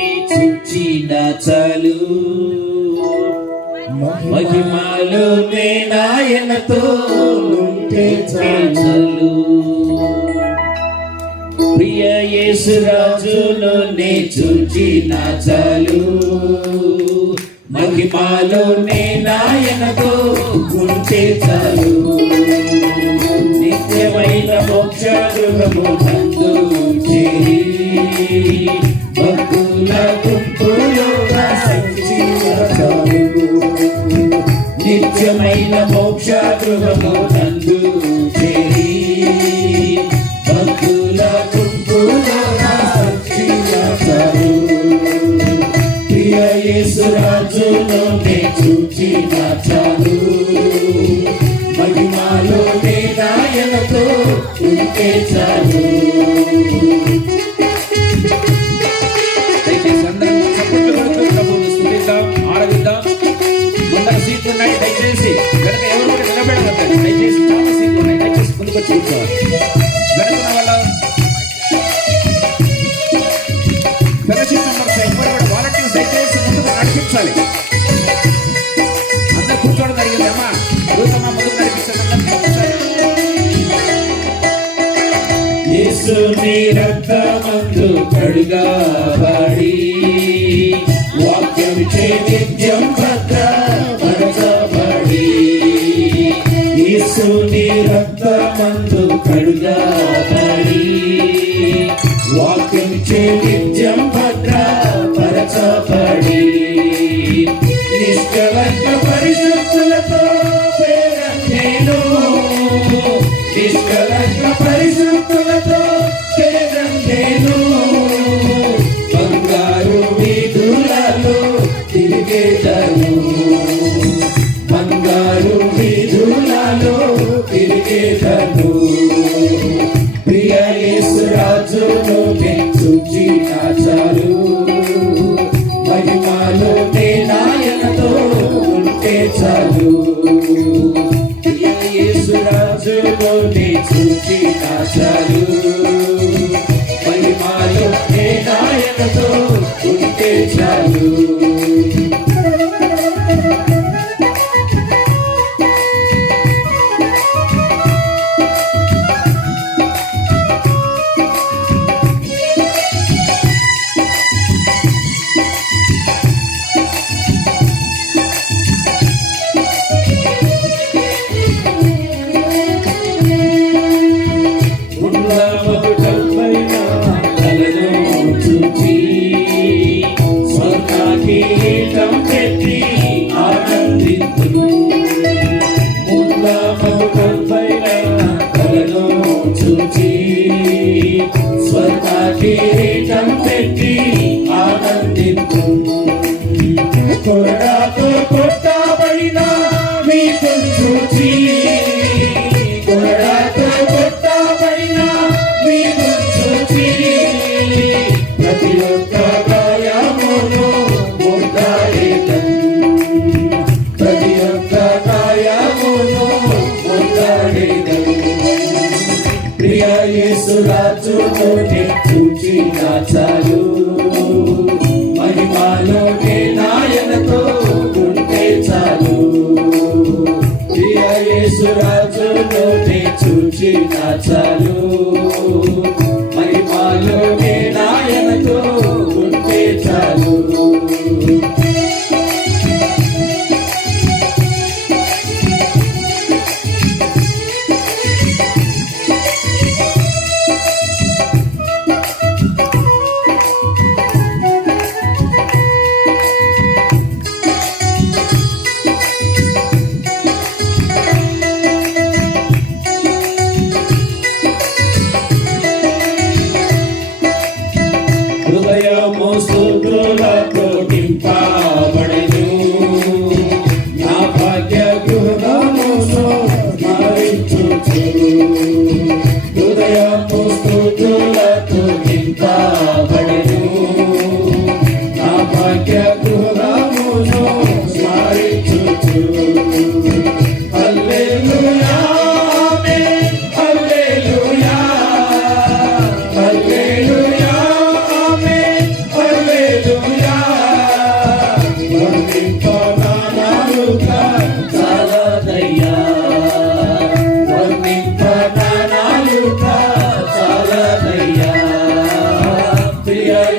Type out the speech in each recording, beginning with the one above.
చూచిన చాలు మహిమలో నాయనతో ఉంటే చాలు. ప్రియ యేసు రాజును నే చూచిన చాలు మహిమలో నాయనతో ఉంటే చాలు. నిత్యమైన మోక్ష గృహము నందు చేరి భక్తుల గుంపులో చాలు. నిత్యమైన మోక్ష గృహము నందు చేరి భక్తుల గుంపులో చాలు. ప్రియ యేసు రాజును నే చూచిన చాలు మహిమలో నాయనతో ఉంటే చాలు. దయచేసి అందరం చప్పట్లు కొడుతూ ప్రభువును స్తుతిద్దాం, ఆరాధిద్దాం. ముందర సీట్లు ఉన్నాయి, దయచేసి వెనక ఎవరు కూడా నిలబెడగలండి. దయచేసి చాలా సీట్లు ఉన్నాయి, దయచేసి ముందుకు వచ్చి కూర్చోవాలి. వెనకున్న వాళ్ళ ఫెలోషిప్ మెంబర్స్ ఎవరు కూడా వాలంటీర్స్ దయచేసి ముందుకు నడిపించాలి. అందరు కూర్చోవడం జరిగింది. అమ్మా అడుగుతామా, ముందుకు నడిపించాలి. యేసుని రక్తమందు కడుగబడి వాక్యం చే నిత్యం భద్రపరచబడి. యేసుని రక్తమందు కడుగబడి వాక్యం చే నిత్యం భద్రపరచబడి. నిష్కలంక పరిశుద్ధులతో పేరన్నేను నిష్కలంక పరిశుద్ధులతో పేరన్నేను. బంగారు వీధులలో తిరిగేదను బంగారు వీధులలో తిరిగేదను. ప్రియ యేసు రాజును నే చూచిన చాలు మహిమలో నాయనతో ఉంటే చాలు. ప్రియ యేసు రాజును నే చూచిన చాలు మహిమలో నాయనతో ఉంటే చాలు. కిరీటం పెట్టి ఆనందించు. కొరడాతో కొట్టబడిన మీకు చూచి కొరడాతో కొట్టబడిన మీకు చూచి ప్రతి ఒక్క గాయమును ముద్దాడేదను ప్రతి ఒక్క గాయమును ముద్దాడేదను. ప్రియ యేసు రాజును నే చూచిన చాలు మహిమలో నాయనతో ఉంటే చాలు. ప్రియ యేసు రాజును నే చూచిన చాలు మహిమలో నాయనతో ఉంటే చాలు. హృదయము స్తుతులతో నింపబడెను నా భాగ్య గృహము స్మరించుచు. హృదయము స్తుతులతో నింపబడెను నా భాగ్య గృహము స్మరించుచు. హల్లెలూయా ఆమేన్ హల్లెలూయా హల్లెలూయా.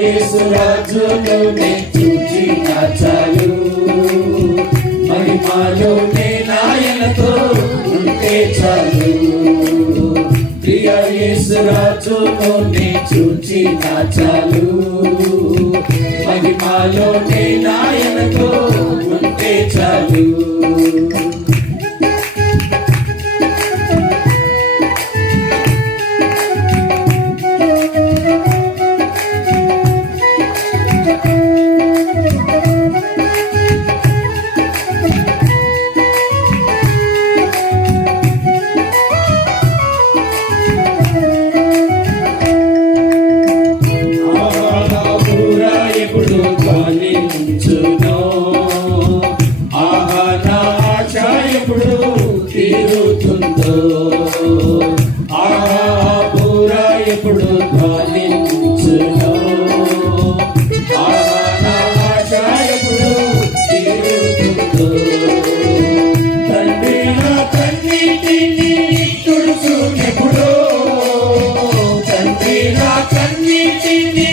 యేసు రాజులోనే చూచిన చాలు మహిమలోనే నాయనతో ఉంటే చాలు ప్రియ యేసు రాజులోనే చూచిన చాలు మహిమలోనే నాయనతో ఉంటే చాలు తీరుతుందో పూరా ఎప్పుడు ధ్వనించునో ఆశ ఎప్పుడు తీరుతుందో తండ్రి నా కన్నీటిని తుడుచునెప్పుడో తండ్రి నా కన్నీటిని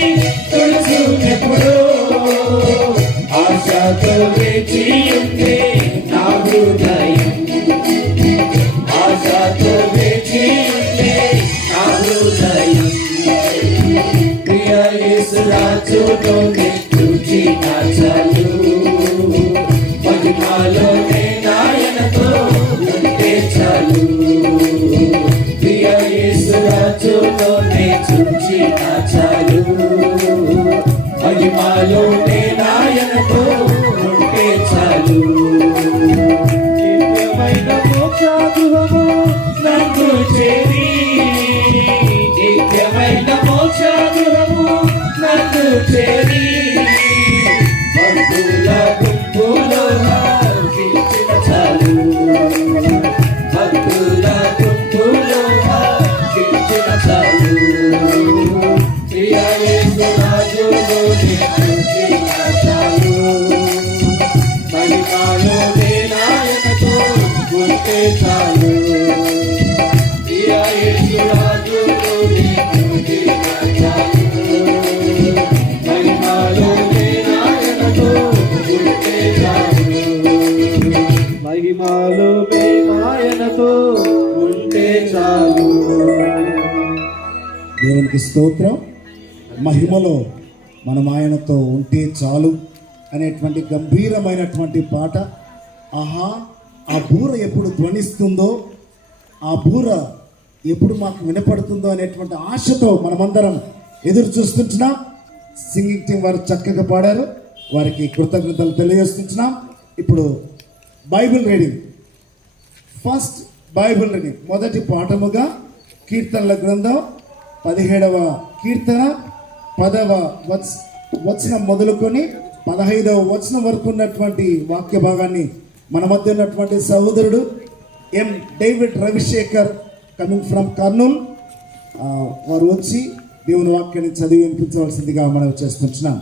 తుడుచునెప్పుడో ఆశతో వేచి ఉంటే నా హృదయం ఆశతో వేచి ఉంటే నా హృదయం ప్రియ యేసు రాజులోనే చూచిన చాలు మహిమలోనే నాయనతో ఉంటే చాలు ప్రియ యేసు రాజులోనే చూచిన చాలు మహిమలోనే నాయనతో ఉంటే చాలు మోక్షగృహము నందు చేరి నిత్యమైన మోక్షగృహము నందు చేరి భక్తుల గుంపులో హర్షించిన చాలు భక్తుల గుంపులో హర్షించిన చాలు ప్రియ యేసు రాజులోనే చూచిన చాలు మహిమలోనే నాయనతో ఉంటే చాలు ప్రియ యేసు రాజులోనే చూచిన చాలు మహిమలోనే నాయనతో ఉంటే చాలు మహిమలోనే నాయనతో ఉంటే చాలు. దేవునికి స్తోత్రం. మహిమలో మనం ఆయనతో ఉంటే చాలు అనేటువంటి గంభీరమైనటువంటి పాట. ఆహా, ఆ బూర ఎప్పుడు ధ్వనిస్తుందో, ఆ బూర ఎప్పుడు మాకు వినపడుతుందో అనేటువంటి ఆశతో మనమందరం ఎదురు చూస్తుంటున్నాం. సింగింగ్ టీం వారు చక్కగా పాడారు, వారికి కృతజ్ఞతలు తెలియజేస్తున్నాం. ఇప్పుడు Bible reading, first Bible reading, మొదటి పాఠముగా కీర్తనల గ్రంథం 17వ కీర్తన 10వ వచనం మొదలుకొని 15వ వచనం వరకు ఉన్నటువంటి వాక్య భాగాన్ని మన మధ్య ఉన్నటువంటి సహోదరుడు ఎం David Ravi Shekhar coming from Kurnool వారు వచ్చి దేవుని వాక్యాన్ని చదివి వినిపించవలసిందిగా మనం చేస్తున్నాం.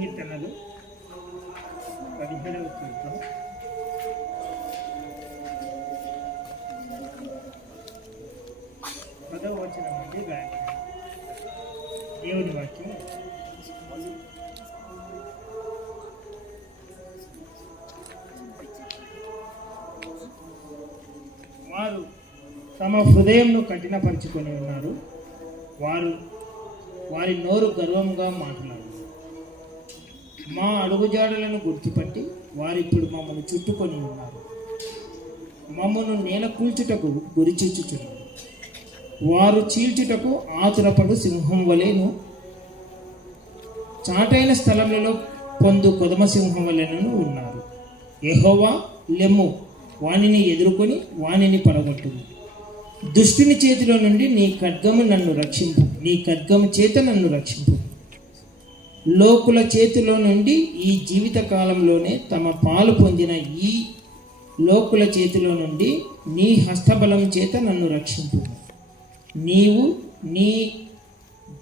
కీర్తనలు 17వ కీర్తన 10వ వచనం నుండి వ్యాఖ్యానం. దేవుని వాక్యం. వారు తమ హృదయంను కఠినపరుచుకొని ఉన్నారు, వారి నోరు గర్వంగా మాట్లాడు. మా అడుగుజాడలను గుర్తుపట్టి వారిప్పుడు మమ్మల్ని చుట్టుకొని ఉన్నారు. మమ్మను నేల కూల్చుటకు గురిచూచుచున్నారు. వారు చీల్చుటకు ఆతురపడు సింహం వలెను, చాటైన స్థలములలో పొందు కొదమ సింహం వలెను ఉన్నారు. యెహోవా లెమ్ము, వానిని ఎదుర్కొని వానిని పడగొట్టుము. దుష్టుని చేతిలో నుండి నీ ఖడ్గము నన్ను రక్షింపు, నీ ఖడ్గము చేత నన్ను రక్షింపు. లోకుల చేతిలో నుండి ఈ జీవిత కాలంలోనే తమ పాలు పొందిన ఈ లోకుల చేతిలో నుండి నీ హస్తబలం చేత నన్ను రక్షింపు. నీవు నీ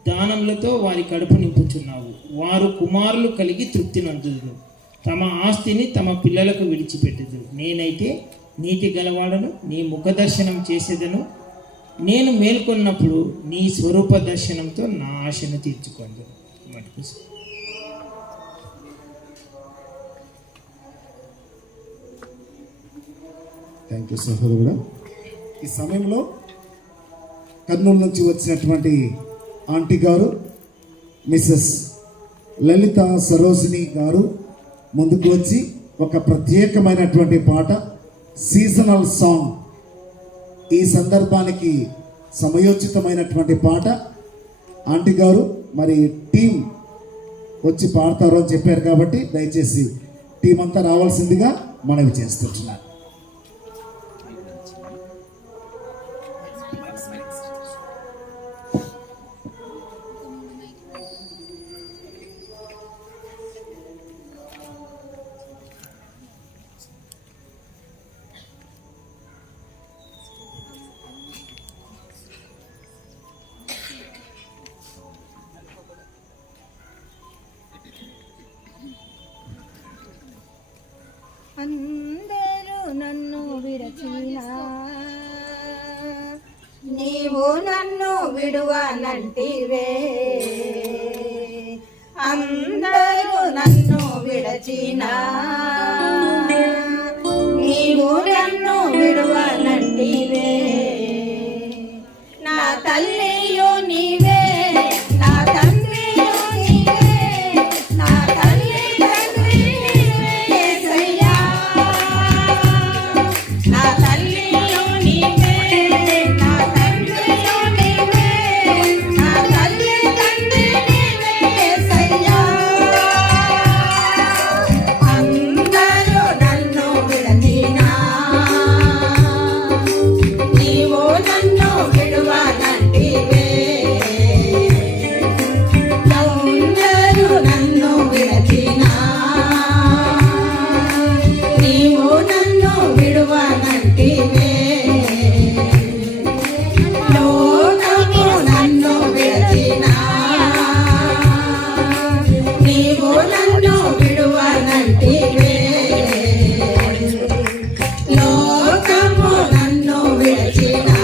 దానములతో వారి కడుపు నింపుచున్నావు. వారు కుమారులు కలిగి తృప్తి నందుదురు, తమ ఆస్తిని తమ పిల్లలకు విడిచిపెట్టుదురు. నేనైతే నీతి గలవాడను, నీ ముఖ దర్శనం చేసేదను. నేను మేల్కొన్నప్పుడు నీ స్వరూప దర్శనంతో నా ఆశను తీర్చుకుందును. థ్యాంక్ యూ సహోదరుడా. ఈ సమయంలో కర్నూలు నుంచి వచ్చినటువంటి ఆంటీ గారు మిస్సెస్ లలిత సరోజిని గారు ముందుకు వచ్చి ఒక ప్రత్యేకమైనటువంటి పాట, సీజనల్ సాంగ్, ఈ సందర్భానికి సమయోచితమైనటువంటి పాట ఆంటీ గారు మరి టీం వచ్చి పాడతారు అని చెప్పారు కాబట్టి దయచేసి టీం అంతా రావాల్సిందిగా మనవి చేస్తున్నాను. అందరూ నన్ను విడచినా నీవు నన్ను విడువనంటివే. అందరూ నన్ను విడచినా నీవు నన్ను విడువనంటివే. నా తల్లియో నీవే, నా తండ్రియో నీవే, నా తల్లి తండ్రి నీవే యేసయ్యా. నా తల్లియో నీవే, నా తండ్రియో నీవే, నా తల్లి తండ్రి నీవే యేసయ్యా. అందరూ నన్ను విడచినా నీవు నన్ను విడువనంటివే. అందరూ నన్ను విడచినా నీవు నన్ను విడువనంటివే. లోకము నన్ను విడచినా నీవు నన్ను విడువనంటివే. లోకము నన్ను విడచినా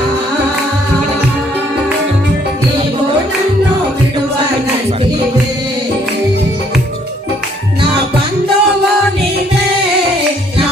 నీవు నన్ను విడువనంటివే. నా బంధువు నీవే, నా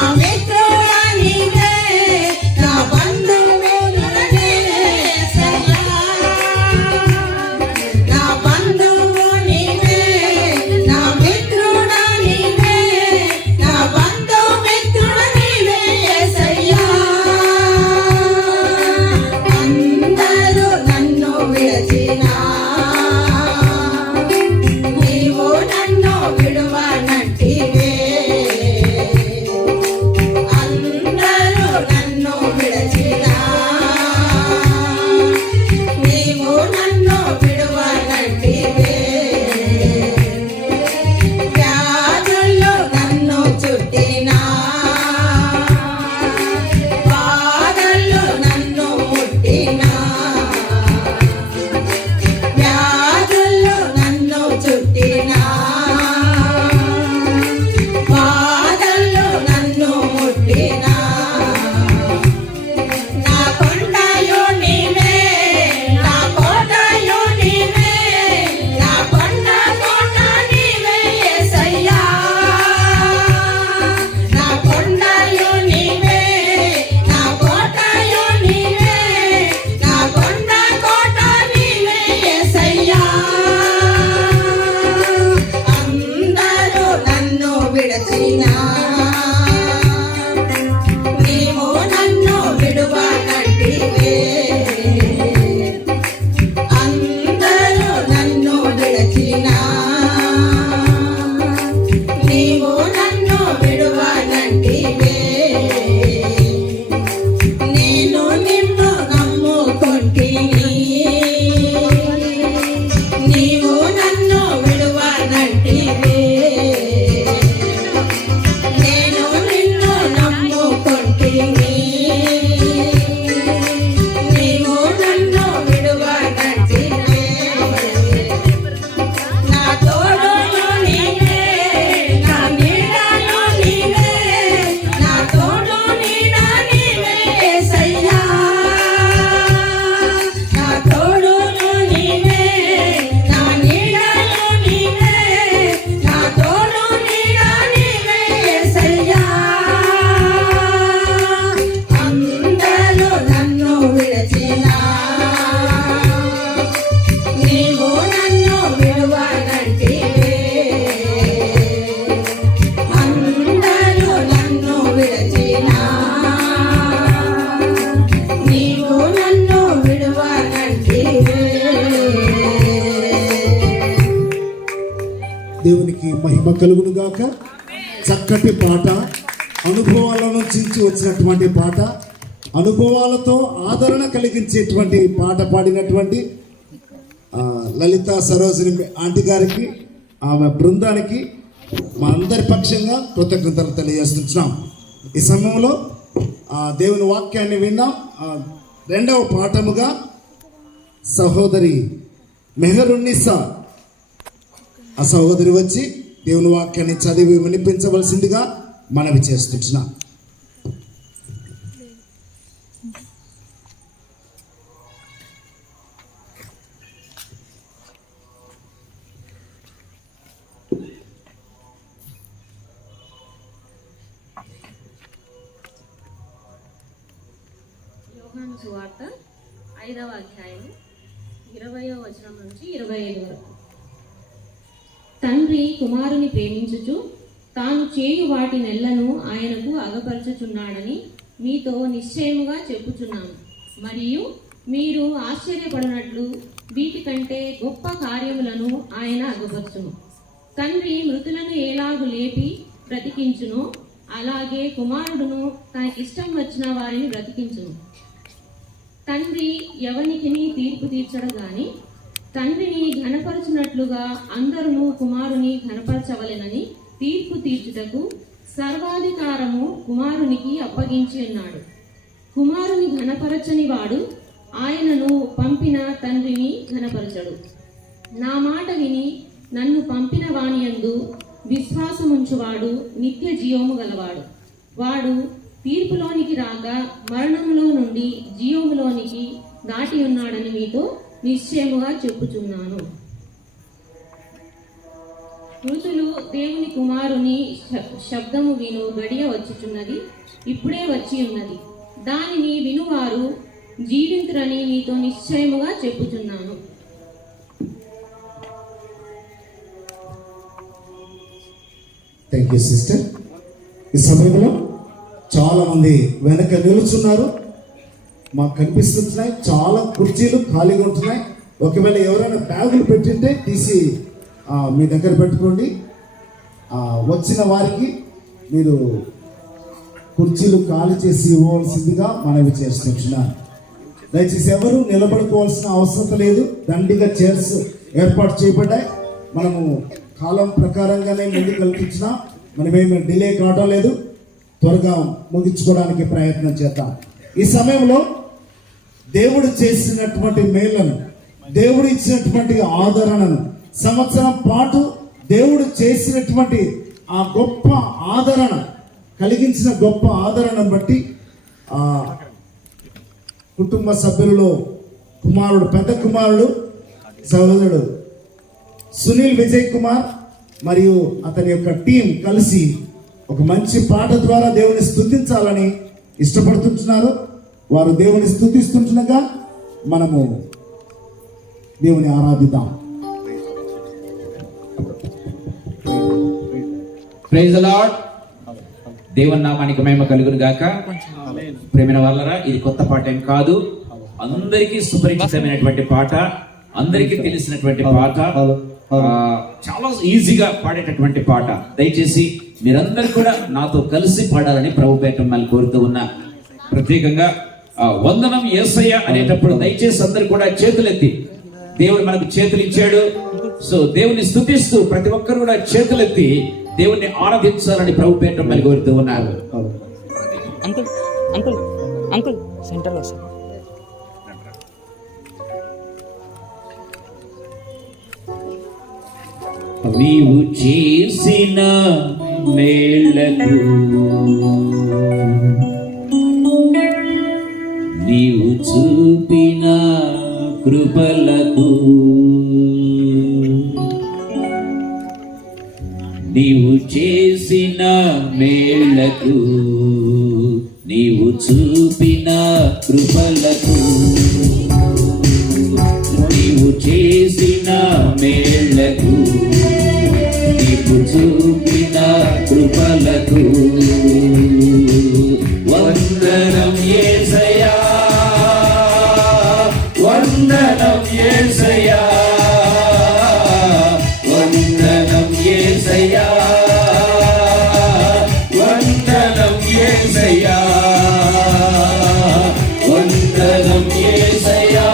మహిమ కలుగును గాక. చక్కటి పాట, అనుభవాల నుంచి వచ్చినటువంటి పాట, అనుభవాలతో ఆదరణ కలిగించేటువంటి పాట పాడినటువంటి లలిత సరోజిని ఆంటీ గారికి, ఆమె బృందానికి మా అందరి పక్షంగా కృతజ్ఞతలు తెలియజేస్తున్నాం. ఈ సమయంలో దేవుని వాక్యాన్ని విన్నాం. రెండవ పాఠముగా సహోదరి మెహరున్నిసా ఆ సహోదరి వచ్చి దేవుని వాక్యాన్ని చదివి వినిపించవలసిందిగా మనవి చేస్తున్నాం. యోహాను సువార్త 5వ అధ్యాయం 20వ వచనం నుంచి 25 వరకు. తండ్రి కుమారుని ప్రేమించుచు తాను చేయు వాటి నెల్లను ఆయనకు అగపరచుచున్నాడని మీతో నిశ్చయముగా చెప్పుచున్నాను. మరియు మీరు ఆశ్చర్యపడినట్లు వీటికంటే గొప్ప కార్యములను ఆయన అగపరచును. తండ్రి మృతులను ఎలాగు లేపి బ్రతికించునో అలాగే కుమారుడును తనకిష్టం వచ్చిన వారిని బ్రతికించును. తండ్రి ఎవనికిని తీర్పు తీర్చడు గాని తండ్రిని ఘనపరచునట్లుగా అందరూ కుమారుని ఘనపరచవలెనని తీర్పు తీర్చుటకు సర్వాధికారము కుమారునికి అప్పగించి ఉన్నాడు. కుమారుని ఘనపరచని వాడు ఆయనను పంపిన తండ్రిని ఘనపరచడు. నా మాట విని నన్ను పంపిన వానియందు విశ్వాసముంచువాడు నిత్య జీవము గలవాడు. వాడు తీర్పులోనికి రాక మరణంలో నుండి జీవములోనికి దాటి ఉన్నాడని మీతో నిశ్చయముగా చెప్పుచున్నాను. మృతులు దేవుని కుమారుని శబ్దము విను గడియ వచ్చుచున్నది, ఇప్పుడే వచ్చి ఉన్నది. దానిని వినువారు జీవింతురని మీతో నిశ్చయముగా చెప్పుచున్నాను. Thank you sister. ఈ సమయంలో చాలా మంది వెనక నిలుచున్నారు, మాకు కనిపిస్తున్నాయి. చాలా కుర్చీలు ఖాళీగా ఉంటున్నాయి. ఒకవేళ ఎవరైనా బ్యాగులు పెట్టింటే తీసి మీ దగ్గర పెట్టుకోండి. వచ్చిన వారికి మీరు కుర్చీలు ఖాళీ చేసి ఇవ్వవలసిందిగా మనవి చేస్తున్నాను. దయచేసి ఎవరు నిలబడుకోవాల్సిన అవసరం లేదు. దండిగా చైర్స్ ఏర్పాటు చేయబడ్డాయి. మనము కాలం ప్రకారంగానే ముందుకు కల్పించినా మనమేమి డిలే కావడం లేదు. త్వరగా ముగించుకోవడానికి ప్రయత్నం చేద్దాం. ఈ సమయంలో దేవుడు చేసినటువంటి మేళ్లను, దేవుడు ఇచ్చినటువంటి ఆదరణను, సంవత్సరం పాటు దేవుడు చేసినటువంటి ఆ గొప్ప ఆదరణ, కలిగించిన గొప్ప ఆదరణను బట్టి కుటుంబ సభ్యులలో కుమారుడు, పెద్ద కుమారుడు సహోదరుడు సునీల్ విజయ్ కుమార్ మరియు అతని యొక్క టీం కలిసి ఒక మంచి పాట ద్వారా దేవుని స్తుతించాలని ఇష్టపడుతుంటున్నారు. వారు దేవుని స్తుతిస్తుండగా మనము దేవుని ఆరాధిద్దాం. Praise the lord. దేవుని నామానికి మహిమ కలుగును గాక. ప్రేమైన వాళ్ళరా, ఇది కొత్త పాట ఏం కాదు. అందరికీ సుపరిచితమైనటువంటి పాట, అందరికీ తెలిసినటువంటి పాట, చాలా ఈజీగా పాడేటటువంటి పాట. దయచేసి మీరందరూ కూడా నాతో కలిసి పాడాలని ప్రభు పేట మిమ్మల్ని కోరుతూ ఉన్నా. ప్రత్యేకంగా వందనం యేసయ్య అనేటప్పుడు దయచేసి అందరు కూడా చేతులెత్తి, దేవుడు మనకు చేతులు ఇచ్చాడు. సో దేవుని స్తుతిస్తూ ప్రతి ఒక్కరు కూడా చేతులెత్తి దేవుణ్ణి ఆరాధించాలని ప్రభు పేట మిమ్మల్ని కోరుతూ ఉన్నారు. అంకుల్ అంకుల్ అంకుల్ సెంటర్లో సార్. నీవు చేసిన మేళ్లకు, నీవు చూపిన కృపలకు, నీవు చేసిన మేళ్లకు, నీవు చూపిన కృపలకు, నీవు చేసిన మేళ్లకు, నీవు చూపిన కృపలకు వందనం యేసయ్యా, వందనం యేసయ్యా, వందనం యేసయ్యా. యేసయ్యా వందనం యేసయ్యా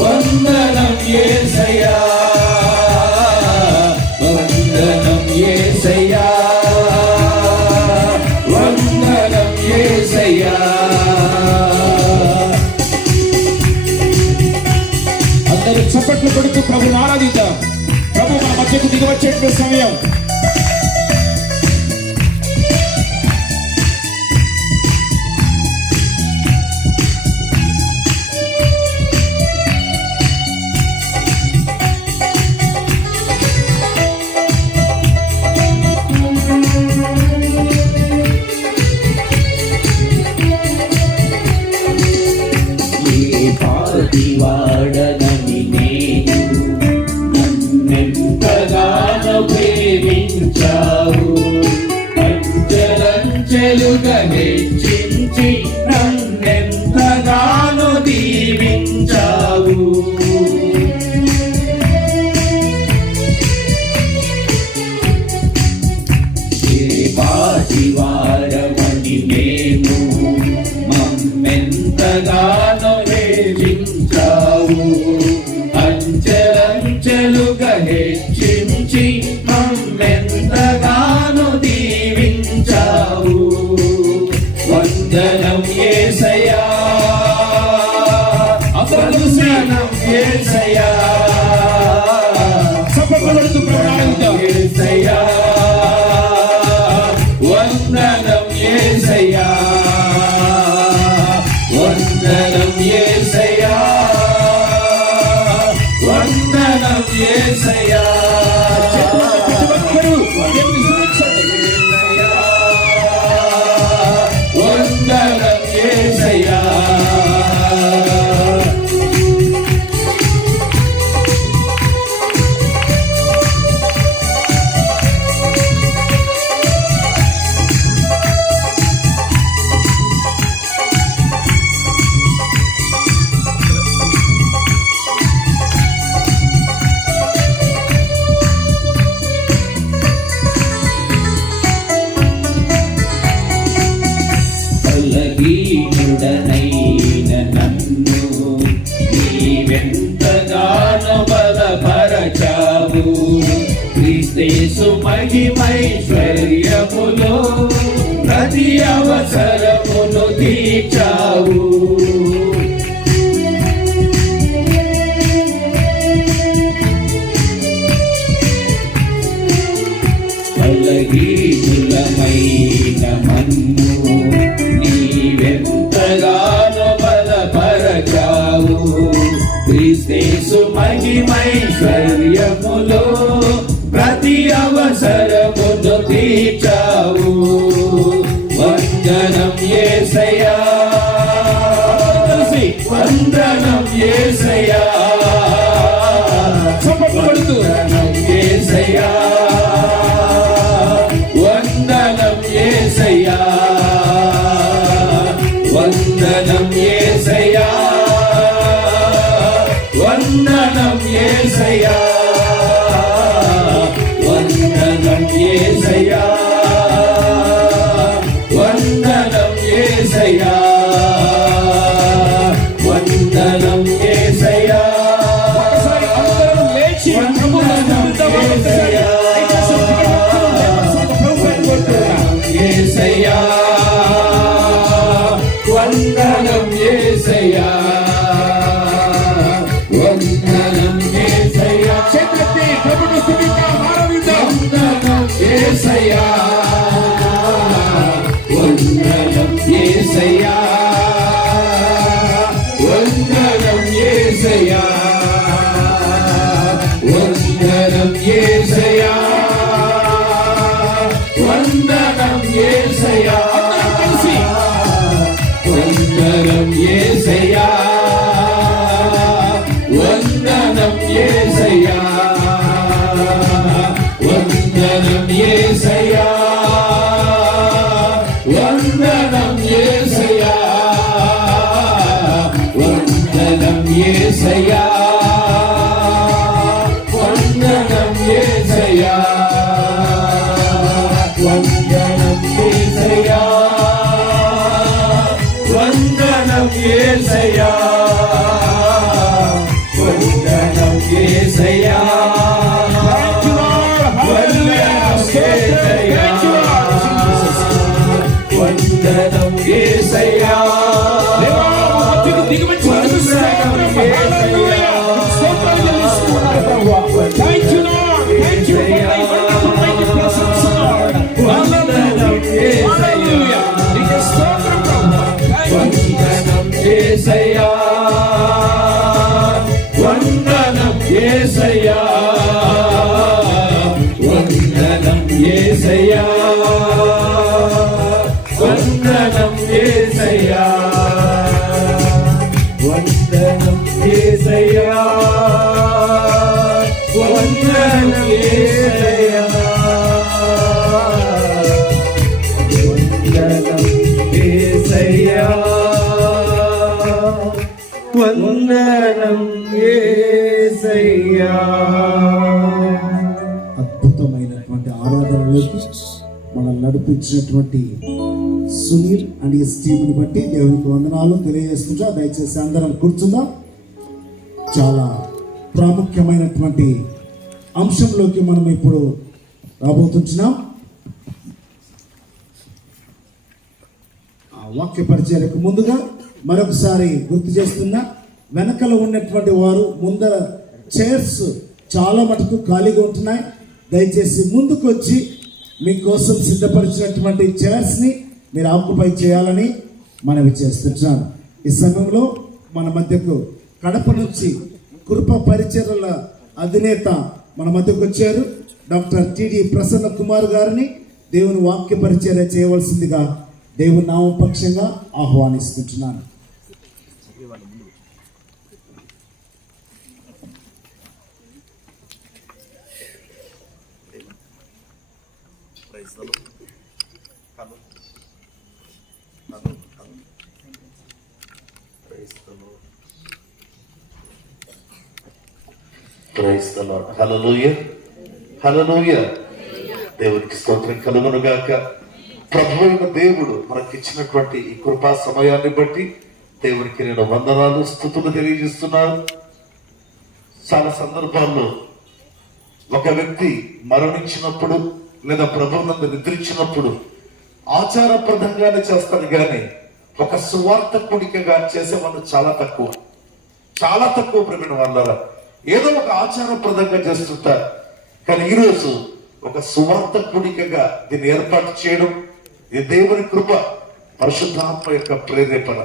వందనం యేసయ్యా వందనం యేసయ్యా వందనం యేసయ్యా అందరూ చప్పట్లు కొడుతూ ప్రభుని ఆరాధిద్దాం. ప్రభు మన మధ్యకు దిగవచ్చే సమయం. వాడనని నేను నన్నెంతగానో ప్రేమించావు అంచెలంచెలుగా హెచ్చించి నన్నెంతగానో దీవించావు పాటి వాడమని మేము మమ్మెంతగానో వేధించావు అంచెలంచెలుగా హెచ్చించి మమ్మెంతగానో దీవించావు వందనం యేసయ్యా వందనం యేసయ్యా యేసయ్యా వందనం యేసయ్యా వందనం యేసయ్యా వందనం యేసయ్యా వందనం యేసయ్యా బలహీనుడనైన నన్ను నీవెంతగానో బలపరచావు క్రీస్తు మహిమైశ్వర్యములో ప్రతి అవసరమును తీర్చావు బలహీనులమైన మన్ను నీవెంతగానో బలపరచావు క్రీస్తు మహిమైశ్వర్యములో ప్రతి అవసరమును తీర్చావు వందనం యేసయ్యా వందనం యేసయ్యా వందనం యేసయ్యా వందనం యేసయ్యా వందనం యేసయ్యా వందనం యేసయ్యా వందనం యేసయ్యా వందనం యేసయ్యా వందనం యేసయ్యా యేసయ్యా వందనం యేసయ్యా వందనం యేసయ్యా చేతులెత్తి ప్రభువును స్తుతిద్దాం ఆరాధిద్దాం వందనం యేసయ్యా వందనం యేసయ్యా వందనం యేసయ్యా వందనం యేసయ్యా వందనం యేసయ్యా వందనం యేసయ్యా వందనం యేసయ్యా వందనం యేసయ్యా వందనం యేసయ్యా వందనం యేసయ్యా వందనం యేసయ్యా వందనం యేసయ్యా యేసయ్యా వందనం యేసయ్యా వందనం యేసయ్యా వందనం యేసయ్యా వందనం యేసయ్యా వందనం యేసయ్యా వందనం యేసయ్యా వందనం యేసయ్యా వందనం యేసయ్యా వందనం యేసయ్యా వందనం యేసయ్యా. అద్భుతమైనటువంటి ఆరాధనలోకి మనం నడిపించినటువంటి సునీల్ అండ్ ఎస్ టీంని బట్టి దేవునికి వందనాలు తెలియజేస్తుంటా. దయచేసి అందరం కూర్చుందాం. చాలా ప్రాముఖ్యమైనటువంటి అంశంలోకి మనం ఇప్పుడు రాబోతుంటున్నాం. ఆ వాక్య పరిచయకు ముందుగా మరొకసారి గుర్తు చేస్తున్నా, వెనకలో ఉన్నటువంటి వారు ముందర చైర్స్ చాలా మటుకు ఖాళీగా ఉంటున్నాయి. దయచేసి ముందుకు వచ్చి మీకోసం సిద్ధపరిచినటువంటి చైర్స్ని మీరు ఆక్యుపై చేయాలని మనవి చేస్తున్నాను. ఈ సమయంలో మన మధ్యకు కడప నుంచి కృప పరిచర్యల అధినేత మన మధ్యకు వచ్చారు. డాక్టర్ టిడి ప్రసన్న కుమార్ గారిని దేవుని వాక్య పరిచర్య చేయవలసిందిగా దేవుని నామం పక్షంగా ఆహ్వానిస్తున్నాను. Praise the lord. హల్లెలూయా హల్లెలూయా. దేవునికి స్తోత్రం కలుగును గాక. ప్రభువైన దేవుడు మనకిచ్చినటువంటి ఈ కృపా సమయాన్ని బట్టి దేవునికి నేను వందనాలు స్తుతులు తెలియజేస్తున్నాను. చాలా సందర్భాల్లో ఒక వ్యక్తి మరణించినప్పుడు లేదా ప్రభువునందు నిద్రించినప్పుడు ఆచారప్రదంగానే చేస్తాడు, కానీ ఒక సువార్తకుడిగా చేసేవాళ్ళు చాలా తక్కువ ప్రేమైన వాళ్ళ ఏదో ఒక ఆచారప్రదంగా చేస్తుంటారు. కానీ ఈరోజు ఒక సువార్తకుడిగా దీన్ని ఏర్పాటు చేయడం ఇది దేవుని కృప, పరిశుద్ధాత్మ యొక్క ప్రేరేపణ.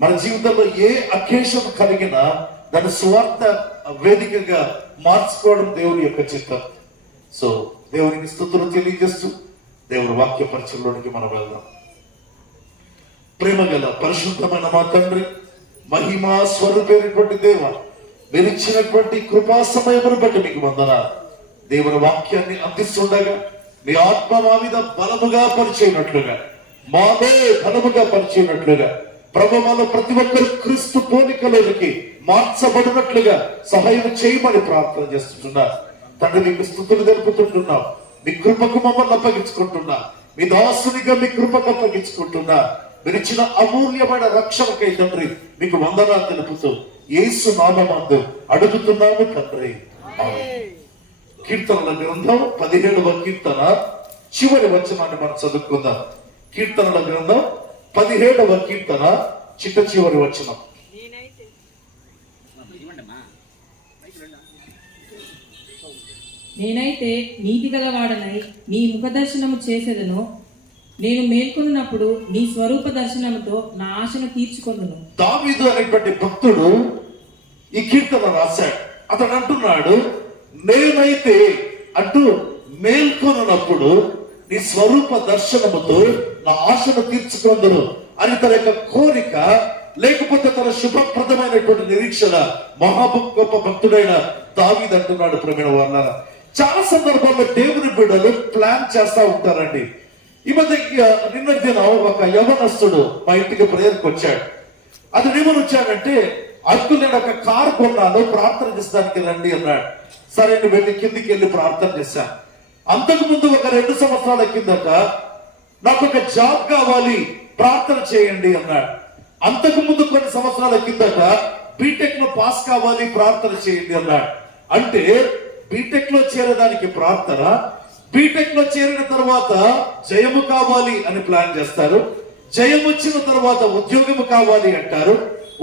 మన జీవితంలో ఏ అకేషన్ కలిగినా దాన్ని సువార్త వేదికగా మార్చుకోవడం దేవుని యొక్క చిత్తం. సో దేవునికి స్తుతులు తెలియజేస్తూ దేవుని వాక్య పరిచయంలోనికి మనం వెళ్దాం. ప్రేమ గల పరిశుద్ధమైన మా తండ్రి, మహిమా స్వరూపైనటువంటి దేవ, మీరు ఇచ్చినటువంటి కృపా సమయమును బట్టి మీకు వందనాలు. దేవుని వాక్యాన్ని అందిస్తుండగా మీ ఆత్మ మా మీద బలముగా పరిచయనట్లుగా, మాలో బలముగా పరిచయనట్లుగా, ప్రభు మాలో ప్రతి ఒక్కరు క్రీస్తు పోలికలోనికి మార్చబడినట్లుగా సహాయం చేయమని ప్రార్థన చేస్తుంటున్నా. తండ్రి మీకు స్తుతులు తెలుపుతుంటున్నాం. మీ కృపకు మమ్మల్ని అప్పగించుకుంటున్నా. మీ దాసునిగా మీ కృపకు అప్పగించుకుంటున్నా. మీరు ఇచ్చిన అమూల్యమైన రక్షణకై తండ్రి మీకు వందనాలు తెలుపుతూ యేసు నామమందు అడుగుతున్నాము తండ్రి. కీర్తనల గ్రంథం 17వ కీర్తన చివరి వచనాన్ని మనం చదువుకుందాం. కీర్తనల గ్రంథం 17వ కీర్తన చివరి వచనం. నేనైతే నీతి గలవాడనై నీ ముఖదర్శనము చేసేదను. నేను మేల్కొన్నప్పుడు నీ స్వరూప దర్శనముతో నా ఆశను తీర్చుకొందును. దావీదు అనేటువంటి భక్తుడు ఈ కీర్తన రాశాడు. అతడు అంటున్నాడు, నేనైతే అంటూ మేల్కొన్నప్పుడు నీ స్వరూప దర్శనముతో నా ఆశను తీర్చుకొందును అని తన యొక్క కోరిక, లేకపోతే తన శుభప్రదమైనటువంటి నిరీక్షణ గొప్ప భక్తుడైన దావీదు అంటున్నాడు. ప్రేమైన వాళ్ళ చాలా సందర్భాల్లో దేవుని బిడ్డలు ప్లాన్ చేస్తా ఉంటారండి. ఈ మధ్య నిన్న దినం ఒక యవనస్తుడు మా ఇంటికి ప్రేయర్కి వచ్చాడు. అతడు ఏమని వచ్చాడంటే, అంకుల్ నేను ఒక కారు కొన్నాను, ప్రార్థన చేస్తానికి రండి అన్నాడు. సరే నేను వెళ్ళి కిందికి వెళ్ళి ప్రార్థన చేశాను. అంతకు ముందు ఒక 2 సంవత్సరాల కిందట నాకు ఒక జాబ్ కావాలి, ప్రార్థన చేయండి అన్నాడు. అంతకు ముందు కొన్ని సంవత్సరాల కిందట బీటెక్ లో పాస్ కావాలి, ప్రార్థన చేయండి అన్నాడు. అంటే బీటెక్ లో చేరడానికి ప్రార్థన, బీటెక్ లో చేరిన తర్వాత జయము కావాలి అని ప్లాన్ చేస్తారు. జయం వచ్చిన తర్వాత ఉద్యోగం కావాలి అంటారు.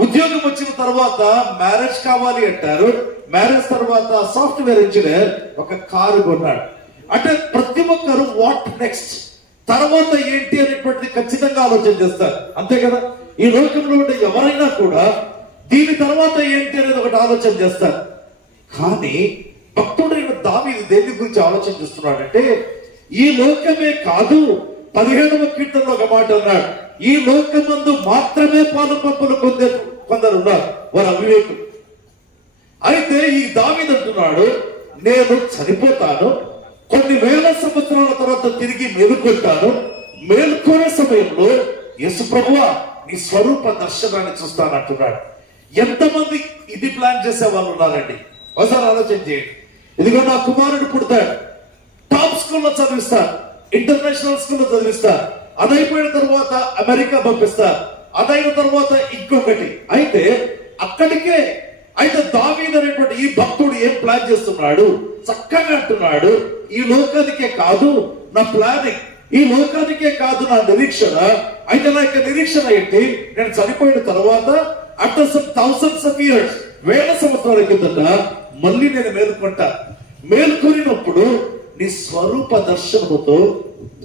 ఉద్యోగం వచ్చిన తర్వాత మ్యారేజ్ కావాలి అంటారు. మ్యారేజ్ తర్వాత సాఫ్ట్వేర్ ఇంజనీర్ ఒక కారు కొన్నాడు. అంటే ప్రతి ఒక్కరు వాట్ నెక్స్ట్, తర్వాత ఏంటి అనేటువంటిది ఖచ్చితంగా ఆలోచన చేస్తారు. అంతే కదా, ఈ లోకంలో ఉండే ఎవరైనా కూడా దీని తర్వాత ఏంటి అనేది ఒకటి ఆలోచన చేస్తారు. కానీ భక్తుడైన దావీదు దేని గురించి ఆలోచన చేస్తున్నాడంటే, ఈ లోకమే కాదు, 17వ కీర్తనలో ఒక మాట అన్నాడు, ఈ లోకమందు మాత్రమే పాలు పంపులు కొందరు ఉన్నారు, వారు అవివేకులు. అయితే ఈ దావీదు అంటున్నాడు, నేను చనిపోతాను, కొన్ని వేల సంవత్సరాల తర్వాత తిరిగి మేలుకొంటాను, మేలుకొనే సమయంలో యేసు ప్రభువా నీ స్వరూప దర్శనాన్ని చూస్తాను అంటున్నాడు. ఎంతమంది ఇది ప్లాన్ చేసే వాళ్ళు ఉన్నారండి? ఒకసారి ఆలోచన చేయండి. ఇదిగో నా కుమారుడు పుడతాడు, టాప్ స్కూల్లో చదివిస్తారు, ఇంటర్నేషనల్ స్కూల్లో చదివిస్తారు, అదైపోయిన తర్వాత అమెరికా పంపిస్తారు, అదైన తర్వాత ఇంకొకటి. అయితే అక్కడికే అయితే దావీదు అనేటువంటి ఈ భక్తుడు ఏం ప్లాన్ చేస్తున్నాడు? చక్కగా అంటున్నాడు, ఈ లోకానికే కాదు నా ప్లానింగ్, ఈ లోకానికే కాదు నా నిరీక్షణ. అయితే నా యొక్క నిరీక్షణ ఏంటి? నేను చనిపోయిన తర్వాత after some thousands of years, వేల సంవత్సరాల కిందట మళ్ళీ నేను మేలుకుంటా. మేలుకొనినప్పుడు నీ స్వరూప దర్శనముతో,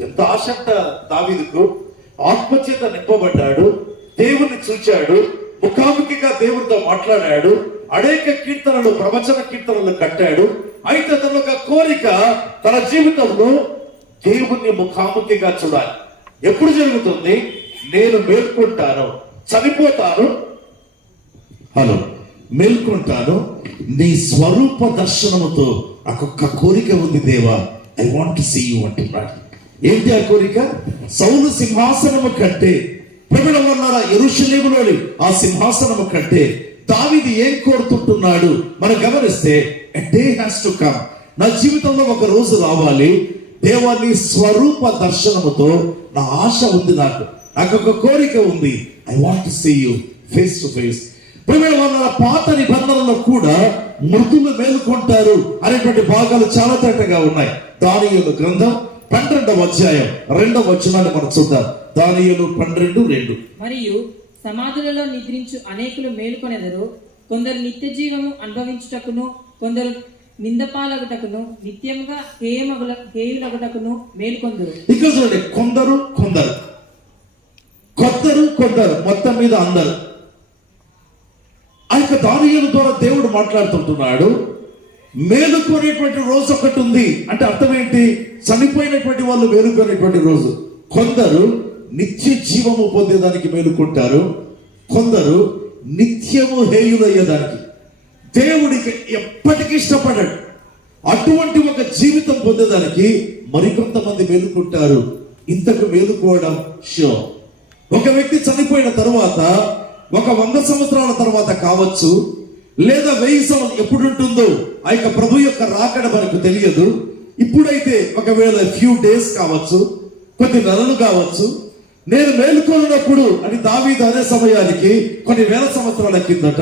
ఎంత ఆశంట దావీదుకు, ఆత్మచేత నింపబడ్డాడు, దేవుణ్ణి చూచాడు, ముఖాముఖిగా దేవుడితో మాట్లాడాడు, అనేక కీర్తనలు, ప్రవచన కీర్తనలు కట్టాడు. అయితే తన ఒక కోరిక, తన జీవితంలో దేవుణ్ణి ముఖాముఖిగా చూడాలి. ఎప్పుడు జరుగుతుంది? నేను మేల్కొంటాను, చనిపోతాను, మేల్కొంటాను, నీ స్వరూప దర్శనముతో నాకొక్క కోరిక ఉంది దేవా, I want to see you అంటున్నాడు. ఏంటి ఆ కోరిక? సౌలు సింహాసనము కంటే, ప్రభువుల వల్ల యెరూషలేములోని ఆ సింహాసనము కంటే దావీదు ఏం కోరుతుంటున్నాడు మనం గమనిస్తే, a day has to come, నా జీవితంలో ఒక రోజు రావాలి, దేవాన్ని స్వరూప దర్శనముతో నా ఆశ ఉంది, నాకు ఒక కోరిక ఉంది, I want to see you face to face. పాత నిబంధనలో కూడా మృతులు మేలుకుంటారు అనేటువంటి భాగాలు చాలా తేటగా ఉన్నాయి. దానియేలు గ్రంథం 12వ అధ్యాయం 2వ వచనాన్ని మనం చూద్దాం. దానియేలు 12:2. మరియు సమాధులలో నిద్రించు అనేకులు మేలుకొనెదరు, కొందరు నిత్య జీవము అనుభవించుటకును, కొందరు నిందపాలగుటకును, నిత్యముగా హేయులగుటకును మేలుకొందురు. ఇక్కడ చూడండి, కొందరు మొత్తం మీద అందరు. ఆ యొక్క దానియేలు ద్వారా దేవుడు మాట్లాడుతుంటున్నాడు. మేలుకొనేటువంటి రోజు ఒకటి ఉంది అంటే అర్థం ఏంటి? చనిపోయినటువంటి వాళ్ళు మేలుకొనేటువంటి రోజు. కొందరు నిత్య జీవము పొందేదానికి మేలుకుంటారు, కొందరు నిత్యము హేయులయ్యేదానికి. దేవుడికి ఎప్పటికీ ఇష్టపడాడు అటువంటి ఒక జీవితం పొందేదానికి మరికొంతమంది మేలుకుంటారు. ఇంతకు మేలుకోవడం షో. ఒక వ్యక్తి చనిపోయిన తర్వాత, ఒక 100 సంవత్సరాల తర్వాత కావచ్చు, లేదా 1000 సంవత్సరాలు ఎప్పుడు ఉంటుందో ఆ యొక్క ప్రభు యొక్క రాకడ మనకు తెలియదు. ఇప్పుడైతే ఒకవేళ ఫ్యూ డేస్ కావచ్చు, కొద్ది నెలలు కావచ్చు. నేను మేలుకొన్నప్పుడు అని దావీదు అనే సమయానికి కొన్ని వేల సంవత్సరాల కిందట,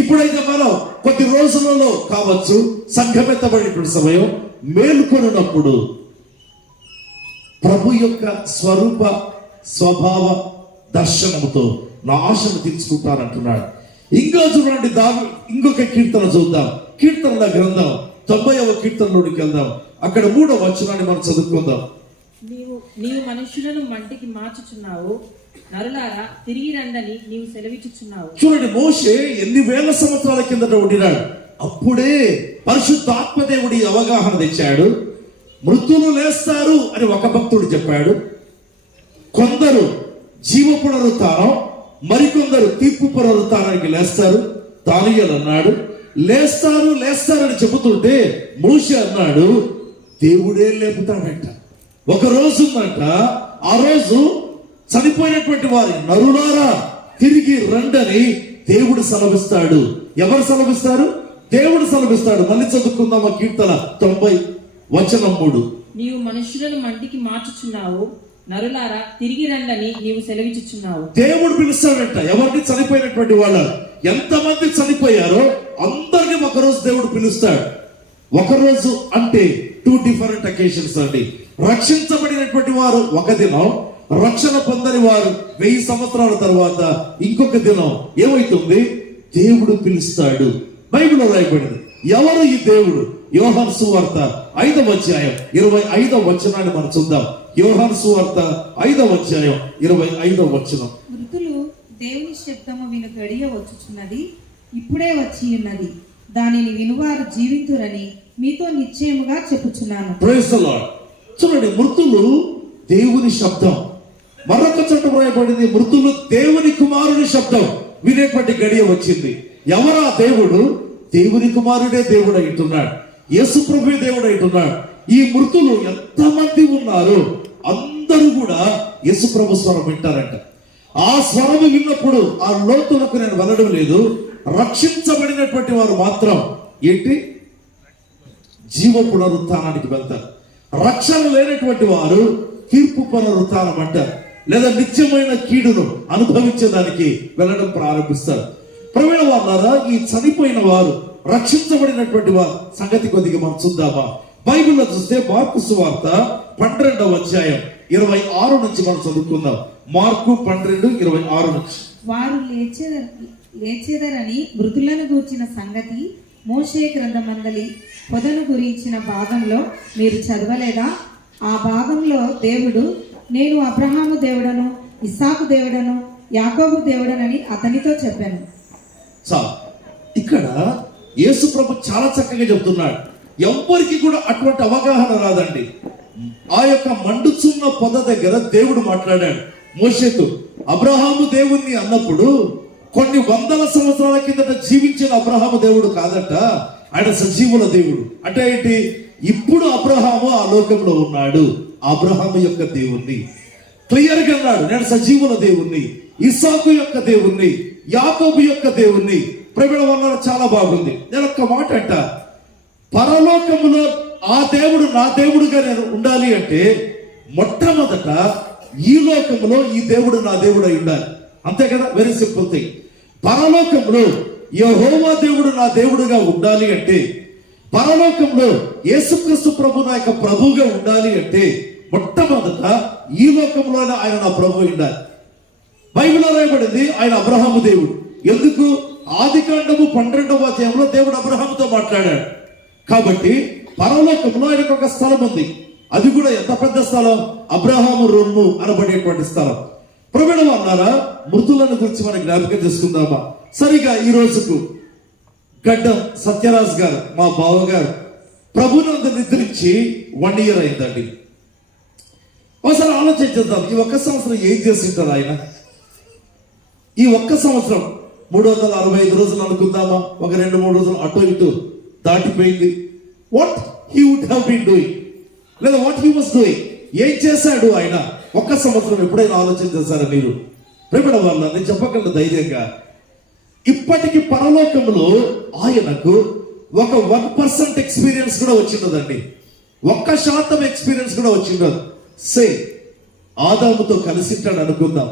ఇప్పుడైతే మనం కొద్ది రోజులలో కావచ్చు, సంఘమెత్తబడినటువంటి సమయం. మేలుకొన్నప్పుడు ప్రభు యొక్క స్వరూప స్వభావ దర్శనముతో నా ఆశను తీర్చుకుంటానంటున్నాడు. ఇంకా చూడండి, ఇంకొక కీర్తన చూద్దాం. కీర్తనల గ్రంథం 90వ కీర్తనలోనికి వెళ్దాం. అక్కడ 3వ వచనాన్ని మనం చదువుకుందాం. నీవు మనుషులను మంటికి మార్చుచున్నావు, నరులారా తిరిగి రండని నీవు సెలవిచ్చుచున్నావు. చూడండి, మోషే ఎన్ని వేల సంవత్సరాల కిందట ఉండినాడు. అప్పుడే పరిశుద్ధాత్మ దేవుడి అవగాహన తెచ్చాడు. మృతులు లేస్తారు అని ఒక భక్తుడు చెప్పాడు. కొందరు జీవ పునరుత్థానం, మరికొందరు తీర్పు పునరుత్థానానికి లేస్తారు. దానియేలు అన్నాడు లేస్తారని చెబుతుంటే మోషే అన్నాడు దేవుడే లేపుతాడంట. ఒక రోజు ఉందంట, ఆ రోజు చనిపోయినటువంటి వారి నరులారా తిరిగి రండని దేవుడు సెలవిస్తాడు. ఎవరు సెలవిస్తారు? దేవుడు సెలవిస్తాడు. మళ్ళీ చదువుకుందాం ఆ కీర్తన 90 వచనం 3. నీవు మనుషులను మంటికి మార్చుచున్నావు, నరులారా తిరిగి రండని నీవు సెలవిచ్చుచున్నావు. దేవుడు పిలుస్తాడంట ఎవరిని? చనిపోయినటువంటి వాళ్ళు. ఎంతమంది చనిపోయారో అందరినీ ఒకరోజు దేవుడు పిలుస్తాడు. ఒకరోజు అంటే 2 డిఫరెంట్ అకేషన్స్ అండి. రక్షించబడినటువంటి వారు ఒక దినం, రక్షణ పొందని వారు 1000 సంవత్సరాల తర్వాత ఇంకొక దినం ఏమైతుంది? దేవుడు పిలుస్తాడు. బైబిల్లో రాయబడింది. ఎవరు ఈ దేవుడు? యోహాను సువార్త 5వ అధ్యాయం 25వ వచనాన్ని మనం చూద్దాం. యోహాను సువార్త 5వ అధ్యాయం 25వ వచనం. మృతులు దేవుని శబ్దము విను గడియ వచ్చుచున్నది, ఇప్పుడే వచ్చి ఉన్నది. దానిని వినువారు జీవింతురని మీతో నిశ్చయముగా చెప్పుచున్నాను. Praise the Lord. చూడండి, మృతులు దేవుని శబ్దం. మరొక చోట రాయబడింది, మృతులు దేవుని కుమారుని శబ్దం వినేటువంటి గడియ వచ్చింది. ఎవరా దేవుడు? దేవుని కుమారుడే దేవుడు అంటున్నాడు. యేసు ప్రభువే దేవుడు అంటున్నాడు. ఈ మృతులు ఎంతమంది ఉన్నారు? అందరూ కూడా యేసు ప్రభు స్వరం వింటారంట. ఆ స్వరం విన్నప్పుడు ఆ లోతులకు నేను వెళ్ళడం లేదు. రక్షించబడినటువంటి వారు మాత్రం ఏంటి? జీవ పునరుత్థానానికి వెళ్తారు. రక్షణ లేనటువంటి వారు తీర్పు పునరుత్థానం అంటారు, లేదా నిత్యమైన కీడును అనుభవించడానికి వెళ్ళడం ప్రారంభిస్తారు. ప్రవీణ వారులారా, ఈ చనిపోయిన వారు రక్షించబడినటువంటి వారి సంగతి కొద్దిగా మనం చూద్దామా? బైబిల్లో చూస్తే మార్కు సువార్త 12వ అధ్యాయం 26 నుంచి మనం చదువుకుందాం. మార్కు 12:26 నుంచి. వారు లేచెదరని మృతులను గూర్చిన సంగతి మోషే గ్రంథమందలి పొదను గురించిన భాగంలో మీరు చదవలేదా? ఆ భాగంలో దేవుడు, నేను అబ్రహాము దేవుడను, ఇస్సాకు దేవుడను, యాకోబు దేవుడనని అతనితో చెప్పాను. ఇక్కడ యేసు ప్రభు చాలా చక్కగా చెప్తున్నాడు. ఎవ్వరికి కూడా అటువంటి అవగాహన రాదండి. ఆ యొక్క మండుచున్న పొద దగ్గర దేవుడు మాట్లాడాడు మోషేతో. అబ్రహాము దేవుణ్ణి అన్నప్పుడు కొన్ని వందల సంవత్సరాల కిందట జీవించిన అబ్రహాము దేవుడు కాదట, ఆయన సజీవుల దేవుడు. అంటే ఏంటి? ఇప్పుడు అబ్రహాము ఆ లోకంలో ఉన్నాడు. అబ్రహాము యొక్క దేవుణ్ణి క్లియర్ గా అన్నాడు, నేను సజీవుల దేవుణ్ణి, ఇస్సాకు యొక్క దేవుణ్ణి, యాకోబు యొక్క దేవుణ్ణి. ప్రవీణ వల్ల చాలా బాగుంది. నేను ఒక్క మాట అంట, పరలోకములో ఆ దేవుడు నా దేవుడుగా నేను ఉండాలి అంటే మొట్టమొదట ఈ లోకంలో ఈ దేవుడు నా దేవుడు అయి ఉండాలి. అంతే కదా? Very simple thing. పరలోకంలో యెహోవా దేవుడు నా దేవుడుగా ఉండాలి అంటే, పరలోకంలో యేసుక్రీస్తు ప్రభు నా యొక్క ప్రభువుగా ఉండాలి అంటే మొట్టమొదట ఈ లోకంలోనే ఆయన నా ప్రభు ఉండాలి. బైబిల్లో రాయబడింది ఆయన అబ్రహాము దేవుడు. ఎందుకు? ఆదికాండము 12వ అధ్యాయంలో దేవుడు అబ్రహాముతో మాట్లాడాడు. కాబట్టి పరలోకంలో ఆయనకు ఒక స్థలం ఉంది. అది కూడా ఎంత పెద్ద స్థలం? అబ్రహాము రొమ్ము అనబడేటువంటి స్థలం. ప్రవీణ అన్నారా, మృతులను గురించి మనం జ్ఞాపకం చేసుకుందామా? సరిగా ఈ రోజుకు గడ్డం సత్యరాజ్ గారు, మా బావగారు, ప్రభునందు నిద్రించి 1 year అయిందండి. ఒకసారి ఆలోచించేద్దాం, ఈ ఒక్క సంవత్సరం ఏం చేసి ఉంటారు ఆయన? ఈ ఒక్క సంవత్సరం 365 రోజులు అనుకుందామా? ఒక 2-3 రోజులు అటు ఇటు దాటిపోయింది. What he would have been doing, లేదా వాట్ హీ వాస్ డూయింగ్, ఏం చేశాడు ఆయన ఒక్క సంవత్సరం? ఎప్పుడైనా ఆలోచన చేశారా మీరు? ప్రేమల వల్ల నేను చెప్పగలను ధైర్యంగా, ఇప్పటికి పరలోకంలో ఆయనకు ఒక 1% ఎక్స్పీరియన్స్ కూడా వచ్చిండదండి. 1% ఎక్స్పీరియన్స్ కూడా వచ్చిండదు. ఆదాముతో కలిసింటాడు అనుకుందాం.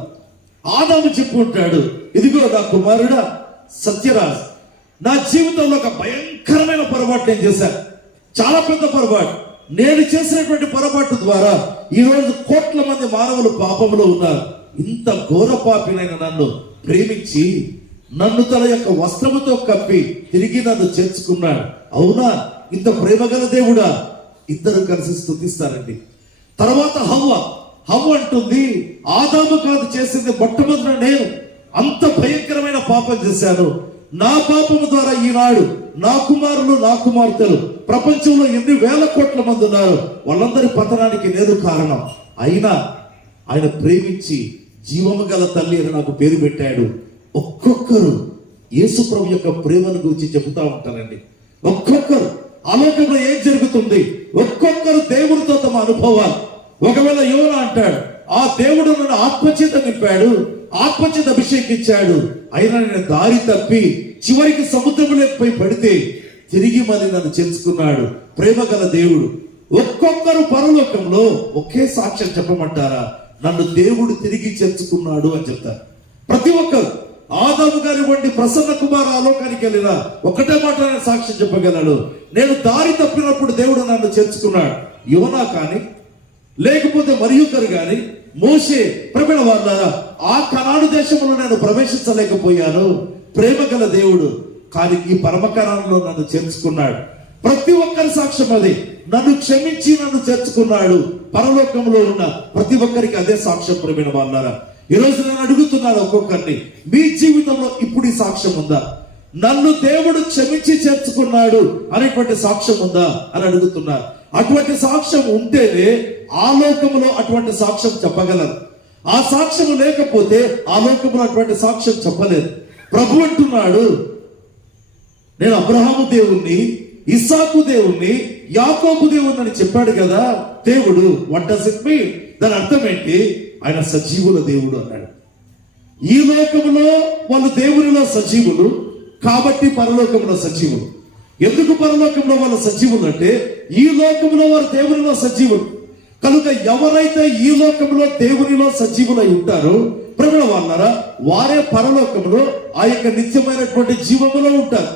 ఆదాము చెప్పుకుంటాడు, ఇదిగో నా కుమారుడా సత్యరాజ్, నా జీవితంలో ఒక భయంకరమైన పొరపాటు నేను చేశాను, చాలా పెద్ద పొరపాటు. నేను చేసినటువంటి పొరపాటు ద్వారా ఈరోజు కోట్ల మంది మానవులు పాపంలో ఉన్నారు. ఇంత ఘోర పాపినైన నన్ను ప్రేమించి నన్ను తన యొక్క వస్త్రముతో కప్పి తిరిగి నన్ను చేర్చుకున్నాడు. అవునా, ఇంత ప్రేమగల దేవుడా? ఇద్దరు కలిసి స్తుతిస్తారండి. తర్వాత హవ్వ అంటుంది, ఆదాము కాదు చేసింది, మొట్టమొదట నేను అంత భయంకరమైన పాపం చేశాను. నా పాపము ద్వారా ఈనాడు నా కుమారులు నా కుమార్తెలు ప్రపంచంలో ఎన్ని వేల కోట్ల మంది ఉన్నారు, వాళ్ళందరి పతనానికి నేను కారణం. అయినా ఆయన ప్రేమించి జీవము గల తల్లి అని నాకు పేరు పెట్టాడు. ఒక్కొక్కరు యేసు ప్రభు యొక్క ప్రేమను గురించి చెబుతా ఉంటారండి. ఒక్కొక్కరు ఆలోకంలో ఏం జరుగుతుంది, ఒక్కొక్కరు దేవుడితో తమ అనుభవాలు. ఒకవేళ యోనా అంటాడు, ఆ దేవుడు నన్ను ఆత్మచేత నింపాడు, ఆత్మచేత అభిషేకించాడు, అయినా నేను దారి తప్పి చివరికి సముద్రంలోకి పోయి పడితే తిరిగి మళ్ళీ నన్ను చేర్చుకున్నాడు. ప్రేమ గల దేవుడు. ఒక్కొక్కరు పరలోకంలో ఒకే సాక్ష్యం చెప్పమంటారా? నన్ను దేవుడు తిరిగి చేర్చుకున్నాడు అని చెప్తారు. ప్రతి ఒక్కరు ఆదాము గారి వంటి ప్రసన్న కుమార్ ఆలోకానికి వెళ్ళిన ఒకటే మాట ఆయన సాక్ష్యం చెప్పగలడు, నేను దారి తప్పినప్పుడు దేవుడు నన్ను చేర్చుకున్నాడు. యోనా కానీ లేకపోతే మరియొకరు కానీ మోషే ప్రబిడ వాళ్ళారా ఆ కనాను దేశంలో నేను ప్రవేశించలేకపోయాను. ప్రేమ గల దేవుడు కానీ ఈ పరమకణంలో నన్ను చేర్చుకున్నాడు. ప్రతి ఒక్కరి సాక్ష్యం అది. నన్ను క్షమించి నన్ను చేర్చుకున్నాడు. పరలోకంలో ఉన్న ప్రతి ఒక్కరికి అదే సాక్ష్యం ప్రేమిన వాళ్ళారా. ఈ రోజు నేను అడుగుతున్నాను ఒక్కొక్కరిని, మీ జీవితంలో ఇప్పుడు ఈ సాక్ష్యం ఉందా? నన్ను దేవుడు క్షమించి చేర్చుకున్నాడు అనేటువంటి సాక్ష్యం ఉందా అని అడుగుతున్నారు. అటువంటి సాక్ష్యం ఉంటేనే ఆ లోకంలో అటువంటి సాక్ష్యం చెప్పగలరు. ఆ సాక్ష్యం లేకపోతే ఆ లోకంలో అటువంటి సాక్ష్యం చెప్పలేదు. ప్రభు అంటున్నాడు, నేను అబ్రహాము దేవుణ్ణి, ఇస్సాకు దేవుణ్ణి, యాకోబు దేవుణ్ణి అని చెప్పాడు కదా దేవుడు. What does it mean? దాని అర్థం ఏంటి? ఆయన సజీవుల దేవుడు అన్నాడు. ఈ లోకంలో వాళ్ళు దేవునిలో సజీవులు కాబట్టి పరలోకంలో సజీవులు. ఎందుకు పరలోకంలో వాళ్ళ సజీవులు అంటే ఈ లోకంలో వారు దేవునిలో సజీవులు కనుక ఎవరైతే ఈ లోకంలో దేవునిలో సజీవులై ఉంటారో ప్రజల వాళ్ళారా వారే పరలోకంలో ఆ యొక్క నిత్యమైనటువంటి జీవములో ఉంటారు.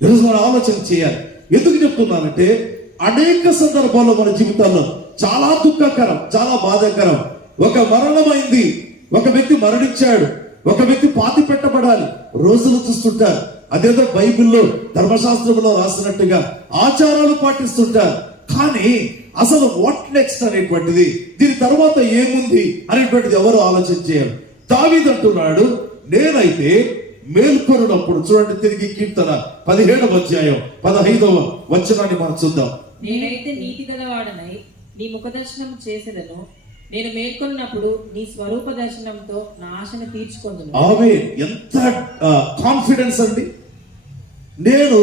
ఈరోజు మనం ఆలోచన చేయాలి. ఎందుకు చెప్తున్నానంటే అనేక సందర్భాల్లో మన జీవితాల్లో చాలా దుఃఖకరం, చాలా బాధాకరం. ఒక మరణమైంది, ఒక వ్యక్తి మరణించాడు, ఒక వ్యక్తి పాతి పెట్టబడాలి, రోజులు చూస్తుంటారు. అదేదో బైబిల్లో ధర్మశాస్త్రంలో రాసినట్టుగా ఆచారాలు పాటిస్తుంటారు. కానీ అసలు వాట్ నెక్స్ట్ అనేటువంటిది, దీని తర్వాత ఏముంది అనేటువంటిది ఎవరు ఆలోచన చేయాలి. దావీదు అంటున్నాడు, నేనైతే మేల్కొనున్నప్పుడు. చూడండి తిరిగి కీర్తన 17వ అధ్యాయం 15వ వచనాన్ని మనం చూద్దాం. నేనైతే నీతి గలవాడనై నీ ముఖదర్శనం చేసేదను, నేను మేల్కొన్నప్పుడు నీ స్వరూప దర్శనంతో నా ఆశను తీర్చుకొందును. ఆమె ఎంత కాన్ఫిడెన్స్ అండి. నేను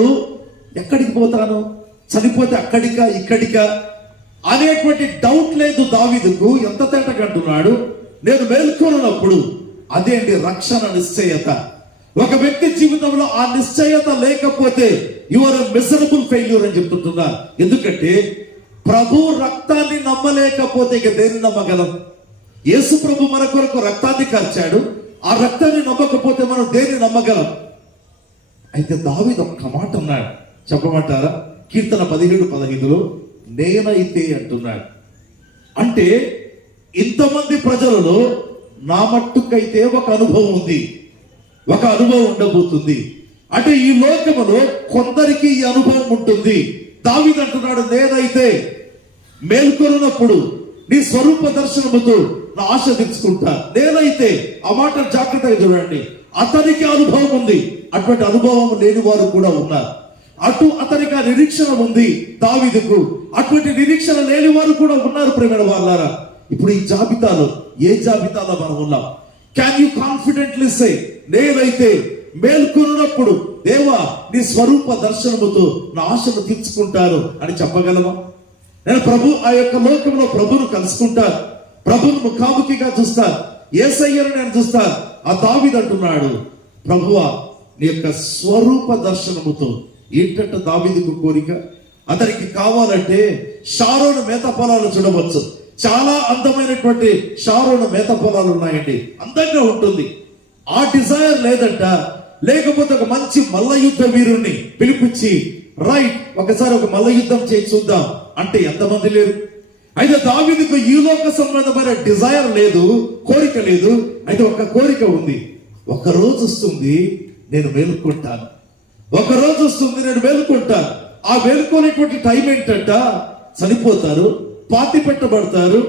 ఎక్కడికి పోతాను, చనిపోతే అక్కడికా ఇక్కడికా అనేటువంటి డౌట్ లేదు దావీదుకు. ఎంత తేటగా అంటున్నాడు, నేను మేల్కొన్నప్పుడు. అదే అండి రక్షణ నిశ్చయత. ఒక వ్యక్తి జీవితంలో ఆ నిశ్చయత లేకపోతే యు ఆర్ మిజరబుల్ ఫెయిల్యూర్ అని చెప్తుంటున్నారు. ఎందుకంటే ప్రభు రక్తాన్ని నమ్మలేకపోతే ఇక దేన్ని నమ్మగలం? యేసు ప్రభు మన కొరకు రక్తాన్ని కార్చాడు. ఆ రక్తాన్ని నమ్మకపోతే మనం దేన్ని నమ్మగలం? అయితే దావీదు ఒక్క మాట అన్నాడు, చెప్పమంటారా? కీర్తన 17:15లో నేనైతే అంటున్నాడు. అంటే ఇంతమంది ప్రజలలో నా మట్టుకైతే ఒక అనుభవం ఉంది, ఒక అనుభవం ఉండబోతుంది. అంటే ఈ లోకములో కొందరికి ఈ అనుభవం ఉంటుంది. దావీదు అంటున్నాడు, నేనైతే మేల్కొన్నప్పుడు నీ స్వరూప దర్శనముతో నా ఆశ తీర్చుకుంటా. నేనైతే ఆ మాట జాగ్రత్తగా చూడండి. అతనికి అనుభవం ఉంది, అటువంటి అనుభవం లేని వారు కూడా ఉన్నారు. అతనికి ఆ నిరీక్షణ ఉంది దావీదుకు, అటువంటి నిరీక్షణ లేని వారు కూడా ఉన్నారు ప్రేమ వాళ్ళారా. ఇప్పుడు ఈ జాబితాలో ఏ జాబితాలో మనం ఉన్నాం? క్యాన్ యూ కాన్ఫిడెంట్లీ సే, నేనైతే మేల్కొన్నప్పుడు దేవా నీ స్వరూప దర్శనముతో నా ఆశను తీర్చుకుంటాను అని చెప్పగలమా? నేను ప్రభు ఆ యొక్క లోకంలో ప్రభును కలుసుకుంటాను, ప్రభును ముఖాముఖిగా చూస్తాను, యేసయ్యను నేను చూస్తాను. ఆ దావీదు అంటున్నాడు, ప్రభువా నీ యొక్క స్వరూప దర్శనముతో. ఏంటంటే దావీదుకు కోరిక, అతనికి కావాలంటే షారోను మేత పొలాలు చూడవచ్చు. చాలా అందమైనటువంటి షారోను మేత పొలాలు ఉన్నాయండి, అందంగా ఉంటుంది. ఆ డిజైర్ లేదంట. లేకపోతే ఒక మంచి మల్ల యుద్ధ వీరుణ్ణి పిలిపించి రైట్ ఒకసారి ఒక మల్ల యుద్ధం చేసి చూద్దాం అంటే ఎంతమంది లేరు. అయితే దావీదుకు ఈ లోక సంబంధమైన డిజైర్ లేదు, కోరిక లేదు. అయితే ఒక కోరిక ఉంది, ఒక రోజు వస్తుంది నేను మేలుకుంటాను, ఒక రోజు వస్తుంది నేను మేలుకుంటాను. ఆ మేలుకోనేటువంటి టైం ఏంటంట, చనిపోతారు, పాతి పెట్టబడతారు.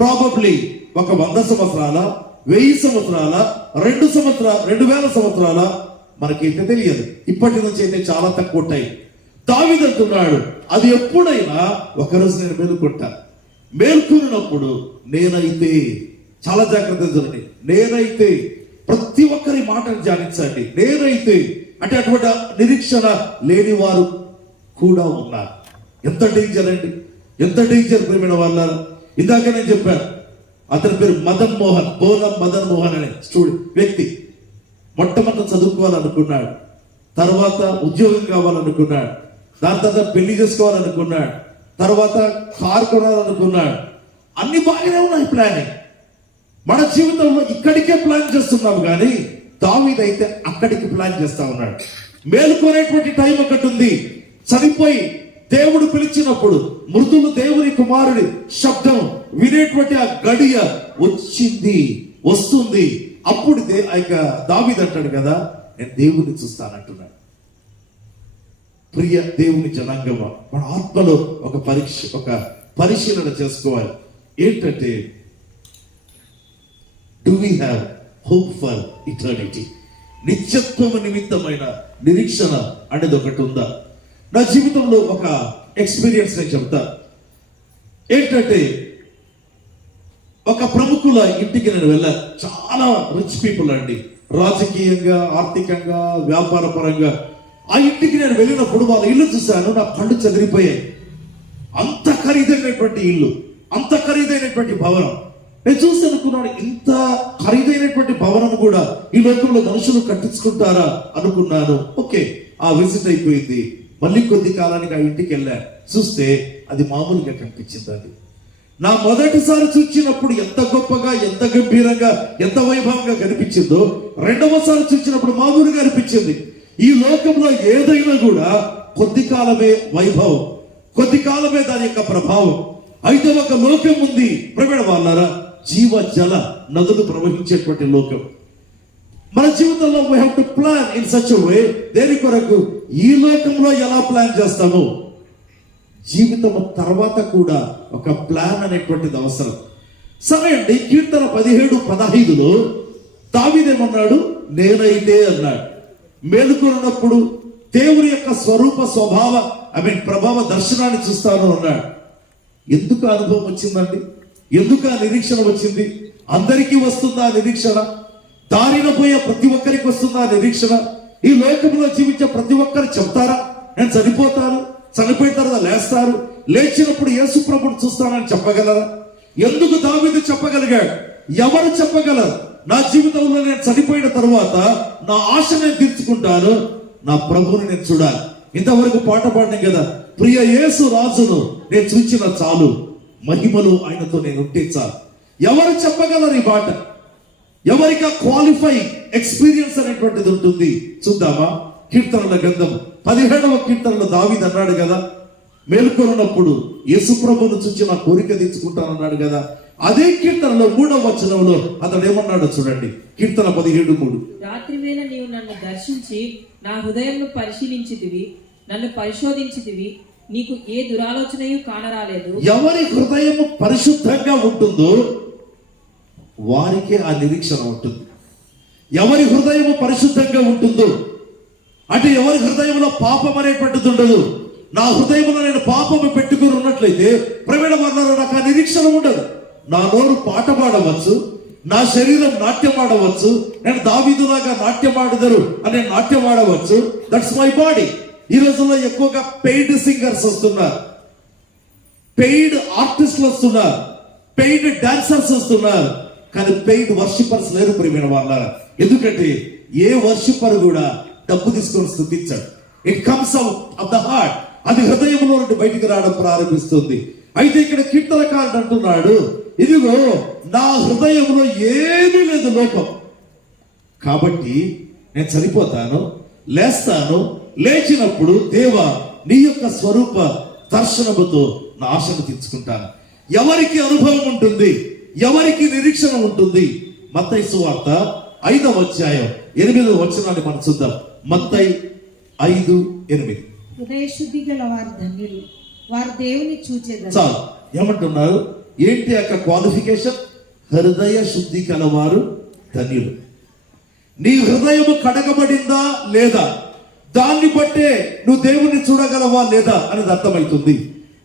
ప్రాబబ్లీ ఒక 100 సంవత్సరాల, 1000 సంవత్సరాల, 2000 సంవత్సరాల మనకైతే తెలియదు. ఇప్పటి నుంచి అయితే చాలా తక్కువ టైం. దావీదు అంటున్నాడు, అది ఎప్పుడైనా ఒకరోజు నేను మేలుకుంటా. మేల్కొన్నప్పుడు నేనైతే, చాలా జాగ్రత్తగా చూడండి, నేనైతే. ప్రతి ఒక్కరి మాటను ధ్యానించండి. నేనైతే అంటే అటువంటి నిరీక్షణ లేని వారు కూడా ఉన్నారు. ఎంత డేంజర్ అండి, ఎంత డేంజర్ ప్రేమిన వాళ్ళ. ఇందాక నేను చెప్పాను, అతని పేరు మదన్ మోహన్, బోనం మదన్ మోహన్ అనే వ్యక్తి. మొట్టమొదటి చదువుకోవాలనుకున్నాడు, తర్వాత ఉద్యోగం కావాలనుకున్నాడు, దాని తర్వాత పెళ్లి చేసుకోవాలనుకున్నాడు, తర్వాత కారు కొనాలనుకున్నాడు. అన్ని బాగానే ఉన్నాయి ప్లానింగ్. మన జీవితంలో ఇక్కడికే ప్లాన్ చేస్తున్నాం కానీ దావీదైతే అక్కడికి ప్లాన్ చేస్తా ఉన్నాడు. మేలుకోనేటువంటి టైం ఒకటి ఉంది. చనిపోయి దేవుడు పిలిచినప్పుడు మృతులు దేవుని కుమారుడి శబ్దం వినేటువంటి ఆ గడియ వస్తుంది. అప్పుడు దావీదు అంటాడు కదా, నేను దేవుడిని చూస్తానంటున్నాడు. ప్రియ దేవుని జనాంగమా, మన ఆత్మలో ఒక పరిశీలన చేసుకోవాలి. ఏంటంటే, do we have hope for eternity? నిత్యత్వము నిమిత్తమైన నిరీక్షణ అనేది ఒకటి ఉందా? నా జీవితంలో ఒక ఎక్స్పీరియన్స్ నేను చెప్తా. ఏంటంటే, ఒక ప్రముఖుల ఇంటికి నేను వెళ్ళాను. చాలా రిచ్ పీపుల్ అండి, రాజకీయంగా, ఆర్థికంగా, వ్యాపార పరంగా. ఆ ఇంటికి నేను వెళ్ళినప్పుడు వాళ్ళ ఇల్లు చూశాను, నా కళ్ళు చెదిరిపోయాయి. అంత ఖరీదైనటువంటి ఇల్లు, అంత ఖరీదైనటువంటి భవనం. నేను చూసి అనుకున్నాను, ఇంత ఖరీదైనటువంటి భవనం కూడా ఈ లోకంలో మనుషులు కట్టించుకుంటారా అనుకున్నాను. ఓకే, ఆ విజిట్ అయిపోయింది. మళ్ళీ కొద్ది కాలానికి ఆ ఇంటికి వెళ్ళాను. చూస్తే అది మామూలుగా కనిపించింది. అది నా మొదటిసారి చూచినప్పుడు ఎంత గొప్పగా, ఎంత గంభీరంగా, ఎంత వైభవంగా కనిపించిందో, రెండవసారి చూచినప్పుడు మామూలుగా అనిపించింది. ఈ లోకంలో ఏదైనా కూడా కొద్ది కాలమే వైభవం, కొద్ది కాలమే దాని యొక్క ప్రభావం. అయితే ఒక లోకం ఉంది ప్రవీణ వాళ్ళారా, జీవ జల నదులు ప్రవహించేటువంటి లోకం. మన జీవితంలో we have to plan in such way. దేని కొరకు? ఈ లోకంలో ఎలా ప్లాన్ చేస్తాము, జీవితం తర్వాత కూడా ఒక ప్లాన్ అనేటువంటిది అవసరం. సరే అండి, కీర్తన 17:15లో దావీదేమన్నాడు? నేనైతే అన్నాడు. మేలుకొన్నప్పుడు దేవుని యొక్క స్వరూప స్వభావ ప్రభావ దర్శనాన్ని చూస్తాను అన్నాడు. ఎందుకు అనుభవం వచ్చిందండి? ఎందుకు ఆ నిరీక్షణ వచ్చింది? అందరికీ వస్తుందా నిరీక్షణ? దారిన పోయే ప్రతి ఒక్కరికి వస్తుందా నిరీక్షణ? ఈ లోకంలో జీవించే ప్రతి ఒక్కరు చెప్తారా, నేను చనిపోతాను, చనిపోయిన తర్వాత లేస్తారు, లేచినప్పుడు యేసు ప్రభువుని చూస్తానని చెప్పగలరా? ఎందుకు దావీదు చెప్పగలిగాడు? ఎవరు చెప్పగలరు? నా జీవితంలో నేను చనిపోయిన తర్వాత నా ఆశ నేను తీర్చుకుంటాను, నా ప్రభువుని నేను చూడాలి. ఇంతవరకు పాట పాడినాం కదా, ప్రియ యేసు రాజును నేను చూచిన చాలు, మహిమలు ఆయనతో నేను ఉంటే చాలు. ఎవరు చెప్పగలరు ఈ మాట? ఎవరికి క్వాలిఫై ఎక్స్పీరియన్స్ అనేటువంటిది ఉంటుంది? చూద్దామా? కీర్తనల గ్రంథం 17వ కీర్తనలో దావీదు అన్నాడు కదా, మేల్కొన్నప్పుడు యేసు ప్రభువును చూచి నా కోరిక తీర్చుకుంటానన్నాడు కదా. అదే కీర్తనలో 3వ వచనంలో అతడు ఏమన్నాడో చూడండి. కీర్తన 17:3. రాత్రి వేళ నీవు నన్ను దర్శించి నా హృదయంను పరిశీలించితివి, నన్ను పరిశోధించితివి, నీకు ఏ దురాలోచనయు కానరాలేదు. ఎవరి హృదయము పరిశుద్ధంగా ఉంటుందో వారికే ఆ నిరీక్షణ ఉంటుంది. ఎవరి హృదయము పరిశుద్ధంగా ఉంటుందో అంటే ఎవరి హృదయంలో పాపం అనేటువంటిది ఉండదు. నా హృదయంలో నేను పాపము పెట్టుకుని ఉన్నట్లయితే ప్రవీణ వర్ణాలు నాకు ఆ నిరీక్షణ ఉండదు. నా నోరు పాట పాడవచ్చు, నా శరీరం నాట్యం ఆడవచ్చు, నేను దావీదులాగా నాట్యం ఆడదరు అని నాట్యం ఆడవచ్చు. That's my body. ఈ రోజుల్లో ఎక్కువగా పెయిడ్ సింగర్స్ వస్తున్నారు, పెయిడ్ ఆర్టిస్టులు వస్తున్నారు, పెయిడ్ డాన్సర్స్ వస్తున్నారు, కానీ పెయిడ్ వర్షిపర్స్ లేరు ప్రియమైన వాళ్ళారా. ఎందుకంటే ఏ వర్షిపర్ కూడా డబ్బు తీసుకొని స్తుతించాడు. It comes out of the heart. అది హృదయంలో నుండి బయటికి రావడం ప్రారంభిస్తుంది. అయితే ఇక్కడ కీర్తనకారుడు అంటున్నాడు, ఇదిగో నా హృదయంలో ఏమీ లేదు లోపం, కాబట్టి నేను చనిపోతాను, లేస్తాను, లేచినప్పుడు దేవా నీ యొక్క స్వరూప దర్శనముతో నా ఆశను తీర్చుకుంటాను. ఎవరికి అనుభవం ఉంటుంది? ఎవరికి నిరీక్షణ ఉంటుంది? మత్తయి సువార్త 5వ అధ్యాయం 8వ వచనాన్ని మనం చూద్దాం. మత్తయి 5:8. హృదయ శుద్ధి గల వారు ధన్యులు, వారు దేవుని చూచేదారు. చాలు. ఏమంటున్నారు? ఏంటి యొక్క క్వాలిఫికేషన్? హృదయ శుద్ధి కలవారు ధన్యులు. నీ హృదయము కడగబడిందా లేదా, దాన్ని బట్టే నువ్వు దేవుణ్ణి చూడగలవా లేదా అనేది అర్థమవుతుంది.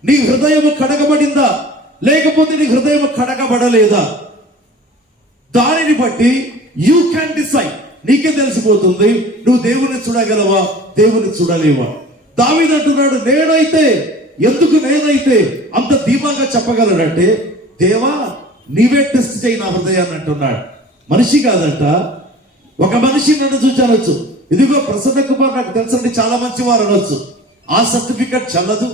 నీ హృదయము కడగబడిందా లేకపోతే నీ హృదయము కడగబడలేదా, దానిని బట్టి యూ క్యాన్ డిసైడ్. నీకే తెలిసిపోతుంది నువ్వు దేవుణ్ణి చూడగలవా, దేవుణ్ణి చూడలేవా. దావీదు అంటున్నాడు, నేనైతే అంత ధీమాగా చెప్పగలడంటే, దేవా నీవే టెస్ట్ చేయి నా హృదయాన్ని అంటున్నాడు. మనిషి కాదంట. ఒక మనిషి నన్ను చూసి అనొచ్చు, ఇదిగో ప్రసన్న కుమార్ నాకు తెలుసండి చాలా మంచి వారు అనొచ్చు. ఆ సర్టిఫికెట్ చల్లదు.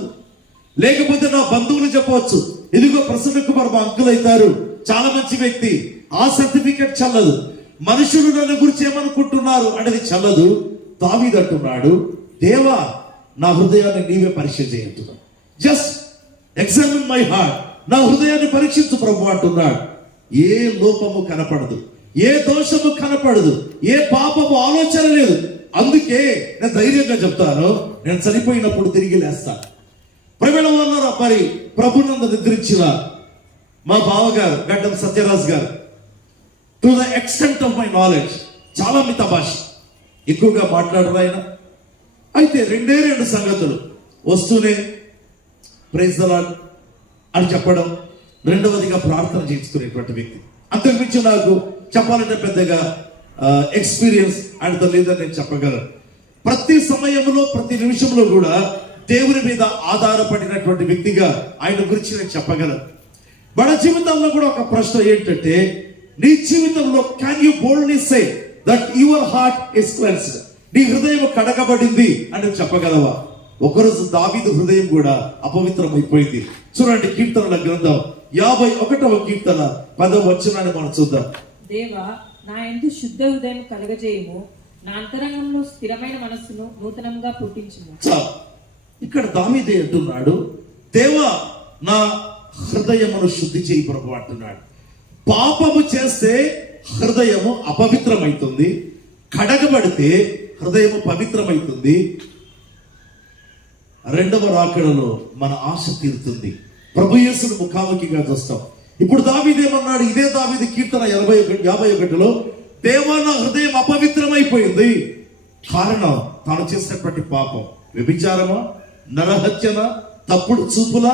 లేకపోతే నా బంధువులు చెప్పవచ్చు, ఇదిగో ప్రసన్న కుమార్ మా అంకుల్ అవుతారు, చాలా మంచి వ్యక్తి. ఆ సర్టిఫికెట్ చల్లదు. మనుషులు నన్ను గురించి ఏమనుకుంటున్నారు అనేది చల్లదు. దావీదు అంటున్నాడు, దేవా నా హృదయాన్ని నీవే పరీక్ష చేయంటున్నాడు. జస్ట్ ఎగ్జామిన్ మై హార్ట్, నా హృదయాన్ని పరీక్షించు ప్రభు అంటున్నాడు. ఏ లోపము కనపడదు, ఏ దోషము కనపడదు, ఏ పాపము ఆలోచన లేదు. అందుకే నేను ధైర్యంగా చెప్తాను, నేను చనిపోయినప్పుడు తిరిగి లేస్తాను. ప్రవీణ అన్నారు, మరి ప్రభునందు నిద్రించిన మా బావగారు గడ్డం సత్యరాజ్ గారు, to the extent of my knowledge, చాలా మిత భాష, ఎక్కువగా మాట్లాడరు ఆయన. అయితే రెండు సంగతులు వస్తూనే ప్రైజ్ ద లార్డ్ అని చెప్పడం, రెండవదిగా ప్రార్థన చేసుకునేటువంటి వ్యక్తి. అంతకుమించి నాకు చెప్పాలంటే పెద్దగా ఎక్స్పీరియన్స్ ఆయనతో లేదని నేను చెప్పగలను. ప్రతి సమయంలో ప్రతి నిమిషంలో కూడా దేవుని మీద ఆధారపడినటువంటి వ్యక్తిగా ఆయన గురించి నేను చెప్పగలను. మన జీవితంలో కూడా ఒక ప్రశ్న ఏంటంటే, నీ జీవితంలో can you boldly say that your heart is cleansed, నీ హృదయం కడగబడింది అని చెప్పగలవా? ఒకరోజు దావీదు హృదయం కూడా అపవిత్రం అయిపోయింది. చూడండి, కీర్తనల గ్రంథం 51వ కీర్తన 10వ వచనాన్ని మనం చూద్దాం. దేవా నా యందు శుద్ధ హృదయం కలగజేయము, నా అంతరంగంలో స్థిరమైన మనస్సును నూతనంగా పుట్టించుము. ఇక్కడ దావీదే అంటున్నాడు, దేవా నా హృదయమును శుద్ధి చేయి ప్రభు అంటున్నాడు. పాపము చేస్తే హృదయము అపవిత్రమైతుంది, కడగబడితే హృదయము పవిత్రమైతుంది. రెండవ రాకడలో మన ఆశ తీరుతుంది, ప్రభు యేసును ముఖాముఖిగా చూస్తాం. ఇప్పుడు దావీదేమన్నాడు, ఇదే దావీదు కీర్తన 51లో, దేవా నా హృదయం అపవిత్రమైపోయింది. కారణం తాను చేసినటువంటి పాపం, వ్యభిచారమా, నరహత్యన, తప్పుడు చూపుల,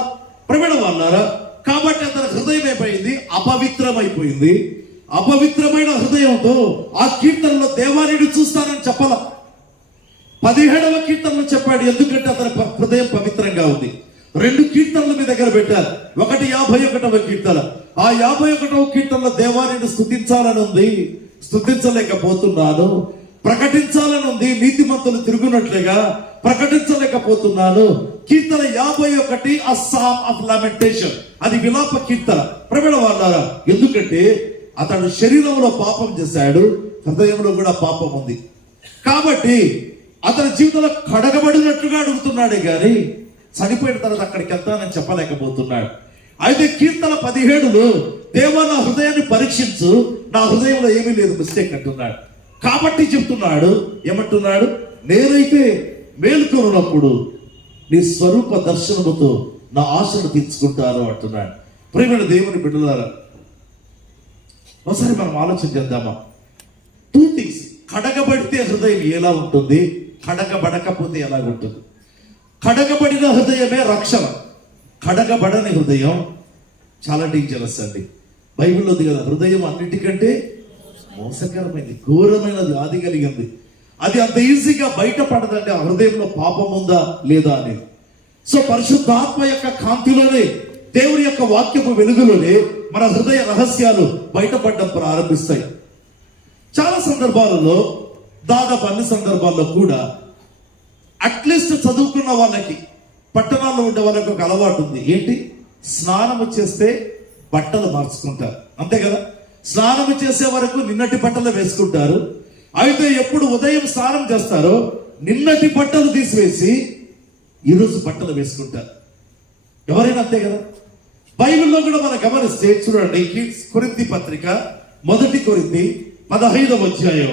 ప్రవీణ వాళ్ళారా. కాబట్టి అతని హృదయం ఏమైంది? అపవిత్రమైపోయింది. అపవిత్రమైన హృదయంతో ఆ కీర్తనలో దేవానిని చూస్తానని చెప్పాల. 17వ కీర్తనలో చెప్పాడు, ఎందుకంటే అతని హృదయం పవిత్రంగా ఉంది. 2 కీర్తనలు మీ దగ్గర పెట్టారు. ఒకటి 51వ కీర్తన. ఆ 51వ కీర్తనలో దేవానిని స్తుతించాలని ఉంది, స్తుతించలేకపోతున్నాను. ప్రకటించాలని ఉంది, నీతిమంతులు తిరుగునట్లుగా ప్రకటించలేకపోతున్నాను. కీర్తన 51 ఆ సామ్ ఆఫ్ లామెంటేషన్, అది విలాప కీర్తన. ప్రవీణ వాళ్ళారా, ఎందుకంటే అతడు శరీరంలో పాపం చేశాడు, హృదయంలో కూడా పాపం ఉంది. కాబట్టి అతని జీవితంలో కడగబడినట్లుగా అడుగుతున్నాడే గాని చనిపోయిన తర్వాత అక్కడికి వెళ్తానని చెప్పలేకపోతున్నాడు. అయితే కీర్తన 17లో దేవా నా హృదయాన్ని పరీక్షించు, నా హృదయంలో ఏమీ లేదు, మిస్టేక్ అంటున్నాడు. కాబట్టి చెప్తున్నాడు, ఏమంటున్నాడు? నేనైతే మేలుకొనున్నప్పుడు నీ స్వరూప దర్శనముతో నా ఆశను తీర్చుకుంటాను అంటున్నాడు. ప్రియమైన దేవుని బిడ్డలారా, ఒకసారి మనం ఆలోచన చేద్దామా? 2 థింగ్స్. కడగబడితే హృదయం ఎలా ఉంటుంది, కడగబడకపోతే ఎలా ఉంటుంది? కడగబడిన హృదయమే రక్షణ, కడగబడని హృదయం చాలా డేంజరస్ అండి. బైబిల్లో ఉంది కదా, హృదయం అన్నిటికంటే మోసకరమైనది, ఘోరమైనది, వ్యాధి కలిగింది. అది అంత ఈజీగా బయటపడదంటే ఆ హృదయంలో పాపం ఉందా లేదా అనేది. సో పరిశుద్ధాత్మ యొక్క కాంతిలోనే, దేవుని యొక్క వాక్యపు వెలుగులోనే మన హృదయ రహస్యాలు బయటపడడం ప్రారంభిస్తాయి. చాలా సందర్భాలలో, దాదాపు అన్ని సందర్భాల్లో కూడా అట్లీస్ట్ చదువుకున్న వాళ్ళకి, పట్టణాల్లో ఉండే వాళ్ళకి ఒక అలవాటు ఉంది. ఏంటి? స్నానం చేస్తే బట్టలు మార్చుకుంటారు, అంతే కదా? స్నానం చేసే వరకు నిన్నటి బట్టలు వేసుకుంటారు. అయితే ఎప్పుడు ఉదయం స్నానం చేస్తారో నిన్నటి బట్టలు తీసివేసి ఈరోజు బట్టలు వేసుకుంటారు. ఎవరైనా అంతే కదా? బైబిల్లో కూడా మనం గమనిస్తే చూడండి, కొరింథీ పత్రిక 1 కొరింథీ 15వ అధ్యాయం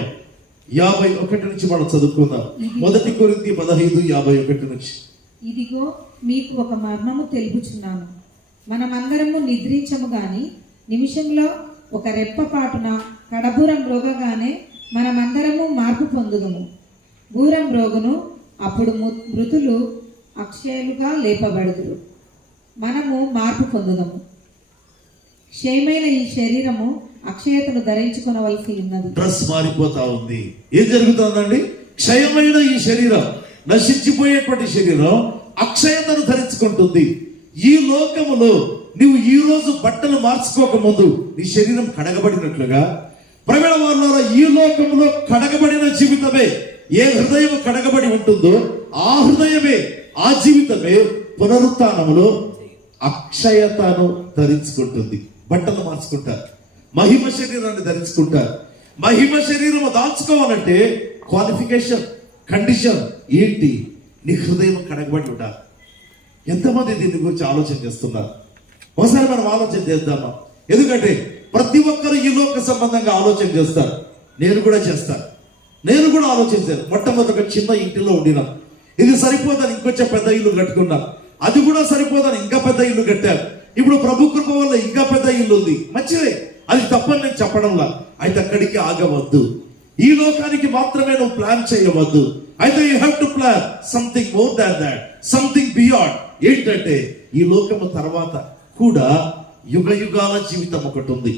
51 నుంచి మనం చదువుకుందాం. 1 కొరింథీ 15:51 నుంచి. ఇదిగో మీకు ఒక మర్మము తెలుపుచున్నాను, మనమందరము నిద్రించము గాని నిమిషంలో ఒక రెప్పపాటున కడబూరం రోగగానే మనమందరము మార్పు పొందుదుము. బూరం రోగును, అప్పుడు మృతులు అక్షయులుగా లేపబడుదురు. మనము మార్పు పొందుదము. క్షయమైన ఈ శరీరము అక్షయతను ధరించుకొనవలసి ఉన్నది. డ్రెస్ మారిపోతా ఉంది. ఏం జరుగుతుందండి? క్షయమైన ఈ శరీరం, నశించిపోయేటువంటి శరీరం అక్షయతను ధరించుకుంటుంది. ఈ లోకములో నువ్వు ఈ రోజు బట్టలు మార్చుకోక ముందు నీ శరీరం కడగబడినట్లుగా, ప్రవీణ వాళ్ళ ఈ లోకంలో కడగబడిన జీవితమే, ఏ హృదయం కడగబడి ఉంటుందో ఆ హృదయమే, ఆ జీవితమే పునరుత్థానములో అక్షయతను ధరించుకుంటుంది. బట్టలు మార్చుకుంటారు, మహిమ శరీరాన్ని ధరించుకుంటారు. మహిమ శరీరము దాల్చుకోవాలంటే క్వాలిఫికేషన్, కండిషన్ ఏంటి? నీ హృదయం కడగబడి ఉండాలి. ఎంతమంది దీని గురించి ఆలోచన చేస్తున్నారు? ఒకసారి మనం ఆలోచన చేద్దామా? ఎందుకంటే ప్రతి ఒక్కరు ఈ లోక సంబంధంగా ఆలోచన చేస్తారు. నేను కూడా చేస్తాను, నేను కూడా ఆలోచించాను. మొట్టమొదటి ఒక చిన్న ఇంటిలో ఉండినా, ఇది సరిపోదని ఇంకొంచెం పెద్ద ఇల్లు కట్టుకున్నా, అది కూడా సరిపోదని ఇంకా పెద్ద ఇల్లు కట్టారు. ఇప్పుడు ప్రభు కృప వల్ల ఇంకా పెద్ద ఇల్లు ఉంది, మంచిదే, అది తప్పని నేను చెప్పడంలా. అయితే అక్కడికి ఆగవద్దు. ఈ లోకానికి మాత్రమే నువ్వు ప్లాన్ చేయవద్దు. అయితే you have to plan something more than that, something beyond. ఏంటంటే ఈ లోకము తర్వాత కూడా యుగ యుగాల జీవితం ఒకటి ఉంది.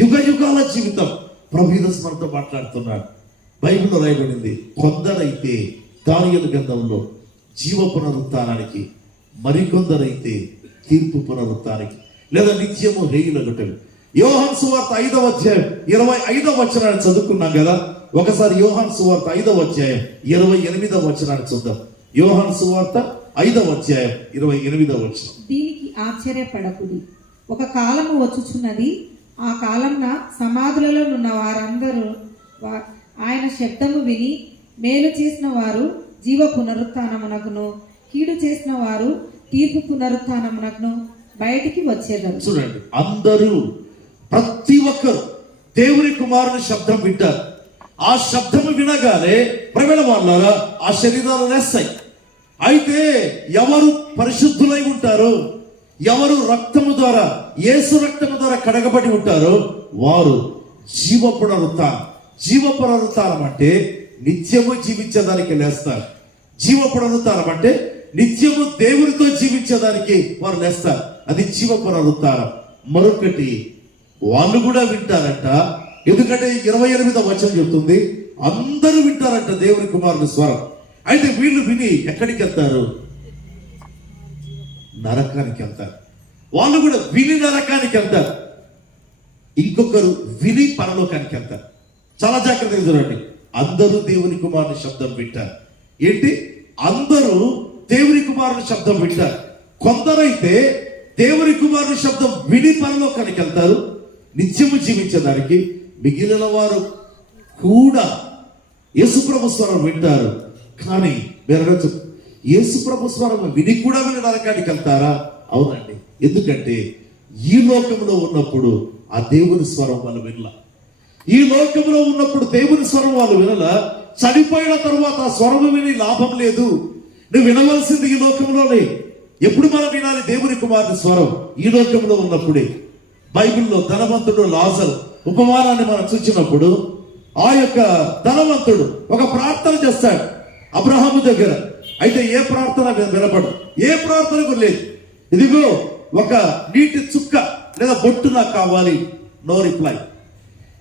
యుగ యుగాల జీవితం ప్రభు ఈరోజు మనతో మాట్లాడుతున్నాడు. బైబిల్లో రాయబడింది, కొందరైతే దానియేలు గ్రంథంలో జీవ పునరుత్థానానికి, మరికొందరైతే తీర్పు పునరుత్థానానికి లేదా నిత్యము హేయులగుటకు. యోహాను సువార్త 5వ అధ్యాయం 25వ వచనాన్ని చదువుకున్నాం కదా. ఒకసారి యోహాను సువార్త 5వ అధ్యాయం 28వ వచనాన్ని చూద్దాం. యోహాను సువార్త 5వ అధ్యాయం 28వ వచనం. దీనికి ఆశ్చర్యపడకుడి, ఒక కాలము వచ్చుచున్నది, ఆ కాలంన సమాధులలో ఉన్న వారందరూ ఆయన శబ్దము విని మేలు చేసిన వారు జీవ పునరుత్థానమునకును, కీడు చేసిన వారు తీర్పు పునరుత్థానమునకును బయటికి వచ్చేదారు. చూడండి, అందరూ ప్రతి ఒక్కరు దేవుని కుమారుని శబ్దం వింటారు. ఆ శబ్దము వినగానే ప్రవీణ వాళ్ళారా ఆ శరీరాలు లేస్తాయి. అయితే ఎవరు పరిశుద్ధులై ఉంటారో, ఎవరు రక్తము ద్వారా, యేసు రక్తము ద్వారా కడగబడి ఉంటారో వారు జీవ పునరుత్థానం. జీవ పునరుత్థానం అంటే నిత్యము జీవించేదానికి లేస్తారు. జీవ పునరుత్థానం అంటే నిత్యము దేవునితో జీవించేదానికి వారు లేస్తారు. అది జీవ పునరుత్థానం. మరొకటి, వాళ్ళు కూడా వింటారంట. ఎందుకంటే 28వ వచనం చెప్తుంది, అందరూ వింటారంట దేవుని కుమారుని స్వరం. అయితే వీళ్ళు విని ఎక్కడికి వెళ్తారు? నరకానికి వెళ్తారు. వాళ్ళు కూడా విని నరకానికి వెళ్తారు. ఇంకొకరు విని పరలోకానికి వెళ్తారు. చాలా జాగ్రత్తగా చూడండి. అందరూ దేవుని కుమారుని శబ్దం వింటారు. ఏంటి? అందరూ దేవుని కుమారుని శబ్దం వింటారు. కొందరైతే దేవుని కుమారుని శబ్దం విని పరలోకానికి వెళ్తారు, నిత్యము జీవించడానికి. మిగిలిన వారు కూడా యేసుప్రభు స్వరం వింటారు. కానీ మీరు యేసుప్రభు స్వరం విని కూడా వీళ్ళు నరకానికి వెళ్తారా? అవునండి. ఎందుకంటే ఈ లోకంలో ఉన్నప్పుడు ఆ దేవుని స్వరం వాళ్ళు వినలా. ఈ లోకంలో ఉన్నప్పుడు దేవుని స్వరం వాళ్ళు వినలా. చనిపోయిన తరువాత ఆ స్వరం విని లాభం లేదు. నువ్వు వినవలసింది ఈ లోకంలోనే. ఎప్పుడు మనం వినాలి దేవుని కుమారుని స్వరం? ఈ లోకంలో ఉన్నప్పుడే. బైబిల్లో ధనవంతుడు లాజరు ఉపమానాన్ని మనం చూసినప్పుడు ఆ యొక్క ధనవంతుడు ఒక ప్రార్థన చేస్తాడు అబ్రహాము దగ్గర. అయితే ఏ ప్రార్థన వినపడు, ఏ ప్రార్థనకు లేదు. ఇదిగో ఒక నీటి చుక్క లేదా బొట్టు నాకు కావాలి, నో రిప్లై.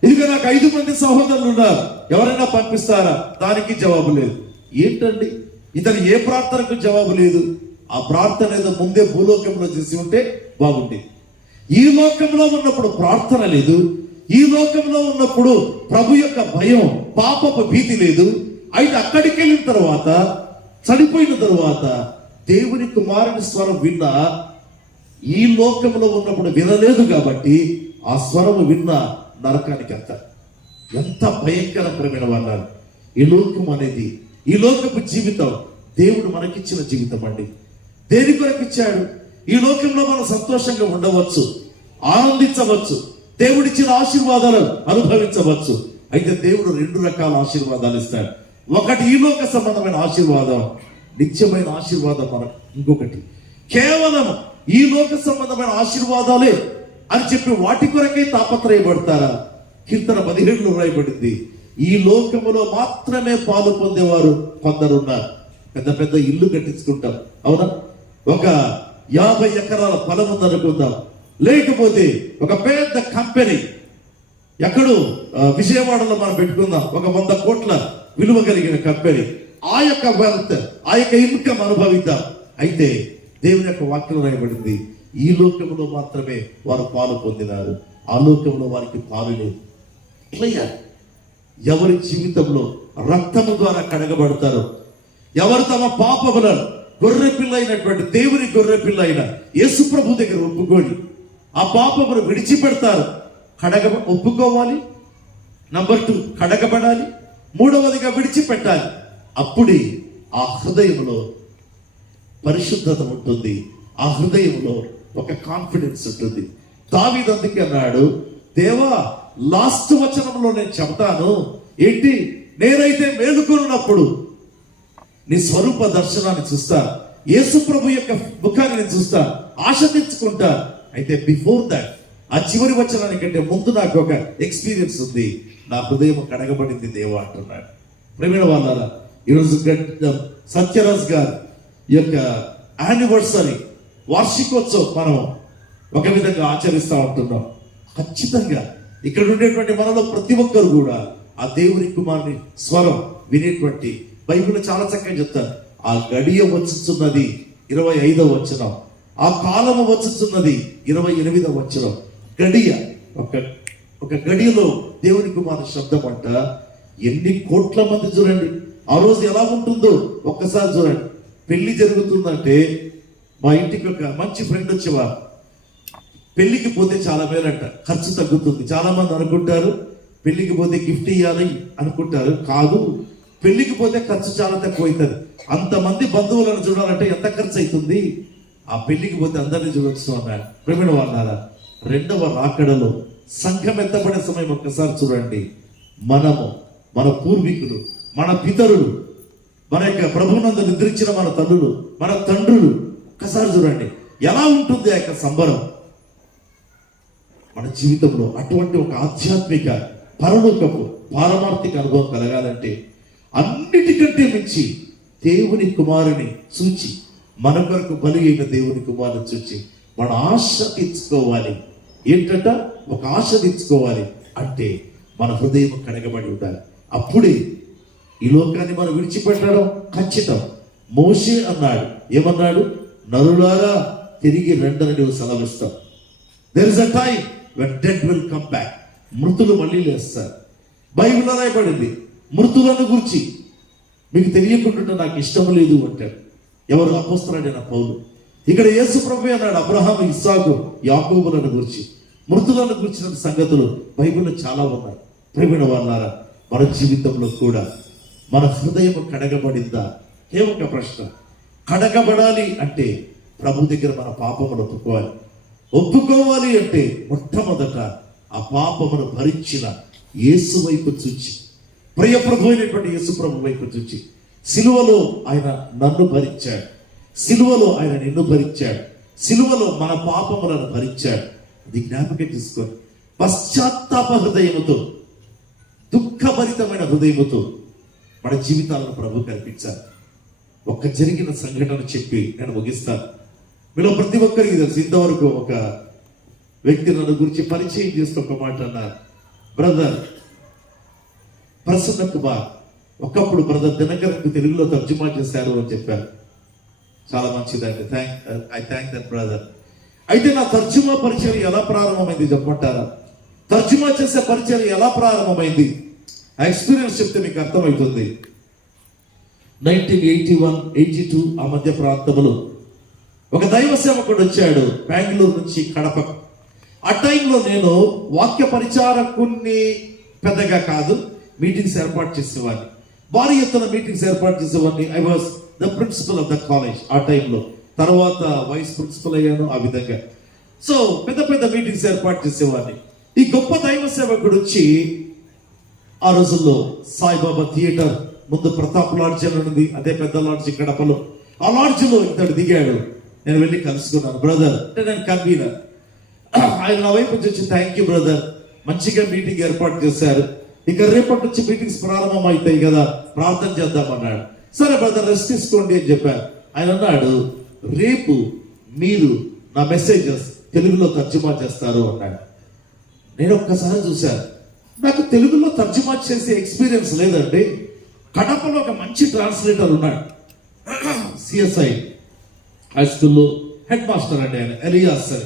ఇదిగో నాకు 5 మంది సహోదరులు ఉన్నారు, ఎవరైనా పంపిస్తారా? దానికి జవాబు లేదు. ఏంటండి, ఇతను ఏ ప్రార్థనకు జవాబు లేదు? ఆ ప్రార్థన ఏదో ముందే భూలోకంలో చేసి ఉంటే బాగుండేది. ఈ లోకంలో ఉన్నప్పుడు ప్రార్థన లేదు. ఈ లోకంలో ఉన్నప్పుడు ప్రభు యొక్క భయం, పాపపు భీతి లేదు. అయితే అక్కడికి వెళ్ళిన తర్వాత, చనిపోయిన తరువాత దేవుని కుమారుని స్వరం విన్నా ఈ లోకంలో ఉన్నప్పుడు వినలేదు కాబట్టి ఆ స్వరము విన్నా నరకానికి వెళ్తారు. ఎంత భయంకరమైన వాళ్ళు. ఈ లోకం అనేది, ఈ లోకపు జీవితం దేవుడు మనకిచ్చిన జీవితం అండి. దేని కొరకు ఇచ్చాడు? ఈ లోకంలో మనం సంతోషంగా ఉండవచ్చు, ఆనందించవచ్చు, దేవుడిచ్చిన ఆశీర్వాదాలు అనుభవించవచ్చు. అయితే దేవుడు 2 రకాల ఆశీర్వాదాలు ఇస్తాడు. ఒకటి ఈ లోక సంబంధమైన ఆశీర్వాదం, నిత్యమైన ఆశీర్వాదం. మనకు ఇంకొకటి కేవలం ఈ లోక సంబంధమైన ఆశీర్వాదాలే అని చెప్పి వాటి కొరకే తాపత్రయపడతారా? కీర్తన 17లో రాయబడింది, ఈ లోకములో మాత్రమే పాలు పొందేవారు కొందరు ఉన్నారు. పెద్ద పెద్ద ఇల్లు కట్టించుకుంటాం, అవునా? ఒక 50 ఎకరాల పొలం ఉందనుకుందాం, లేకపోతే ఒక పెద్ద కంపెనీ ఎక్కడో విజయవాడలో మనం పెట్టుకుందాం, ఒక 100 కోట్ల విలువ కలిగిన కంపెనీ. ఆ యొక్క వెల్త్, ఆ యొక్క ఇన్కమ్ అనుభవిద్దాం. అయితే దేవుని యొక్క వాక్యం రాయబడింది, ఈ లోకంలో మాత్రమే వారు పాలు పొందినారు, ఆ లోకంలో వారికి పాలు లేదు. క్లియర్. ఎవరి జీవితంలో రక్తము ద్వారా కడగబడతారో, ఎవరు తమ పాపములను గొర్రె పిల్ల అయినటువంటి దేవుని గొర్రె పిల్ల అయిన యేసు ప్రభు దగ్గర ఒప్పుకొని ఆ పాపమును విడిచిపెడతారు. ఒప్పుకోవాలి. నంబర్ 2, కడగబడాలి. మూడవదిగా విడిచిపెట్టాలి. అప్పుడే ఆ హృదయంలో పరిశుద్ధత ఉంటుంది, ఆ హృదయంలో ఒక కాన్ఫిడెన్స్ ఉంటుంది. దావీదు అందుకే అన్నాడు, దేవా లాస్ట్ వచనంలో నేను చెప్తాను ఏంటి, నేనైతే మేలుకొనున్నప్పుడు నీ స్వరూప దర్శనాన్ని చూస్తా, యేసు ప్రభు యొక్క ముఖాన్ని నేను చూస్తా, ఆశ తెచ్చుకుంటా. అయితే బిఫోర్ దాట్, ఆ చివరి వచనానికంటే ముందు నాకు ఒక ఎక్స్పీరియన్స్ ఉంది, నా హృదయం కడగబడింది దేవా అంటున్నాడు. ప్రేమైన వాళ్ళారా, ఈరోజు సత్యరాజ్ గారు యొక్క యానివర్సరీ వార్షికోత్సవం మనం ఒక విధంగా ఆచరిస్తూ ఉంటున్నాం. ఖచ్చితంగా ఇక్కడ ఉండేటువంటి మనలో ప్రతి ఒక్కరు కూడా ఆ దేవుని కుమారుని స్వరం వినేటువంటి, బైబిల్ చాలా చక్కగా చెప్తారు, ఆ గడియ వచ్చుచున్నది 25వ వచనం, ఆ కాలము వచ్చుచున్నది 28వ వచనం. గడియ, ఒక గడియలో దేవుని కుమారుని శబ్దం అంట. ఎన్ని కోట్ల మంది చూడండి, ఆ రోజు ఎలా ఉంటుందో ఒక్కసారి చూడండి. పెళ్లి జరుగుతుందంటే, మా ఇంటికి ఒక మంచి ఫ్రెండ్ వచ్చేవారు, పెళ్లికి పోతే చాలా మేలంట, ఖర్చు తగ్గుతుంది. చాలా మంది అనుకుంటారు పెళ్లికి పోతే గిఫ్ట్ ఇవ్వాలి అనుకుంటారు, కాదు, పెళ్లికి పోతే ఖర్చు చాలా తక్కువ అవుతుంది. అంతమంది బంధువులను చూడాలంటే ఎంత ఖర్చు అవుతుంది, ఆ పెళ్లికి పోతే అందరినీ చూడొచ్చు అన్నాడు. ప్రేమిణ వాళ్ళారా, 2వ రాకడలో సంఘం ఎత్తబడే సమయం ఒక్కసారి చూడండి. మనము, మన పూర్వీకులు, మన పితరులు, మన యొక్క ప్రభునందు నిద్రించిన మన తల్లులు, మన తండ్రులు, ఒక్కసారి చూడండి ఎలా ఉంటుంది ఆ యొక్క సంబరం. మన జీవితంలో అటువంటి ఒక ఆధ్యాత్మిక పరలోకపు పారమార్థిక అనుభవం కలగాలంటే అన్నిటికంటే మించి దేవుని కుమారుని చూచి, మన కొరకు బలి అయిన దేవుని కుమారుని చూచి మన ఆశ తీర్చుకోవాలి. ఏంటంట, ఒక ఆశ తీర్చుకోవాలి అంటే మన హృదయం కడగబడి ఉండాలి. అప్పుడే ఈ లోకాన్ని మనం విడిచిపెట్టడం ఖచ్చితం. మోషే అన్నాడు, ఏమన్నాడు, నరులారా తిరిగి రండని నువ్వు సెలవిస్తావు. There is a time when dead will come back. మృతులు మళ్ళీ లేస్తారు. బైబిల్ రాయబడింది మృతులను గురించి. మీకు తెలియకుండా నాకు ఇష్టం లేదు అంటాడు. ఎవరు? అపోస్తలుడైన పౌలు. ఇక్కడ యేసు ప్రభువే అన్నాడు, అబ్రహాము, ఇస్సాకు, యాకోబులను గురించి, మృతులను గురించిన సంగతులు బైబిల్లో చాలా ఉన్నాయి. ప్రేమిన వాళ్ళారా, మన జీవితంలో కూడా మన హృదయం కడగబడిందా? ఏమొక ప్రశ్న. కడగబడాలి అంటే ప్రభు దగ్గర మన పాపమును ఒప్పుకోవాలి అంటే మొట్టమొదట ఆ పాపమును భరించిన యేసు వైపు చూచి, ప్రియ ప్రభు అయినటువంటి యేసు ప్రభు వైపు చూచి, సిలువలో ఆయన నన్ను భరించాడు, సిలువలో ఆయన నిన్ను భరించాడు, సిలువలో మన పాపములను భరించాడు. అది జ్ఞాపకం తీసుకొని పశ్చాత్తాప హృదయముతో, దుఃఖభరితమైన హృదయముతో మన జీవితాలను ప్రభు కల్పించాలి. ఒక్క జరిగిన సంఘటన చెప్పి నేను ముగిస్తాను. మీలో ప్రతి ఒక్కరికి తెలుసు, ఇంతవరకు ఒక వ్యక్తి నన్ను గురించి పరిచయం చేస్తూ ఒక మాట అన్నారు, బ్రదర్ ప్రసన్న కుమార్. ఒకప్పుడు బ్రదర్ దినకరన్కు తెలుగులో తర్జుమా చేశారు అని చెప్పారు. చాలా మంచిదండి, ఐ థ్యాంక్ దట్ బ్రదర్. అయితే నా తర్జుమా పరిచయం ఎలా ప్రారంభమైంది చెప్పమంటారా? తర్జుమా చేసే పరిచయం ఎలా ప్రారంభమైంది ఆ ఎక్స్పీరియన్స్ చెప్తే మీకు అర్థమవుతుంది. 1981-82 ఆ మధ్య ప్రాంతంలో ఒక దైవ సేవకుడు వచ్చాడు బెంగళూరు నుంచి కడప. ఆ టైంలో నేను వాక్య పరిచారకుని పెద్దగా కాదు, మీటింగ్స్ ఏర్పాటు చేసేవాడిని, భారీ ఎత్తున మీటింగ్స్ ఏర్పాటు చేసేవాడిని. I was the principal of the college ఆ టైంలో. తర్వాత వైస్ ప్రిన్సిపల్ అయ్యాను. ఆ విధంగా సో పెద్ద పెద్ద మీటింగ్స్ ఏర్పాటు చేసేవాడిని. ఈ గొప్ప దైవ సేవకుడు వచ్చి, ఆ రోజుల్లో సాయిబాబా థియేటర్ ముందు ప్రతాప్ లాడ్జ్ అని ఉంది, అదే పెద్ద లాడ్జ్ కడపలో. ఆ లాడ్జ్లో ఇతడు దిగాడు. నేను వెళ్ళి కలుసుకున్నాను. బ్రదర్ అంటే నేను కన్వీనర్. ఆయన నా వైపు వచ్చి, థ్యాంక్ యూ బ్రదర్, మంచిగా మీటింగ్ ఏర్పాటు చేశారు, ఇక రేపటి నుంచి మీటింగ్స్ ప్రారంభం అవుతాయి కదా, ప్రార్థన చేద్దామన్నాడు. సరే బ్రదర్, రెస్ట్ తీసుకోండి అని చెప్పారు. ఆయన అన్నాడు, రేపు మీరు నా మెసేజెస్ తెలుగులో తర్జుమా చేస్తారు అన్నాడు. నేను ఒక్కసారి చూశాను, నాకు తెలుగులో తర్జుమా చేసే ఎక్స్పీరియన్స్ లేదండి. కడపలో ఒక మంచి ట్రాన్స్లేటర్ ఉన్నాడు, సిఎస్ఐ హై స్కూల్లో హెడ్ మాస్టర్ అండి ఆయన, ఎలియాస్ సార్.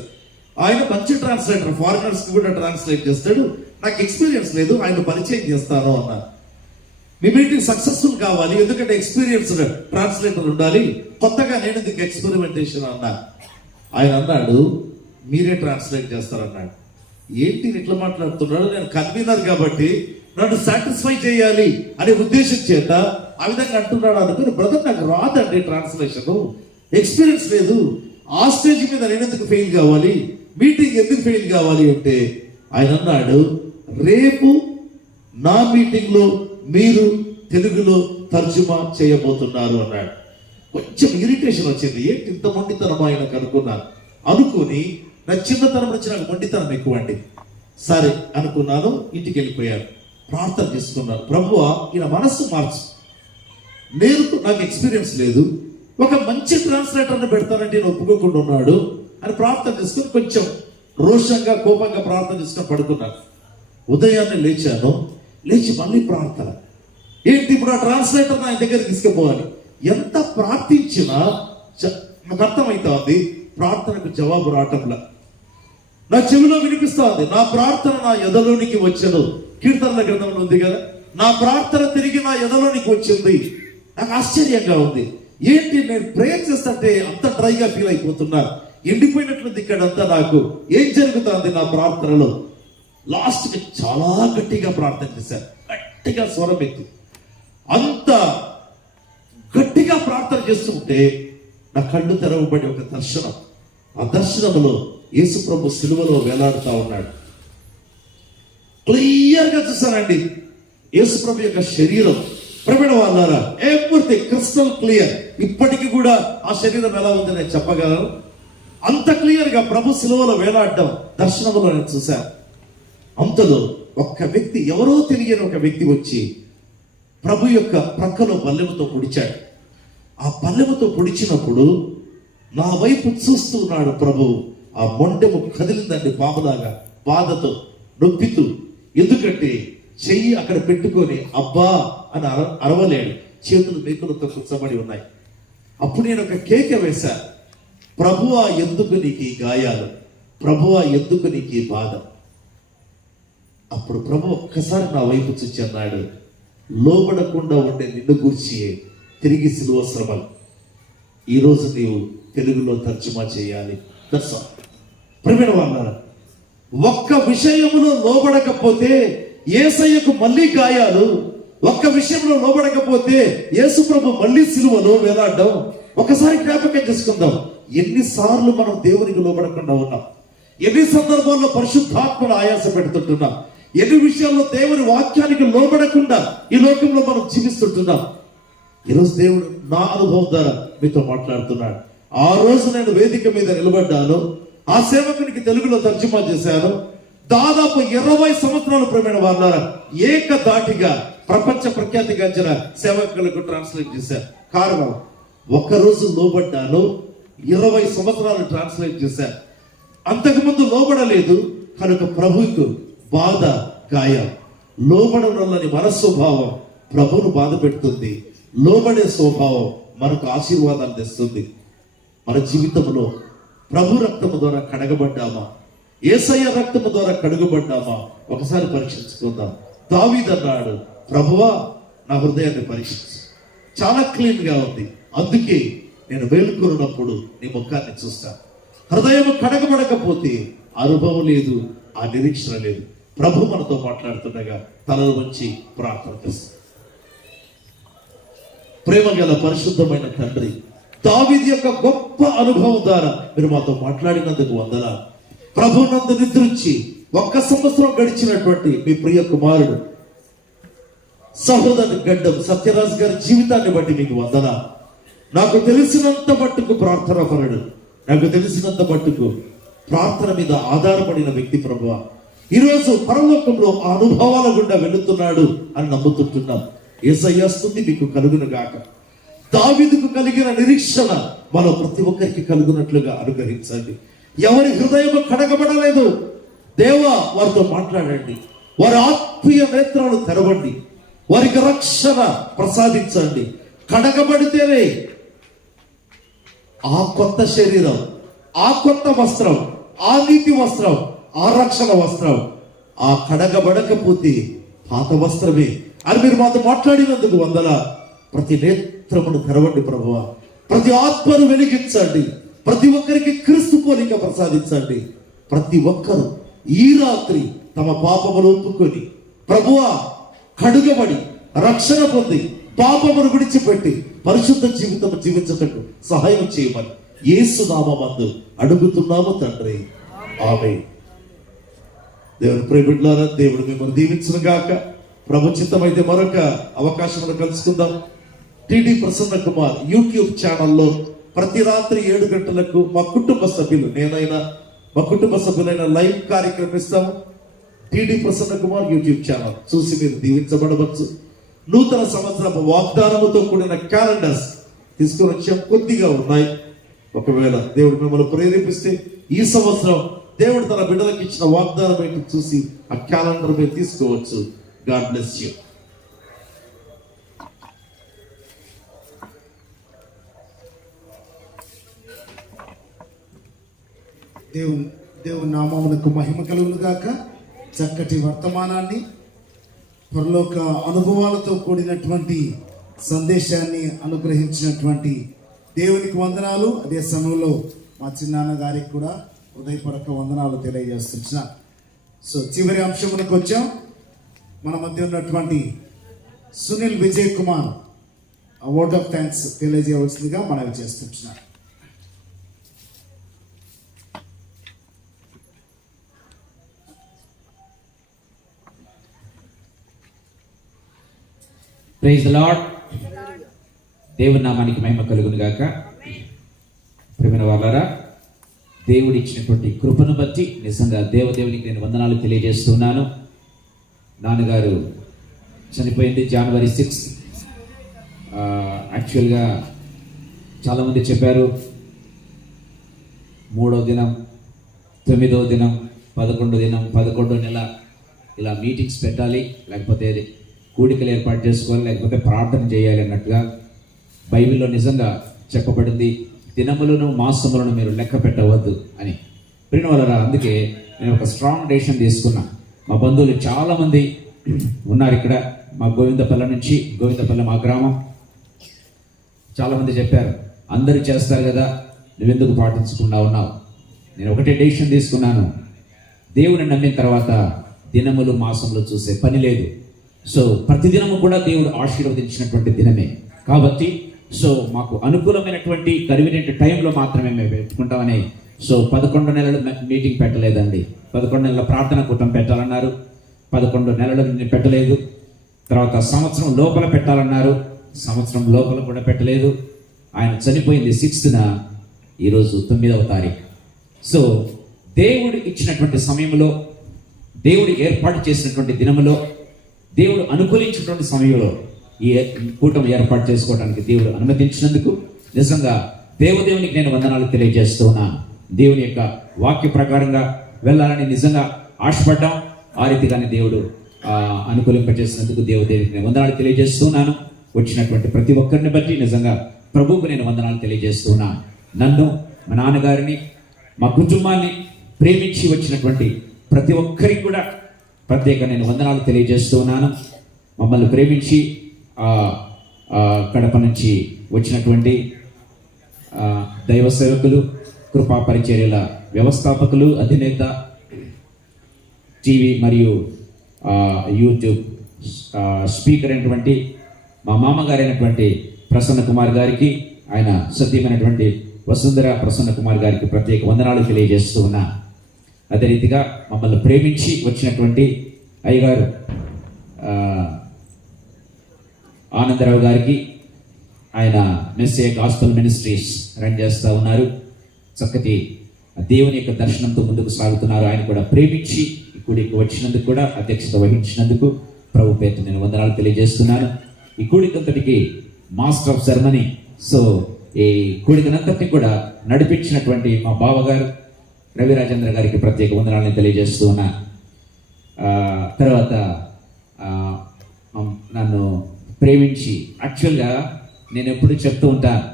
ఆయన మంచి ట్రాన్స్లేటర్, ఫారినర్స్ కి కూడా ట్రాన్స్లేట్ చేస్తాడు. నాకు ఎక్స్పీరియన్స్ లేదు, ఆయన పరిచయం చేస్తాను అన్నారు. మీ మీటింగ్ సక్సెస్ఫుల్ కావాలి, ఎందుకంటే ఎక్స్పీరియన్స్డ్ ట్రాన్స్లేటర్ ఉండాలి, కొత్తగా నేను దీనికి ఎక్స్పెరిమెంటేషన్ అన్నా. ఆయన అన్నాడు మీరే ట్రాన్స్లేట్ చేస్తారన్నాడు. ఏంటి ఇట్లా మాట్లాడుతున్నాడు? నేను కన్వీనర్ కాబట్టి నన్ను సాటిస్ఫై చేయాలి అనే ఉద్దేశం చేత ఆ విధంగా అంటున్నాడు అనుకుని, బ్రదర్ నాకు రాదండి ట్రాన్స్లేషన్, ఎక్స్పీరియన్స్ లేదు, ఆ స్టేజ్ మీద నేను ఎందుకు ఫెయిల్ కావాలి, మీటింగ్ ఎందుకు ఫెయిల్ కావాలి అంటే ఆయన అన్నాడు రేపు నా మీటింగ్ లో మీరు తెలుగులో తర్జుమా చేయబోతున్నారు అన్నాడు. కొంచెం ఇరిటేషన్ వచ్చింది, ఏంటి ఇంత మొండితనం ఆయనకు అనుకున్నాను. అనుకుని నా చిన్నతనం నుంచి నాకు మొండితనం ఎక్కువ అండి. సరే అనుకున్నాను, ఇంటికి వెళ్ళిపోయాను, ప్రార్థన చేసుకున్నాను, ప్రభువా ఈయన మనస్సు మార్చు, నాకు ఎక్స్పీరియన్స్ లేదు, ఒక మంచి ట్రాన్స్లేటర్ని పెడతానంటే నేను ఒప్పుకోకుండా ఉన్నాడు అని ప్రార్థన చేసుకుని కొంచెం రోషంగా కోపంగా ప్రార్థన చేసుకుని పడుకున్నాను. ఉదయాన్నే లేచాను, లేచి మళ్ళీ ప్రార్థన, ఏంటి ఇప్పుడు ఆ ట్రాన్స్లేటర్ నా దగ్గరికి తీసుకుపోవాలి. ఎంత ప్రార్థించినా నాకు అర్థమవుతోంది ప్రార్థనకు జవాబు రావటంలా. నా చెవిలో వినిపిస్తోంది, నా ప్రార్థన నా ఎదలోనికి వచ్చను, కీర్తనల గ్రంథంలో ఉంది కదా, నా ప్రార్థన తిరిగి నా ఎదలోనికి వచ్చింది. నాకు ఆశ్చర్యంగా ఉంది, ఏంటి నేను ప్రేయర్ చేస్తుంటే అంత డ్రైగా ఫీల్ అయిపోతున్నా, ఎండిపోయినట్లుంది ఇక్కడంతా, నాకు ఏం జరుగుతుంది నా ప్రార్థనలో. లాస్ట్కి చాలా గట్టిగా ప్రార్థన చేశాను, గట్టిగా స్వరం ఎత్తి అంత గట్టిగా ప్రార్థన చేస్తుంటే నా కళ్ళు తెరవబడి ఒక దర్శనం, ఆ దర్శనంలో యేసు ప్రభు సిలువలో వేలాడుతా ఉన్నాడు. క్లియర్ గా చూసానండి యేసు ప్రభు యొక్క శరీరం. ప్రవీణ వాళ్ళారా, ఎవ్రీథింగ్ క్రిస్టల్ క్లియర్. ఇప్పటికీ కూడా ఆ శరీరం ఎలా ఉంది నేను చెప్పగలను. అంత క్లియర్ గా ప్రభు సిలువలో వేలాడడం దర్శనంలో నేను చూశాను. అంతలో ఒక్క వ్యక్తి, ఎవరో తెలియని ఒక వ్యక్తి వచ్చి ప్రభు యొక్క ప్రక్కలో బల్లెముతో పొడిచాడు. ఆ బల్లెముతో పొడిచినప్పుడు నా వైపు చూస్తూ ఉన్నాడు ప్రభు. ఆ మొండెము కదిలిందండి పాములాగా, బాధతో నొప్పితూ. ఎందుకంటే చెయ్యి అక్కడ పెట్టుకొని అబ్బా అని అరవలేడు, చేతులు మేకులతో కూర్చోబడి ఉన్నాయి. అప్పుడు నేను ఒక కేక వేశా, ప్రభువా ఎందుకు నీకు ఈ గాయాలు, ప్రభువా ఎందుకు నీకు ఈ బాధ. అప్పుడు ప్రభు ఒక్కసారి నా వైపు చూచి అన్నాడు, లోబడకుండా ఉండే నిన్ను గూర్చి తిరిగి సిలువ శ్రమలు ఈరోజు నీవు తెలుగులో తర్జుమా చేయాలి. ప్రవీణ వాళ్ళ ఒక్క విషయంలో లోబడకపోతే యేసయ్యకు మళ్ళీ గాయాలు, ఒక్క విషయంలో లోబడకపోతే యేసు ప్రభు మళ్ళీ సిలువలో వేలాడడం. ఒకసారి జ్ఞాపకం చేసుకుందాం, ఎన్నిసార్లు మనం దేవునికి లోబడకుండా ఉన్నాం, ఎన్ని సందర్భాల్లో పరిశుద్ధాత్మను ఆయాస పెడుతుంటున్నాం, ఎన్ని విషయాల్లో దేవుని వాక్యానికి లోబడకుండా ఈ లోకంలో మనం జీవిస్తుంటున్నాం. ఈరోజు దేవుడు నా అనుభవం ద్వారా మీతో మాట్లాడుతున్నాడు. ఆ రోజు నేను వేదిక మీద నిలబడ్డాను, ఆ సేవకునికి తెలుగులో తర్జుమా చేశాను. దాదాపు 20 సంవత్సరాలు ప్రవీణ వాళ్ళారా ఏకదాటిగా ప్రపంచ ప్రఖ్యాతిగాంచిన సేవకులకు ట్రాన్స్లేట్ చేశాను. కారణం, ఒక్కరోజు లోబడ్డాను, 20 సంవత్సరాలు ట్రాన్స్లేట్ చేశాను. అంతకుముందు లోబడలేదు కనుక ప్రభువుకు బాధ, గాయం. లోబడని మన స్వభావం ప్రభువును బాధ పెడుతుంది, లోబడే స్వభావం మనకు ఆశీర్వాదాలు తెస్తుంది. మన జీవితంలో ప్రభు రక్తము ద్వారా కడగబడ్డామా, యేసయ్య రక్తము ద్వారా కడుగబడ్డామా ఒకసారి పరీక్షించుకుందాం. దావీదు అన్నాడు, ప్రభువా నా హృదయాన్ని పరీక్షించు, చాలా క్లీన్ గా ఉంది, అందుకే నేను వేడుకున్నప్పుడు నీ ముఖాన్ని చూస్తాను. హృదయం కడగబడకపోతే అనుభవం లేదు, ఆ నిరీక్షణ లేదు. ప్రభు మనతో మాట్లాడుతుండగా తలలు వంచి ప్రార్థన చేస్తాం. ప్రేమ గల పరిశుద్ధమైన తండ్రి, దావీదు యొక్క గొప్ప అనుభవం ద్వారా మీరు మాతో మాట్లాడినందుకు వందనాలు. ప్రభు నందు నిద్రించి 1 సంవత్సరం గడిచినటువంటి మీ ప్రియ కుమారుడు సహోదరు గడ్డం సత్యరాజు గారి జీవితాన్ని బట్టి మీకు వందనాలు. నాకు తెలిసినంత మట్టుకు ప్రార్థన పరుడు, నాకు తెలిసినంత మట్టుకు ప్రార్థన మీద ఆధారపడిన వ్యక్తి ప్రభువా, ఈరోజు పరలోకంలో ఆ అనుభవాల గుండా వెళుతున్నాడు అని నమ్ముతుంటున్నాం. యేసయ్య స్తుతి మీకు కలుగును గాక. దావీదుకు కలిగిన నిరీక్షణ మనం ప్రతి ఒక్కరికి కలుగునట్లుగా అనుగ్రహించండి. ఎవరి హృదయం కడగబడలేదు దేవా, వారితో మాట్లాడండి, వారి ఆత్మీయ నేత్రాలు తెరవండి, వారికి రక్షణ ప్రసాదించండి. కడగబడితేనే ఆ కొత్త శరీరం, ఆ కొత్త వస్త్రం, ఆ నీతి వస్త్రం, ఆ రక్షణ వస్త్రం. ఆ కడగబడకపోతే పాత వస్త్రమే, అని మీరు మాతో మాట్లాడినందుకు వందల. ప్రతి నేత్రమును తెరవండి ప్రభువా, ప్రతి ఆత్మను వెలిగించండి, ప్రతి ఒక్కరికి క్రీస్తు పోలిక ప్రసాదించండి. ప్రతి ఒక్కరు ఈ రాత్రి తమ పాపములు ఒప్పుకొని ప్రభువా కడుగబడి రక్షణ పొంది పాపమును విడిచిపెట్టి పరిశుద్ధ జీవితం జీవించటకు సహాయం చేయమని యేసు నామమందు అడుగుతున్నాము తండ్రి, ఆమేన్. దేవుని ప్రియబిడ్డలారా, దేవుడు మిమ్మల్ని దీవించును గాక. ప్రభు చిత్తమైతే మరొక అవకాశం కలుసుకుందాం. టిడి ప్రసన్న కుమార్ యూట్యూబ్ ఛానల్లో ప్రతి రాత్రి 7 గంటలకు మా కుటుంబ సభ్యులు, నేనైనా మా కుటుంబ సభ్యులైన లైవ్ కార్యక్రమం ఇస్తాము. టిడి ప్రసన్న కుమార్ యూట్యూబ్ ఛానల్ చూసి మీరు దీవించబడవచ్చు. నూతన సంవత్సరపు వాగ్దానముతో కూడిన క్యాలెండర్స్ తీసుకొని వచ్చాం, కొద్దిగా ఉన్నాయి. ఒకవేళ దేవుడు మిమ్మల్ని ప్రేరేపిస్తే ఈ సంవత్సరం దేవుడు తన బిడ్డలకు ఇచ్చిన వాగ్దానం ఏంటి చూసి ఆ క్యాలెండర్ మీరు తీసుకోవచ్చు. God bless you. దేవుని నామమునకు మహిమ కలుగును గాక. చక్కటి వర్తమానాన్ని, పరలోక అనుభవాలతో కూడినటువంటి సందేశాన్ని అనుగ్రహించినటువంటి దేవునికి వందనాలు. అదే సమయంలో మా చిన్నాన్న గారికి కూడా హృదయపూర్వక వందనాలు తెలియజేస్తున్నా. సో చివరి అంశమునకు వచ్చాం. మన మధ్య ఉన్నటువంటి Sunil Vijay Kumar word of thanks తెలియజేయవలసిందిగా మనవి చేస్తున్నాం. Praise the lord. దేవుని నామానికి మహిమ కలుగును గాక. ప్రియమైన వాళ్ళారా, దేవుడు ఇచ్చినటువంటి కృపను బట్టి నిజంగా దేవదేవునికి నేను వందనాలు తెలియజేస్తున్నాను. నాన్నగారు చనిపోయింది January 6. యాక్చువల్గా చాలామంది చెప్పారు 3వ దినం, 9వ దినం, 11వ దినం, 11వ నెల ఇలా మీటింగ్స్ పెట్టాలి, లేకపోతే కూడికలు ఏర్పాటు చేసుకోవాలి, లేకపోతే ప్రార్థన చేయాలి అన్నట్టుగా బైబిల్లో నిజంగా చెప్పబడింది. దినములను మాసములను మీరు లెక్క పెట్టవద్దు అని. ప్రియమైన వాళ్ళారా, అందుకే నేను ఒక స్ట్రాంగ్ డెసిషన్ తీసుకున్నా. మా బంధువులు చాలామంది ఉన్నారు ఇక్కడ, మా గోవిందపల్లి మా గ్రామం. చాలామంది చెప్పారు, అందరూ చేస్తారు కదా, నువ్వెందుకు పాటించకుండా ఉన్నావు. నేను ఒకటే డెసిషన్ తీసుకున్నాను, దేవుని నమ్మిన తర్వాత దినములు మాసములు చూసే పని లేదు. సో ప్రతిదినము కూడా దేవుడు ఆశీర్వదించినటువంటి దినమే కాబట్టి సో మాకు అనుకూలమైనటువంటి కన్వీనియంట్ టైంలో మాత్రమే మేము పెట్టుకుంటామని. సో 11 నెలలు మీటింగ్ పెట్టలేదండి. 11 నెలల ప్రార్థన కూటం పెట్టాలన్నారు, 11 నెలలు పెట్టలేదు. తర్వాత సంవత్సరం లోపల పెట్టాలన్నారు, సంవత్సరం లోపల కూడా పెట్టలేదు. ఆయన చనిపోయింది 6న, ఈరోజు 9వ తారీఖు. సో దేవుడు ఇచ్చినటువంటి సమయంలో, దేవుడు ఏర్పాటు చేసినటువంటి దినములో, దేవుడు అనుకూలించినటువంటి సమయంలో ఈ కూటమి ఏర్పాటు చేసుకోవడానికి దేవుడు అనుమతించినందుకు నిజంగా దేవునికి నేను వందనాలు తెలియజేస్తూ ఉన్నాను. దేవుని యొక్క వాక్య ప్రకారంగా వెళ్ళాలని నిజంగా ఆశపడ్డాం. ఆ రీతిగానే దేవుడు అనుకూలింపజేసినందుకు దేవునికి నేను వందనాలు తెలియజేస్తున్నాను. వచ్చినటువంటి ప్రతి ఒక్కరిని బట్టి నిజంగా ప్రభువుకు నేను వందనాలు తెలియజేస్తున్నాను. నన్ను, మా నాన్నగారిని, మా కుటుంబాన్ని ప్రేమించి వచ్చినటువంటి ప్రతి ఒక్కరికి కూడా ప్రత్యేక నేను వందనాలు తెలియజేస్తూ ఉన్నాను. మమ్మల్ని ప్రేమించి కడప నుంచి వచ్చినటువంటి దైవ సేవకులు, కృపా పరిచర్యల వ్యవస్థాపకులు, అధినేత, టీవీ మరియు యూట్యూబ్ స్పీకర్ అయినటువంటి మా మామగారైనటువంటి ప్రసన్న కుమార్ గారికి, ఆయన సత్యమైనటువంటి వసుంధర ప్రసన్న కుమార్ గారికి ప్రత్యేక వందనాలు తెలియజేస్తూ ఉన్నా. అదే రీతిగా మమ్మల్ని ప్రేమించి వచ్చినటువంటి అయ్యగారు ఆనందరావు గారికి, ఆయన మెస్సే గాస్పల్ మినిస్ట్రీస్ రన్ చేస్తూ ఉన్నారు. చక్కటి దేవుని యొక్క దర్శనంతో ముందుకు సాగుతున్నారు. ఆయన కూడా ప్రేమించి కూడికి వచ్చినందుకు, కూడా అధ్యక్షత వహించినందుకు ప్రభు పేరు నేను వందనాలు తెలియజేస్తున్నాను. ఈ కూడికంతటికి మాస్టర్ ఆఫ్ సెరమనీ, సో ఈ కూడికనంతటిని కూడా నడిపించినటువంటి మా బావగారు రవిరాజేంద్ర గారికి ప్రత్యేక వందనాలను తెలియజేస్తూ ఉన్నా. తర్వాత నన్ను ప్రేమించి, యాక్చువల్గా నేను ఎప్పుడు చెప్తూ ఉంటాను,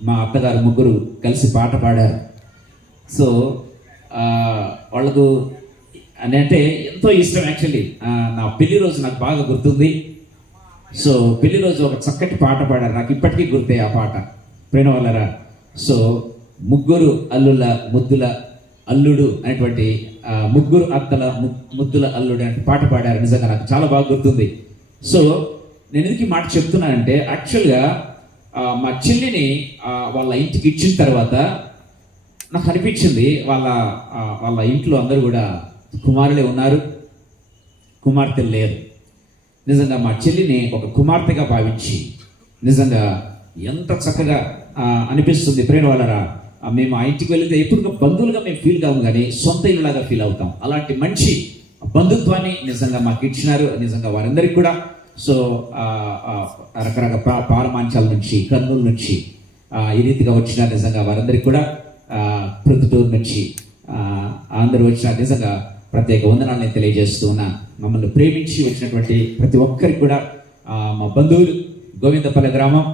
మా అత్తగారు ముగ్గురు కలిసి పాట పాడారు. సో వాళ్ళకు అని అంటే ఎంతో ఇష్టం. యాక్చువల్లీ నా పెళ్లి రోజు నాకు బాగా గుర్తుంది. సో పెళ్లి రోజు ఒక చక్కటి పాట పాడారు, నాకు ఇప్పటికీ గుర్తే ఆ పాట, ప్రేమ వల్లరా. సో ముగ్గురు అల్లుల ముద్దుల అల్లుడు అనేటువంటి ముగ్గురు అత్తల ముద్దుల అల్లుడు అనే పాట పాడారు. నిజంగా నాకు చాలా బాగా గుర్తుంది. సో నేను ఎందుకు ఈ మాట చెప్తున్నానంటే, యాక్చువల్గా మా చెల్లిని వాళ్ళ ఇంటికి ఇచ్చిన తర్వాత నాకు అనిపించింది వాళ్ళ ఇంట్లో అందరూ కూడా కుమారులే ఉన్నారు, కుమార్తెలు లేరు. నిజంగా మా చెల్లిని ఒక కుమార్తెగా భావించి నిజంగా ఎంత చక్కగా అనిపిస్తుంది. ప్రేమ వాళ్ళరా, మేము ఆ ఇంటికి వెళితే ఎప్పుడు బంధువులుగా మేము ఫీల్ కాము కానీ సొంత ఇల్లులాగా ఫీల్ అవుతాం. అలాంటి మంచి బంధుత్వాన్ని నిజంగా మాకు ఇచ్చినారు. నిజంగా వారందరికీ కూడా సో రకరకాల పాలమాంచాల నుంచి, కర్నూలు నుంచి ఈ రీతిగా వచ్చిన నిజంగా వారందరికీ కూడా ప్రొద్దుటూరు నుంచి అందరూ వచ్చిన నిజంగా ప్రత్యేక వందనాలు నేను తెలియజేస్తూ ఉన్నా. మమ్మల్ని ప్రేమించి వచ్చినటువంటి ప్రతి ఒక్కరికి కూడా మా బంధువులు గోవిందపల్లి గ్రామం,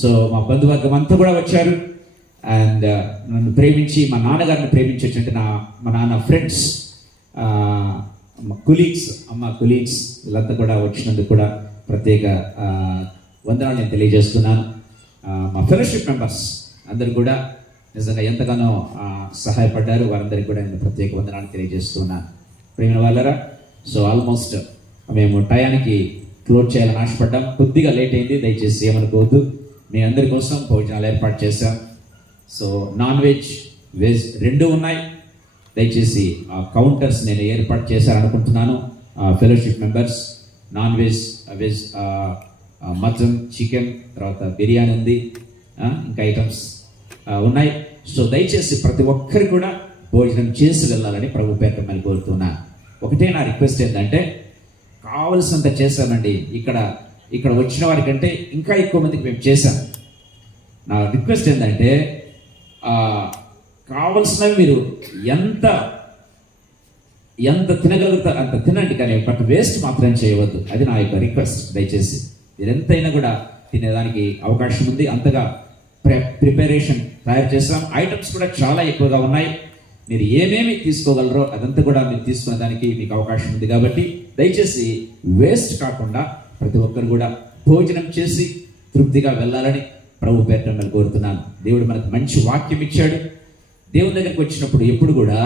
సో మా బంధువర్గం అంతా కూడా వచ్చారు. అండ్ నన్ను ప్రేమించి మా నాన్నగారిని ప్రేమించి వచ్చినట్టు మా నాన్న ఫ్రెండ్స్, మా కులీగ్స్, అమ్మ కులీగ్స్ వీళ్ళంతా కూడా వచ్చినందుకు కూడా ప్రత్యేక వందనాలు నేను తెలియజేస్తున్నాను. మా ఫెలోషిప్ మెంబర్స్ అందరు కూడా నిజంగా ఎంతగానో సహాయపడ్డారు. వారందరికీ కూడా నేను ప్రత్యేక వందనాలు తెలియజేస్తున్నాను. ప్రేమ వాళ్ళరా, సో ఆల్మోస్ట్ మేము టయానికి క్లోజ్ చేయాలని ఆశపడ్డాం. కొద్దిగా లేట్ అయింది, దయచేసి ఏమనుకోవద్దు. మీ అందరి కోసం భోజనాలు ఏర్పాటు చేశాం. సో నాన్ వెజ్, వెజ్ రెండు ఉన్నాయి. దయచేసి కౌంటర్స్ నేను ఏర్పాటు చేశారనుకుంటున్నాను. Fellowship members non veg, veg mutton, chicken, తర్వాత బిర్యానీ ఉంది, ఇంకా ఐటమ్స్ ఉన్నాయి. సో దయచేసి ప్రతి ఒక్కరు కూడా భోజనం చేసి వెళ్ళాలని ప్రభు పేరు మిమ్మల్ని కోరుతున్నా. ఒకటే నా రిక్వెస్ట్ ఏంటంటే, కావలసినంత చేశామండి. ఇక్కడ వచ్చిన వారికంటే ఇంకా ఎక్కువ మందికి మేము చేశాం. నా రిక్వెస్ట్ ఏంటంటే, కావలసినవి మీరు ఎంత తినగలుగుతారు అంత తినండి, కానీ బట్ వేస్ట్ మాత్రం చేయవద్దు. అది నా యొక్క రిక్వెస్ట్. దయచేసి మీరు ఎంతైనా కూడా తినేదానికి అవకాశం ఉంది. అంతగా ప్రిపరేషన్ తయారు చేస్తాం. ఐటమ్స్ కూడా చాలా ఎక్కువగా ఉన్నాయి. మీరు ఏమేమి తీసుకోగలరో అదంతా కూడా మీరు తీసుకునే దానికి మీకు అవకాశం ఉంది. కాబట్టి దయచేసి వేస్ట్ కాకుండా ప్రతి ఒక్కరు కూడా భోజనం చేసి తృప్తిగా వెళ్ళాలని ప్రభు పేరిట మిమ్మల్ని కోరుతున్నాను. దేవుడు మనకు మంచి వాక్యం ఇచ్చాడు. దేవుని దగ్గరికి వచ్చినప్పుడు ఎప్పుడు కూడా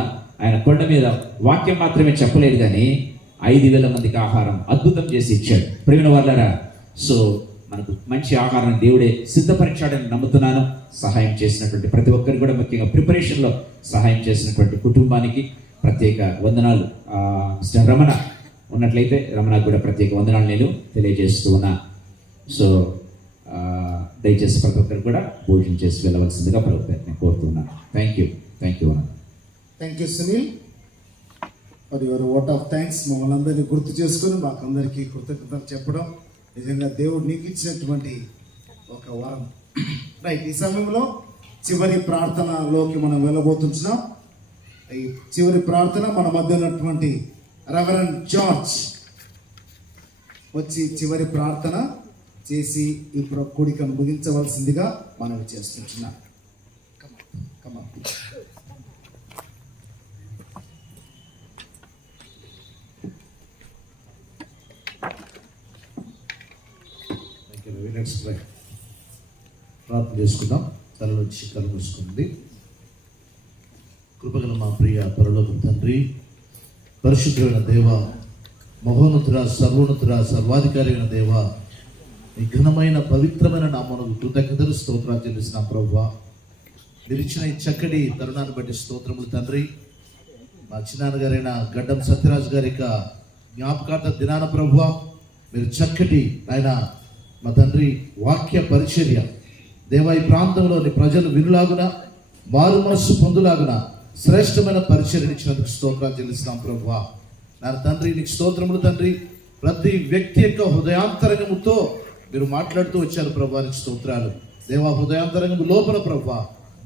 ఆయన కొండ మీద వాక్యం మాత్రమే చెప్పలేదు, కానీ 5,000 మందికి ఆహారం అద్భుతం చేసి ఇచ్చాడు. ప్రేమ వాళ్ళరా, సో మనకు మంచి ఆహారాన్ని దేవుడే సిద్ధపరిచాడని నమ్ముతున్నాను. సహాయం చేసినటువంటి ప్రతి ఒక్కరికి కూడా, ముఖ్యంగా ప్రిపరేషన్లో సహాయం చేసినటువంటి కుటుంబానికి ప్రత్యేక వందనాలు. మిస్టర్ రమణ ఉన్నట్లయితే రమణకు కూడా ప్రత్యేక వందనాలు నేను తెలియజేస్తూ ఉన్నా. సో దయచేసి ప్రతి ఒక్కరు కూడా భోజనం చేసి వెళ్ళవలసిందిగా ప్రభు నేను కోరుతున్నాను. థ్యాంక్ యూ అన్న. Thank you Sunil for your word of thanks. మమ్మల్ని అందరినీ గుర్తు చేసుకొని మాకు అందరికీ కృతజ్ఞతలు చెప్పడం నిజంగా దేవుడు నీకు ఇచ్చినటువంటి ఒక వరం. రైట్, ఈ సమయంలో చివరి ప్రార్థనలోకి మనం వెళ్ళబోతున్నాం. ఈ చివరి ప్రార్థన మన మధ్య ఉన్నటువంటి రెవరెండ్ జార్జ్ వచ్చి చివరి ప్రార్థన చేసి ఈ కూడికను ముగించవలసిందిగా మనం చేస్తున్నాం. ప్రార్థన చేసుకుందాం. తలలో చిక్కలు మూసుకుంది. కృపగల మా ప్రియ పరలోక తండ్రి, పరిశుద్ధమైన దేవ, మహోన్నతుడ, సర్వోన్నతుడ, సర్వాధికారి అయిన దేవ, ఈ ఘనమైన పవిత్రమైన నామమునకు కృతజ్ఞతలు స్తోత్రాలు చెల్లిస్తున్నాం ప్రభువా. మీరు ఇచ్చిన ఈ చక్కటి తరుణాన్ని బట్టి స్తోత్రములు తండ్రి. మా చిన్నాన్నగారైన గడ్డం సత్యరాజు గారి యొక్క జ్ఞాపకార్థ దినాన ప్రభువా, మీరు చక్కటి ఆయన మా తండ్రి వాక్య పరిచర్య దేవా, ఈ ప్రాంతంలోని ప్రజలు వినులాగున, మారు మనస్సు పొందులాగున శ్రేష్టమైన పరిచర్యను ఇచ్చినందుకు స్తోత్రాలు చెల్లిస్తున్నాం ప్రభువా. నా తండ్రి నీకు స్తోత్రములు తండ్రి. ప్రతి వ్యక్తి యొక్క హృదయాంతరంగముతో మీరు మాట్లాడుతూ వచ్చారు ప్రభువా, నీకు స్తోత్రాలు దేవా. హృదయాంతరంగము లోపల ప్రభువా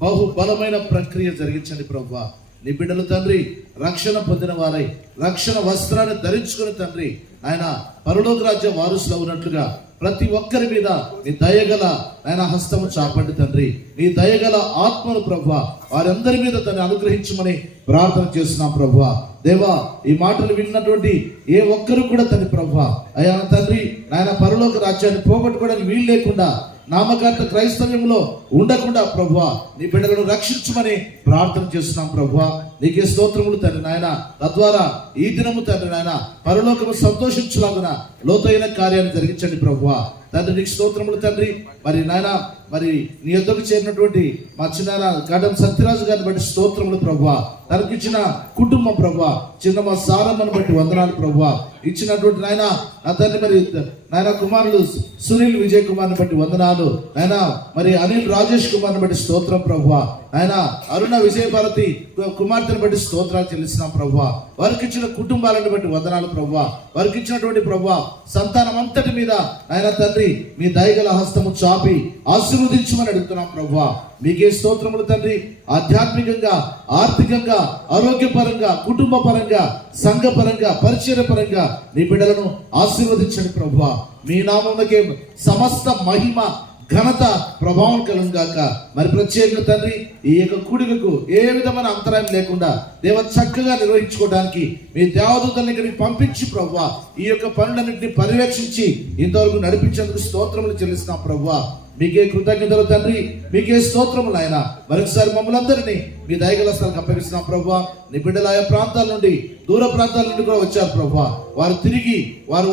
బహు బలమైన ప్రక్రియ జరిగించండి ప్రభువా. నీ బిడ్డలు తండ్రి రక్షణ పొందిన వారై రక్షణ వస్త్రాన్ని ధరించుకుని తండ్రి ఆయన పరలోక రాజ్య వారసులు ఉన్నట్లుగా ప్రతి ఒక్కరి మీద నీ దయగల ఆయన హస్తము చాపండి తండ్రి. నీ దయగల ఆత్మను ప్రభువా వారందరి మీద తను అనుగ్రహించమని ప్రార్థన చేస్తున్నాం ప్రభువా. దేవా ఈ మాటలు విన్నటువంటి ఏ ఒక్కరు కూడా తండ్రి ప్రభువా అయ్యా తండ్రి నాయన పరలోక రాజ్యాన్ని పోగొట్టుకోవడానికి వీలు లేకుండా నామకార్థ క్రైస్తవ్యంలో ఉండకుండా ప్రభువా నీ బిడ్డలను రక్షించమని ప్రార్థన చేస్తున్నాం ప్రభువా. నీకే స్తోత్రములు తండ్రి నాయన. తద్వారా ఈ దినము తండ్రి నాయన పరలోకము సంతోషించులాగున లోతైన కార్యాన్ని జరిగించండి ప్రభువా. తండ్రి నీకు స్తోత్రములు తండ్రి. మరి నాయన మరి నీ యొద్దకు చేరినటువంటి మా చిన్న గడ్డం సత్యరాజు గారిని బట్టి స్తోత్రములు ప్రభువా. తనకిచ్చిన కుటుంబం ప్రభువా, చిన్న మా సారమ్మను బట్టి వందనాలు ప్రభువా. ఇచ్చినటువంటి నాయన నా తండ్రి మరి నాయన కుమారుడు సునీల్ విజయ్ కుమార్ని బట్టి వందనాలు నాయన. మరి అనిల్ రాజేష్ కుమార్ని బట్టి స్తోత్రం ప్రభువా. ఆయన అరుణ విజయభారతి కుమార్తెను బట్టి స్తోత్రాలు చెల్లిస్తున్నాం ప్రభువా. వారికి ఇచ్చిన కుటుంబాలను బట్టి వందనాలు ప్రభువా. వారికి ఇచ్చినటువంటి ప్రభువా సంతానం అంతటి మీద ఆయన తండ్రి మీ దయగల హస్తము చాపి ఆశీర్వదించమని అడుగుతున్నాం ప్రభువా. మీకే స్తోత్రములు తండ్రి. ఆధ్యాత్మికంగా, ఆర్థికంగా, ఆరోగ్యపరంగా, కుటుంబ పరంగా, సంఘపరంగా, పరిచయ పరంగా నీ బిడ్డలను ఆశీర్వదించండి ప్రభువా. మీ నామమునకే సమస్త మహిమ ఘనత ప్రభావం కలుగు గాక. మరి ప్రత్యేకంగా తండ్రి ఈ యొక్క కూడికకు ఏ విధమైన అంతరాయం లేకుండా దేవ చక్కగా నిర్వహించుకోవడానికి మీ దేవదూతల్ని ఇక్కడికి పంపించి ప్రభువా ఈ యొక్క పనులన్నింటినీ పర్యవేక్షించి ఇంతవరకు నడిపించేందుకు స్తోత్రములు చెల్లిస్తున్నాం ప్రభువా. మీకే కృతజ్ఞతలు తండ్రి. మీకే స్తోత్రములు ఆయన. మరొకసారి మమ్మల్ని అందరినీ మీ దయగల స్థలానికి అప్పగిస్తున్నాం ప్రభువా. నీ బిడ్డల ఆయా ప్రాంతాల నుండి, దూర ప్రాంతాల నుండి కూడా వచ్చారు ప్రభువా. వారు తిరిగి వారి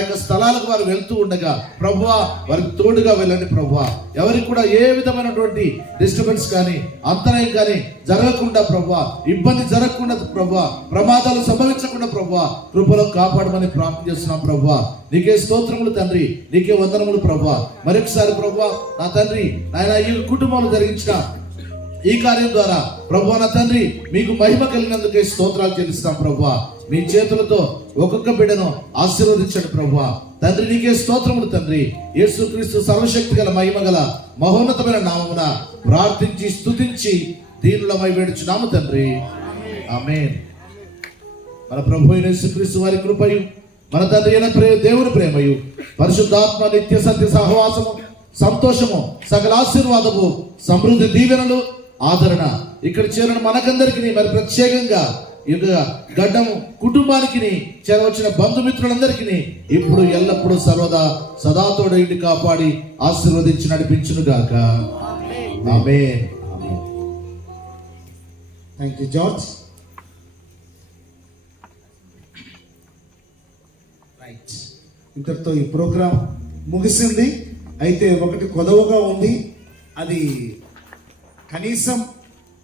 యొక్క స్థలాలకు వారు వెళ్తూ ఉండగా ప్రభువా వారికి తోడుగా వెళ్ళండి ప్రభువా. ఎవరికి కూడా ఏ విధమైనటువంటి డిస్టర్బెన్స్ కానీ అంతరాయం కానీ జరగకుండా ప్రభువా, ఇబ్బంది జరగకుండా ప్రభువా, ప్రమాదాలు సంభవించకుండా ప్రభువా కృపలో కాపాడమని ప్రార్థన చేస్తున్నాం ప్రభువా. నీకే స్తోత్రములు తండ్రి. నీకే వందనములు ప్రభువా. మరొకసారి ప్రభువా నా తండ్రి నాయన ఈ కుటుంబంలో జరిగించిన ఈ కార్యం ద్వారా ప్రభువా నా తండ్రి మీకు మహిమ కలిగినందుకే స్తోత్రాలు చెల్లిస్తాం ప్రభువా. మీ చేతులతో ఒక్కొక్క బిడ్డను ఆశీర్వదించండి ప్రభువా. తండ్రి నీకే స్తోత్రములు తండ్రి. యేసుక్రీస్తు సర్వశక్తి గల మహిమ గల మహోన్నతమైన నామమున ప్రార్థించి స్తుతించి దీనులమై వేడుచున్నాము తండ్రి. ఆమేన్. మన ప్రభు అయిన యేసుక్రీస్తు వారి కృపయు మన తండ్రి అయిన దేవుని ప్రేమయు పరిశుద్ధాత్మ నిత్య సత్య సహవాసము సంతోషము సకల ఆశీర్వాదము సమృద్ధి దీవెనలు ఆదరణ ఇక్కడ చేరిన మనకందరికి మరి ప్రత్యేకంగా ఇక గడ్డం కుటుంబానికి చేరవచ్చిన బంధుమిత్రులందరికీ ఇప్పుడు ఎల్లప్పుడూ సర్వదా సదాతోడ ఇంటి కాపాడి ఆశీర్వదించి నడిపించును గాక. ఆమేన్. Thank you George. రైట్, ఇంతటితో ఈ ప్రోగ్రాం ముగిసింది. అయితే ఒకటి కొదవగా ఉంది, అది కనీసం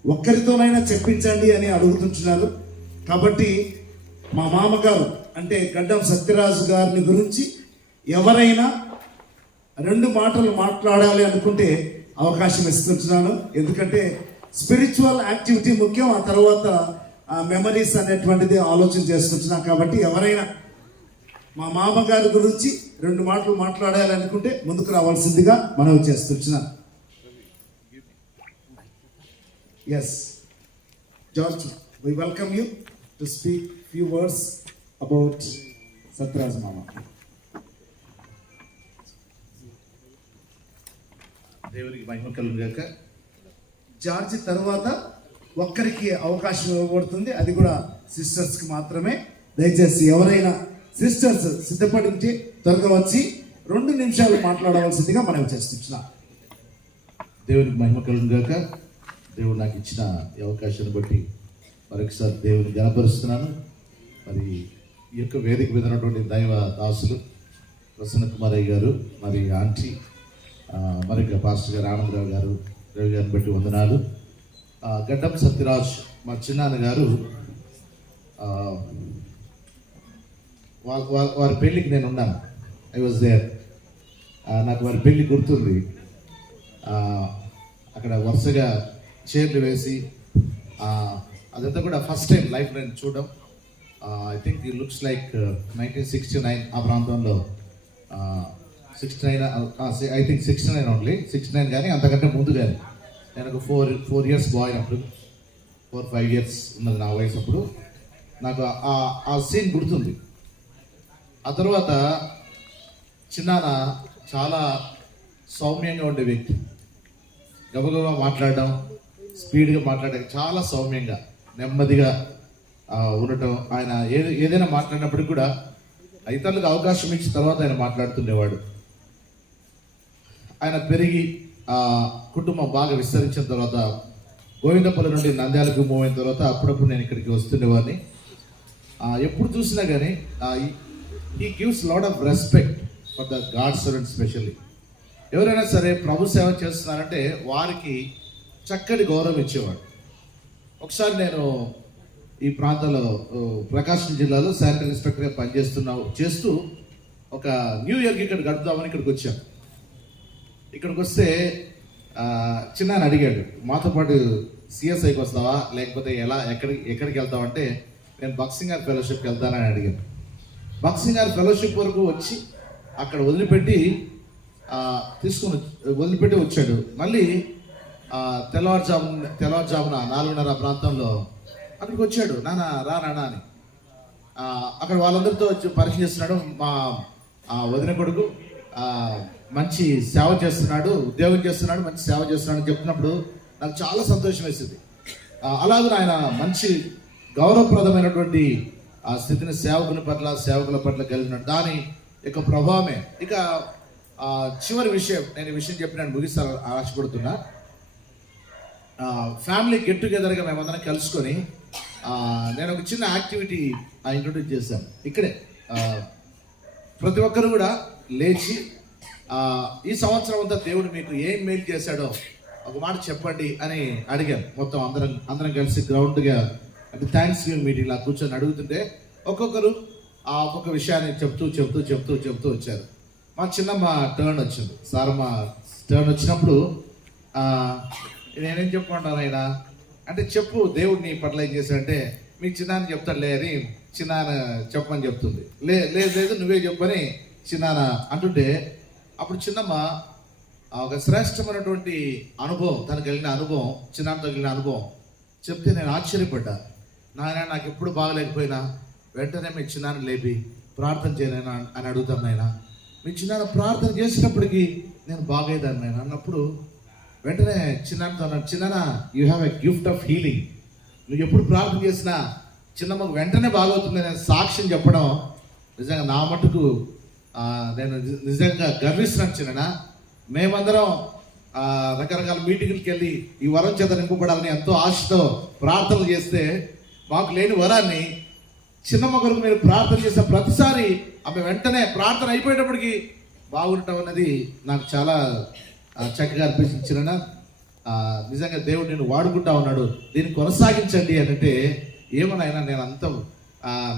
ఒక్కరితోనైనా చెప్పించండి అని అడుగుతుంటున్నారు. కాబట్టి మా మామగారు అంటే గడ్డం సత్యరాజు గారిని గురించి ఎవరైనా 2 మాటలు మాట్లాడాలి అనుకుంటే అవకాశం ఇస్తుంటున్నాను. ఎందుకంటే స్పిరిచువల్ యాక్టివిటీ ముఖ్యం, ఆ తర్వాత మెమరీస్ అనేటువంటిది ఆలోచన చేసుకుంటున్నాం. కాబట్టి ఎవరైనా మా మామగారి గురించి 2 మాటలు మాట్లాడాలి అనుకుంటే ముందుకు రావాల్సిందిగా మనవి చేస్తున్నాను. S George, we welcome you to speak few words about Satraj Mama. దేవునికి మహిమ కలుగును గాక. జార్జ్ తర్వాత ఒక్కరికి అవకాశం ఇవ్వబడుతుంది, అది కూడా సిస్టర్స్కి మాత్రమే. దయచేసి ఎవరైనా సిస్టర్స్ సిద్ధపడించి త్వరగా వచ్చి 2 నిమిషాలు మాట్లాడవలసిందిగా మనం చేస్తున్నాం. దేవునికి మహిమ కలుగును గాక. దేవుడు నాకు ఇచ్చిన ఈ అవకాశాన్ని బట్టి మరొకసారి దేవుని గణపరుస్తున్నాను. మరి ఈ యొక్క వేదిక మీద ఉన్నటువంటి దైవ దాసులు ప్రసన్న కుమారయ్య గారు, మరి ఆంటీ, మరి పాస్టర్ గారు ఆనందరావు గారు, రవి గారిని బట్టి వందనాలు. గడ్డం సత్యరాజ్ మా చిన్నాన్న గారు, వారి పెళ్ళికి నేను ఉన్నాను. I was there. నాకు వారి పెళ్ళి గుర్తుంది. అక్కడ వరుసగా చైర్లు వేసి అదంతా కూడా ఫస్ట్ టైం లైఫ్ నేను చూడడం. I think it looks like 1969 ఆ ప్రాంతంలో 69 ఐ థింక్ 69 ఓన్లీ 69 కానీ అంతకంటే ముందు కానీ నేను ఒక 4 years బాయ్ అప్పుడు 4-5 years ఉన్నది నా వయసు అప్పుడు. నాకు ఆ సీన్ గుర్తుంది. ఆ తర్వాత చిన్నాన్న చాలా సౌమ్యంగా ఉండే వ్యక్తి, గబగబా మాట్లాడడం, స్పీడ్గా మాట్లాడడం, చాలా సౌమ్యంగా నెమ్మదిగా ఉండటం, ఆయన ఏదైనా మాట్లాడినప్పటికీ కూడా ఇతరులకు అవకాశం ఇచ్చిన తర్వాత ఆయన మాట్లాడుతుండేవాడు. ఆయన పెరిగి కుటుంబం బాగా విస్తరించిన తర్వాత గోవిందపల్లి నుండి నంద్యాలకు మూవ్ అయిన తర్వాత అప్పుడప్పుడు నేను ఇక్కడికి వస్తుండేవాడిని. ఎప్పుడు చూసినా కానీ ఈ gives lot of respect for the God servant. Specially ఎవరైనా సరే ప్రభు సేవ చేస్తున్నారంటే వారికి చక్కటి గౌరవం ఇచ్చేవాడు. ఒకసారి నేను ఈ ప్రాంతంలో ప్రకాశం జిల్లాలో శానిటరీ ఇన్స్పెక్టర్గా చేస్తూ ఒక న్యూ ఇయర్కి ఇక్కడ గడుపుదామని ఇక్కడికి వచ్చాను. ఇక్కడికి వస్తే చిన్న అడిగాడు, మాతో పాటు సిఎస్ఐకి వస్తావా లేకపోతే ఎక్కడికి వెళ్తావు అంటే, నేను బక్సింగార్ ఫెలోషిప్కి వెళ్తానని అడిగాను. బక్సింగార్ ఫెలోషిప్ వరకు వచ్చి అక్కడ వదిలిపెట్టి వచ్చాడు. మళ్ళీ తెల్లవారుజామున 4:30 ప్రాంతంలో అక్కడికి వచ్చాడు. నాన్న అని అక్కడ వాళ్ళందరితో వచ్చి పరిచయం చేస్తున్నాడు. మా వదిన కొడుకు మంచి సేవ చేస్తున్నాడు, ఉద్యోగం చేస్తున్నాడు, మంచి సేవ చేస్తున్నాడు అని చెప్తున్నప్పుడు నాకు చాలా సంతోషం వేసింది. అలాగే ఆయన మంచి గౌరవప్రదమైనటువంటి ఆ స్థితిని సేవకుల పట్ల కలిగినాడు. దాని యొక్క ప్రభావమే. ఇక చివరి విషయం, నేను ఈ విషయం చెప్పి నేను ముగిస్తాను ఆశపడుతున్నా. ఫ్యామిలీ గెట్ టుగెదర్గా మేమందరం కలుసుకొని నేను ఒక చిన్న యాక్టివిటీ ఇంట్రొడ్యూస్ చేశాను. ఇక్కడే ప్రతి ఒక్కరు కూడా లేచి ఈ సంవత్సరం అంతా దేవుడు మీకు ఏం మేలు చేశాడో ఒక మాట చెప్పండి అని అడిగాను. మొత్తం అందరం కలిసి గ్రౌండ్గా అంటే థ్యాంక్స్ గివింగ్ మీటింగ్ లా కూర్చొని అడుగుతుంటే ఒక్కొక్కరు ఒక్కొక్క విషయాన్ని చెప్తూ వచ్చారు. మా చిన్నమ్మ టర్న్ వచ్చింది. సారమ్మ టర్న్ వచ్చినప్పుడు నేనేం చెప్పుకుంటాను ఆయన అంటే, చెప్పు దేవుడు నీ పట్ల ఏం చేశాడంటే, మీకు చిన్నాన్న చెప్తాడులే అని చిన్నాన్న చెప్పని చెప్తుంది. లేదు నువ్వే చెప్పని చిన్నాన్న అంటుంటే, అప్పుడు చిన్నమ్మ ఒక శ్రేష్టమైనటువంటి అనుభవం, తనకు కలిగిన అనుభవం, చిన్నాన్నతో కలిగిన అనుభవం చెప్తే నేను ఆశ్చర్యపడ్డా. నాయన నాకు ఎప్పుడు బాగలేకపోయినా వెంటనే మీ చిన్నాన్న లేపి ప్రార్థన చేయనైనా అని అడుగుతాను. నాయన మీ చిన్నాన్న ప్రార్థన చేసినప్పటికీ నేను బాగేదాన్ని నేను అన్నప్పుడు వెంటనే చిన్నాన్నతో అన్నాడు, చిన్నాన్న you have a gift of healing. నువ్వు ఎప్పుడు ప్రార్థన చేసినా చిన్నమ్మకు వెంటనే బాగవుతుంది నేను సాక్ష్యం చెప్పడం నిజంగా నా మటుకు నేను నిజంగా గర్విస్తున్నాను. చిన్న మేమందరం రకరకాల మీటింగ్కి వెళ్ళి ఈ వరం చేత నింపబడాలని ఎంతో ఆశతో ప్రార్థనలు చేస్తే మాకు లేని వరాన్ని చిన్నమ్మ కొరకు మీరు ప్రార్థన చేసిన ప్రతిసారి ఆమె వెంటనే ప్రార్థన అయిపోయేటప్పటికి బాగుండటం అనేది నాకు చాలా చక్కగా అనిపించిన. నిజంగా దేవుడు నేను వాడుకుంటా ఉన్నాడు, దీన్ని కొనసాగించండి అని అంటే ఏమనైనా నేను అంత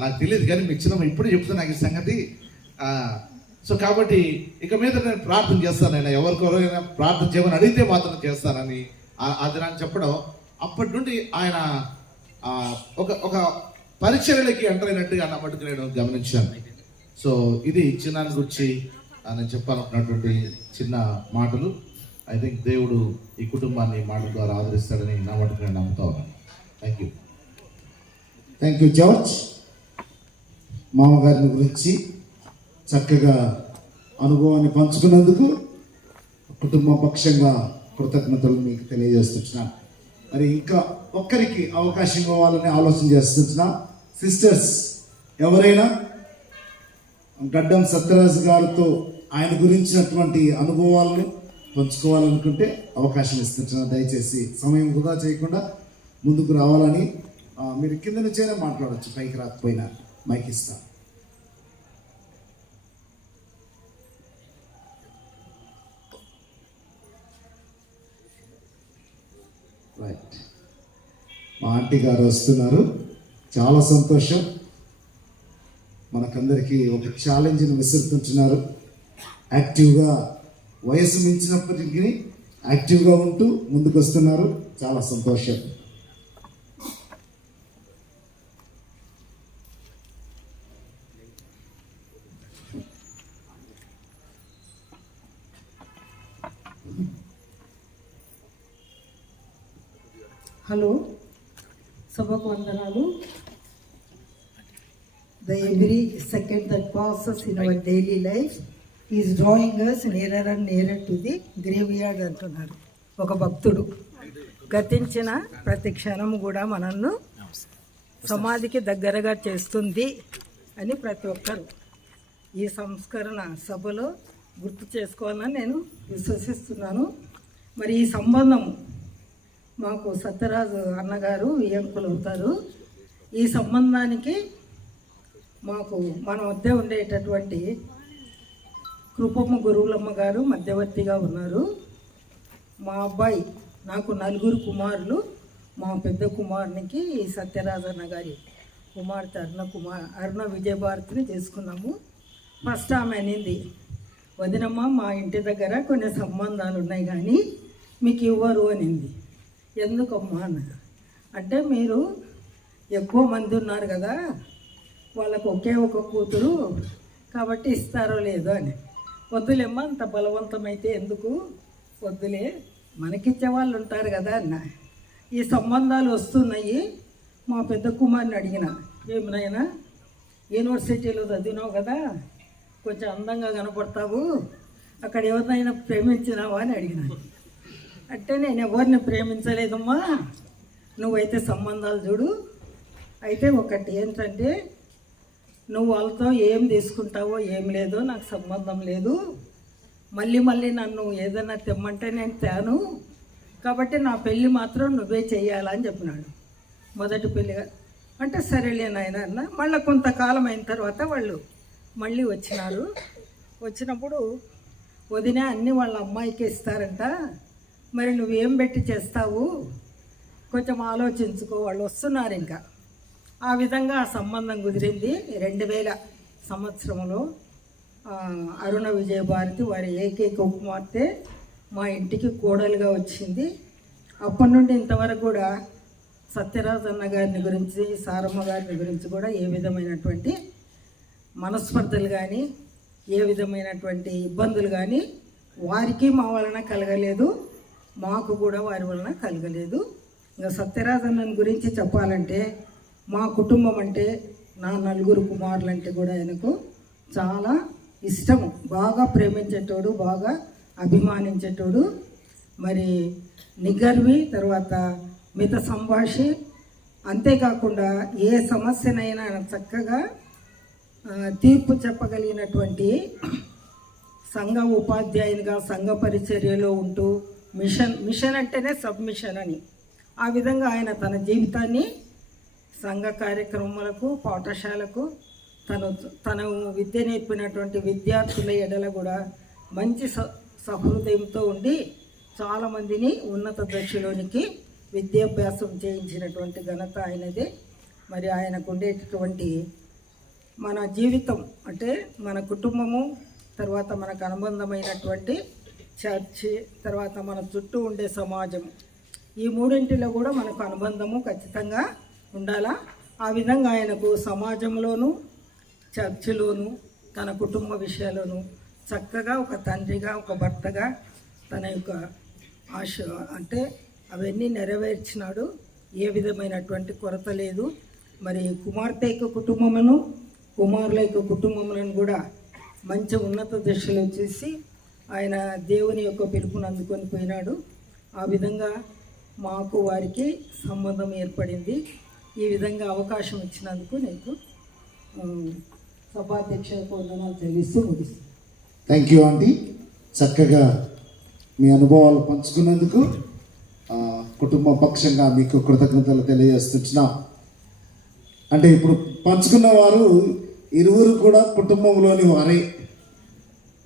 నాకు తెలియదు కానీ మీ చిన్నమ్మ ఇప్పుడు చెప్తాను నాకు ఈ సంగతి. సో కాబట్టి ఇక మీద నేను ప్రార్థన చేస్తాను, నేను ఎవరికొరైనా ప్రార్థన చేయమని అడిగితే మాత్రం చేస్తానని అది నాకు చెప్పడం. అప్పటి నుండి ఆయన ఒక పరిచర్యలకి ఎంటర్ అయినట్టుగా నా మటుకు నేను గమనించాను. సో ఇది చిన్నాన్ని గురించి నేను చెప్పాలనుకున్నటువంటి చిన్న మాటలు. ఐ థింక్ దేవుడు ఈ కుటుంబాన్ని మాటల ద్వారా ఆదరిస్తాడని నా మటుకు నేను నమ్ముతా ఉన్నాను. Thank you George. మామగారిని గురించి చక్కగా అనుభవాన్ని పంచుకున్నందుకు కుటుంబ పక్షంగా కృతజ్ఞతలు మీకు తెలియజేస్తున్నాను. మరి ఇంకా ఒక్కరికి అవకాశం ఇవ్వాలని ఆలోచన చేస్తున్నా. సిస్టర్స్ ఎవరైనా గడ్డం సత్యరాజు గారితో ఆయన గురించినటువంటి అనుభవాలను పంచుకోవాలనుకుంటే అవకాశం ఇస్తున్నా. దయచేసి సమయం వృధా చేయకుండా ముందుకు రావాలని. మీరు కింద నుంచైనా మాట్లాడవచ్చు, పైకి రాకపోయినా మైక్ ఇస్తా. రైట్, మా ఆంటీ గారు వస్తున్నారు, చాలా సంతోషం. మనకందరికీ ఒక ఛాలెంజ్ని విసురుతుంటున్నారు. యాక్టివ్గా వయసు మించినప్పటికీ యాక్టివ్గా ఉంటూ ముందుకు వస్తున్నారు, చాలా సంతోషం. హలో, సభకు వందనాలు. The every second that passes in our daily life is drawing us nearer and nearer to the graveyard అంటున్నారు ఒక భక్తుడు. గతించిన ప్రతి క్షణము కూడా మనల్ని సమాధికి దగ్గరగా చేస్తుంది అని ప్రతి ఒక్కరు ఈ సంస్కరణ సభలో గుర్తు చేసుకోవాలని నేను విశ్వసిస్తున్నాను. మరి ఈ సంబంధం మాకు సత్యరాజు అన్నగారు వియంకులు అవుతారు. ఈ సంబంధానికి మాకు మన వద్ద ఉండేటటువంటి కృపమ్మ గురువులమ్మ గారు మధ్యవర్తిగా ఉన్నారు. మా అబ్బాయి, నాకు 4 కుమారులు. మా పెద్ద కుమారునికి సత్యరాజన్న గారి కుమార్తె అరుణ విజయభారతిని చేసుకున్నాము. ఫస్ట్ ఆమె అనింది, వదినమ్మ మా ఇంటి దగ్గర కొన్ని సంబంధాలు ఉన్నాయి కానీ మీకు ఇవ్వరు అనింది. ఎందుకమ్మా అన్న అంటే, మీరు ఎక్కువ మంది ఉన్నారు కదా, వాళ్ళకు ఒకే ఒక కూతురు కాబట్టి ఇస్తారో లేదో అని. వద్దులేమ్మా, అంత బలవంతమైతే ఎందుకు, వద్దులే, మనకిచ్చే వాళ్ళు ఉంటారు కదా అన్న. ఈ సంబంధాలు వస్తున్నాయి. మా పెద్ద కుమార్ని అడిగిన, ఏమినైనా యూనివర్సిటీలో చదివినావు కదా, కొంచెం అందంగా కనపడతావు, అక్కడ ఎవరినైనా ప్రేమించినావా అని అడిగిన. అంటే నేను ఎవరిని ప్రేమించలేదమ్మా, నువ్వైతే సంబంధాలు చూడు. అయితే ఒకటి ఏంటంటే, నువ్వు వాళ్ళతో ఏం తీసుకుంటావో ఏం లేదో నాకు సంబంధం లేదు. మళ్ళీ నన్ను ఏదైనా తెమ్మంటే నేను తేను, కాబట్టి నా పెళ్ళి మాత్రం నువ్వే చెయ్యాలని చెప్పినాడు. మొదటి పెళ్ళిగా అంటే సరేలే నాయన అన్న. మళ్ళీ కొంతకాలం అయిన తర్వాత వాళ్ళు మళ్ళీ వచ్చినారు. వచ్చినప్పుడు వదిన అన్నీ వాళ్ళ అమ్మాయికి ఇస్తారంట, మరి నువ్వేం పెట్టి చేస్తావు, కొంచెం ఆలోచించుకో, వాళ్ళు వస్తున్నారు ఇంకా. ఆ విధంగా ఆ సంబంధం కుదిరింది. 2000 సంవత్సరంలో అరుణ విజయభారతి వారి ఏకైక కుమార్తె మా ఇంటికి కోడలుగా వచ్చింది. అప్పటి నుండి ఇంతవరకు కూడా సత్యరాజన్న గారిని గురించి, సారమ్మ గారిని గురించి కూడా ఏ విధమైనటువంటి మనస్పర్ధలు కానీ, ఏ విధమైనటువంటి ఇబ్బందులు కానీ వారికి మా వలన కలగలేదు, మాకు కూడా వారి వలన కలగలేదు. ఇంకా సత్యరాజన్నని గురించి చెప్పాలంటే, మా కుటుంబం అంటే, నా 4 కుమారులు అంటే కూడా ఆయనకు చాలా ఇష్టము. బాగా ప్రేమించేటోడు, బాగా అభిమానించేటోడు. మరి నిగర్వి, తర్వాత మిత సంభాషి. అంతేకాకుండా ఏ సమస్యనైనా చక్కగా తీర్పు చెప్పగలిగినటువంటి సంఘ ఉపాధ్యాయునిగా సంఘ పరిచర్యలో ఉంటూ మిషన్ అంటేనే సబ్మిషన్ అని, ఆ విధంగా ఆయన తన జీవితాన్ని సంఘ కార్యక్రమాలకు, పాఠశాలకు, తను విద్య నేర్పినటువంటి విద్యార్థుల ఎడల కూడా మంచి సహృదయంతో ఉండి చాలామందిని ఉన్నత దశలోనికి విద్యాభ్యాసం చేయించినటువంటి ఘనత ఆయనదే. మరి ఆయనకు ఉండేటటువంటి మన జీవితం అంటే మన కుటుంబము, తర్వాత మనకు అనుబంధమైనటువంటి చర్చి, తర్వాత మన చుట్టూ ఉండే సమాజం, ఈ మూడింటిలో కూడా మనకు అనుబంధము ఖచ్చితంగా ఉండాలా. ఆ విధంగా ఆయనకు సమాజంలోనూ, చర్చిలోను, తన కుటుంబ విషయాల్లోనూ చక్కగా ఒక తండ్రిగా, ఒక భర్తగా తన యొక్క ఆశ అంటే అవన్నీ నెరవేర్చినాడు. ఏ విధమైనటువంటి కొరత లేదు. మరి కుమార్తె యొక్క కుటుంబమును, కుమారుల యొక్క కుటుంబములను కూడా మంచి ఉన్నత దశలో చేసి ఆయన దేవుని యొక్క పిలుపును అందుకొని పోయినాడు. ఆ విధంగా మాకు వారికి సంబంధం ఏర్పడింది. ఈ విధంగా అవకాశం ఇచ్చినందుకు నీకు సభాధ్యక్ష వందనాలు చెల్లిస్తూ ముగిస్తాను. థ్యాంక్ యూ ఆంటీ, చక్కగా మీ అనుభవాలు పంచుకున్నందుకు కుటుంబ పక్షంగా మీకు కృతజ్ఞతలు తెలియజేస్తున్నా. అంటే ఇప్పుడు పంచుకున్న వారు 2 కూడా కుటుంబంలోని వారే.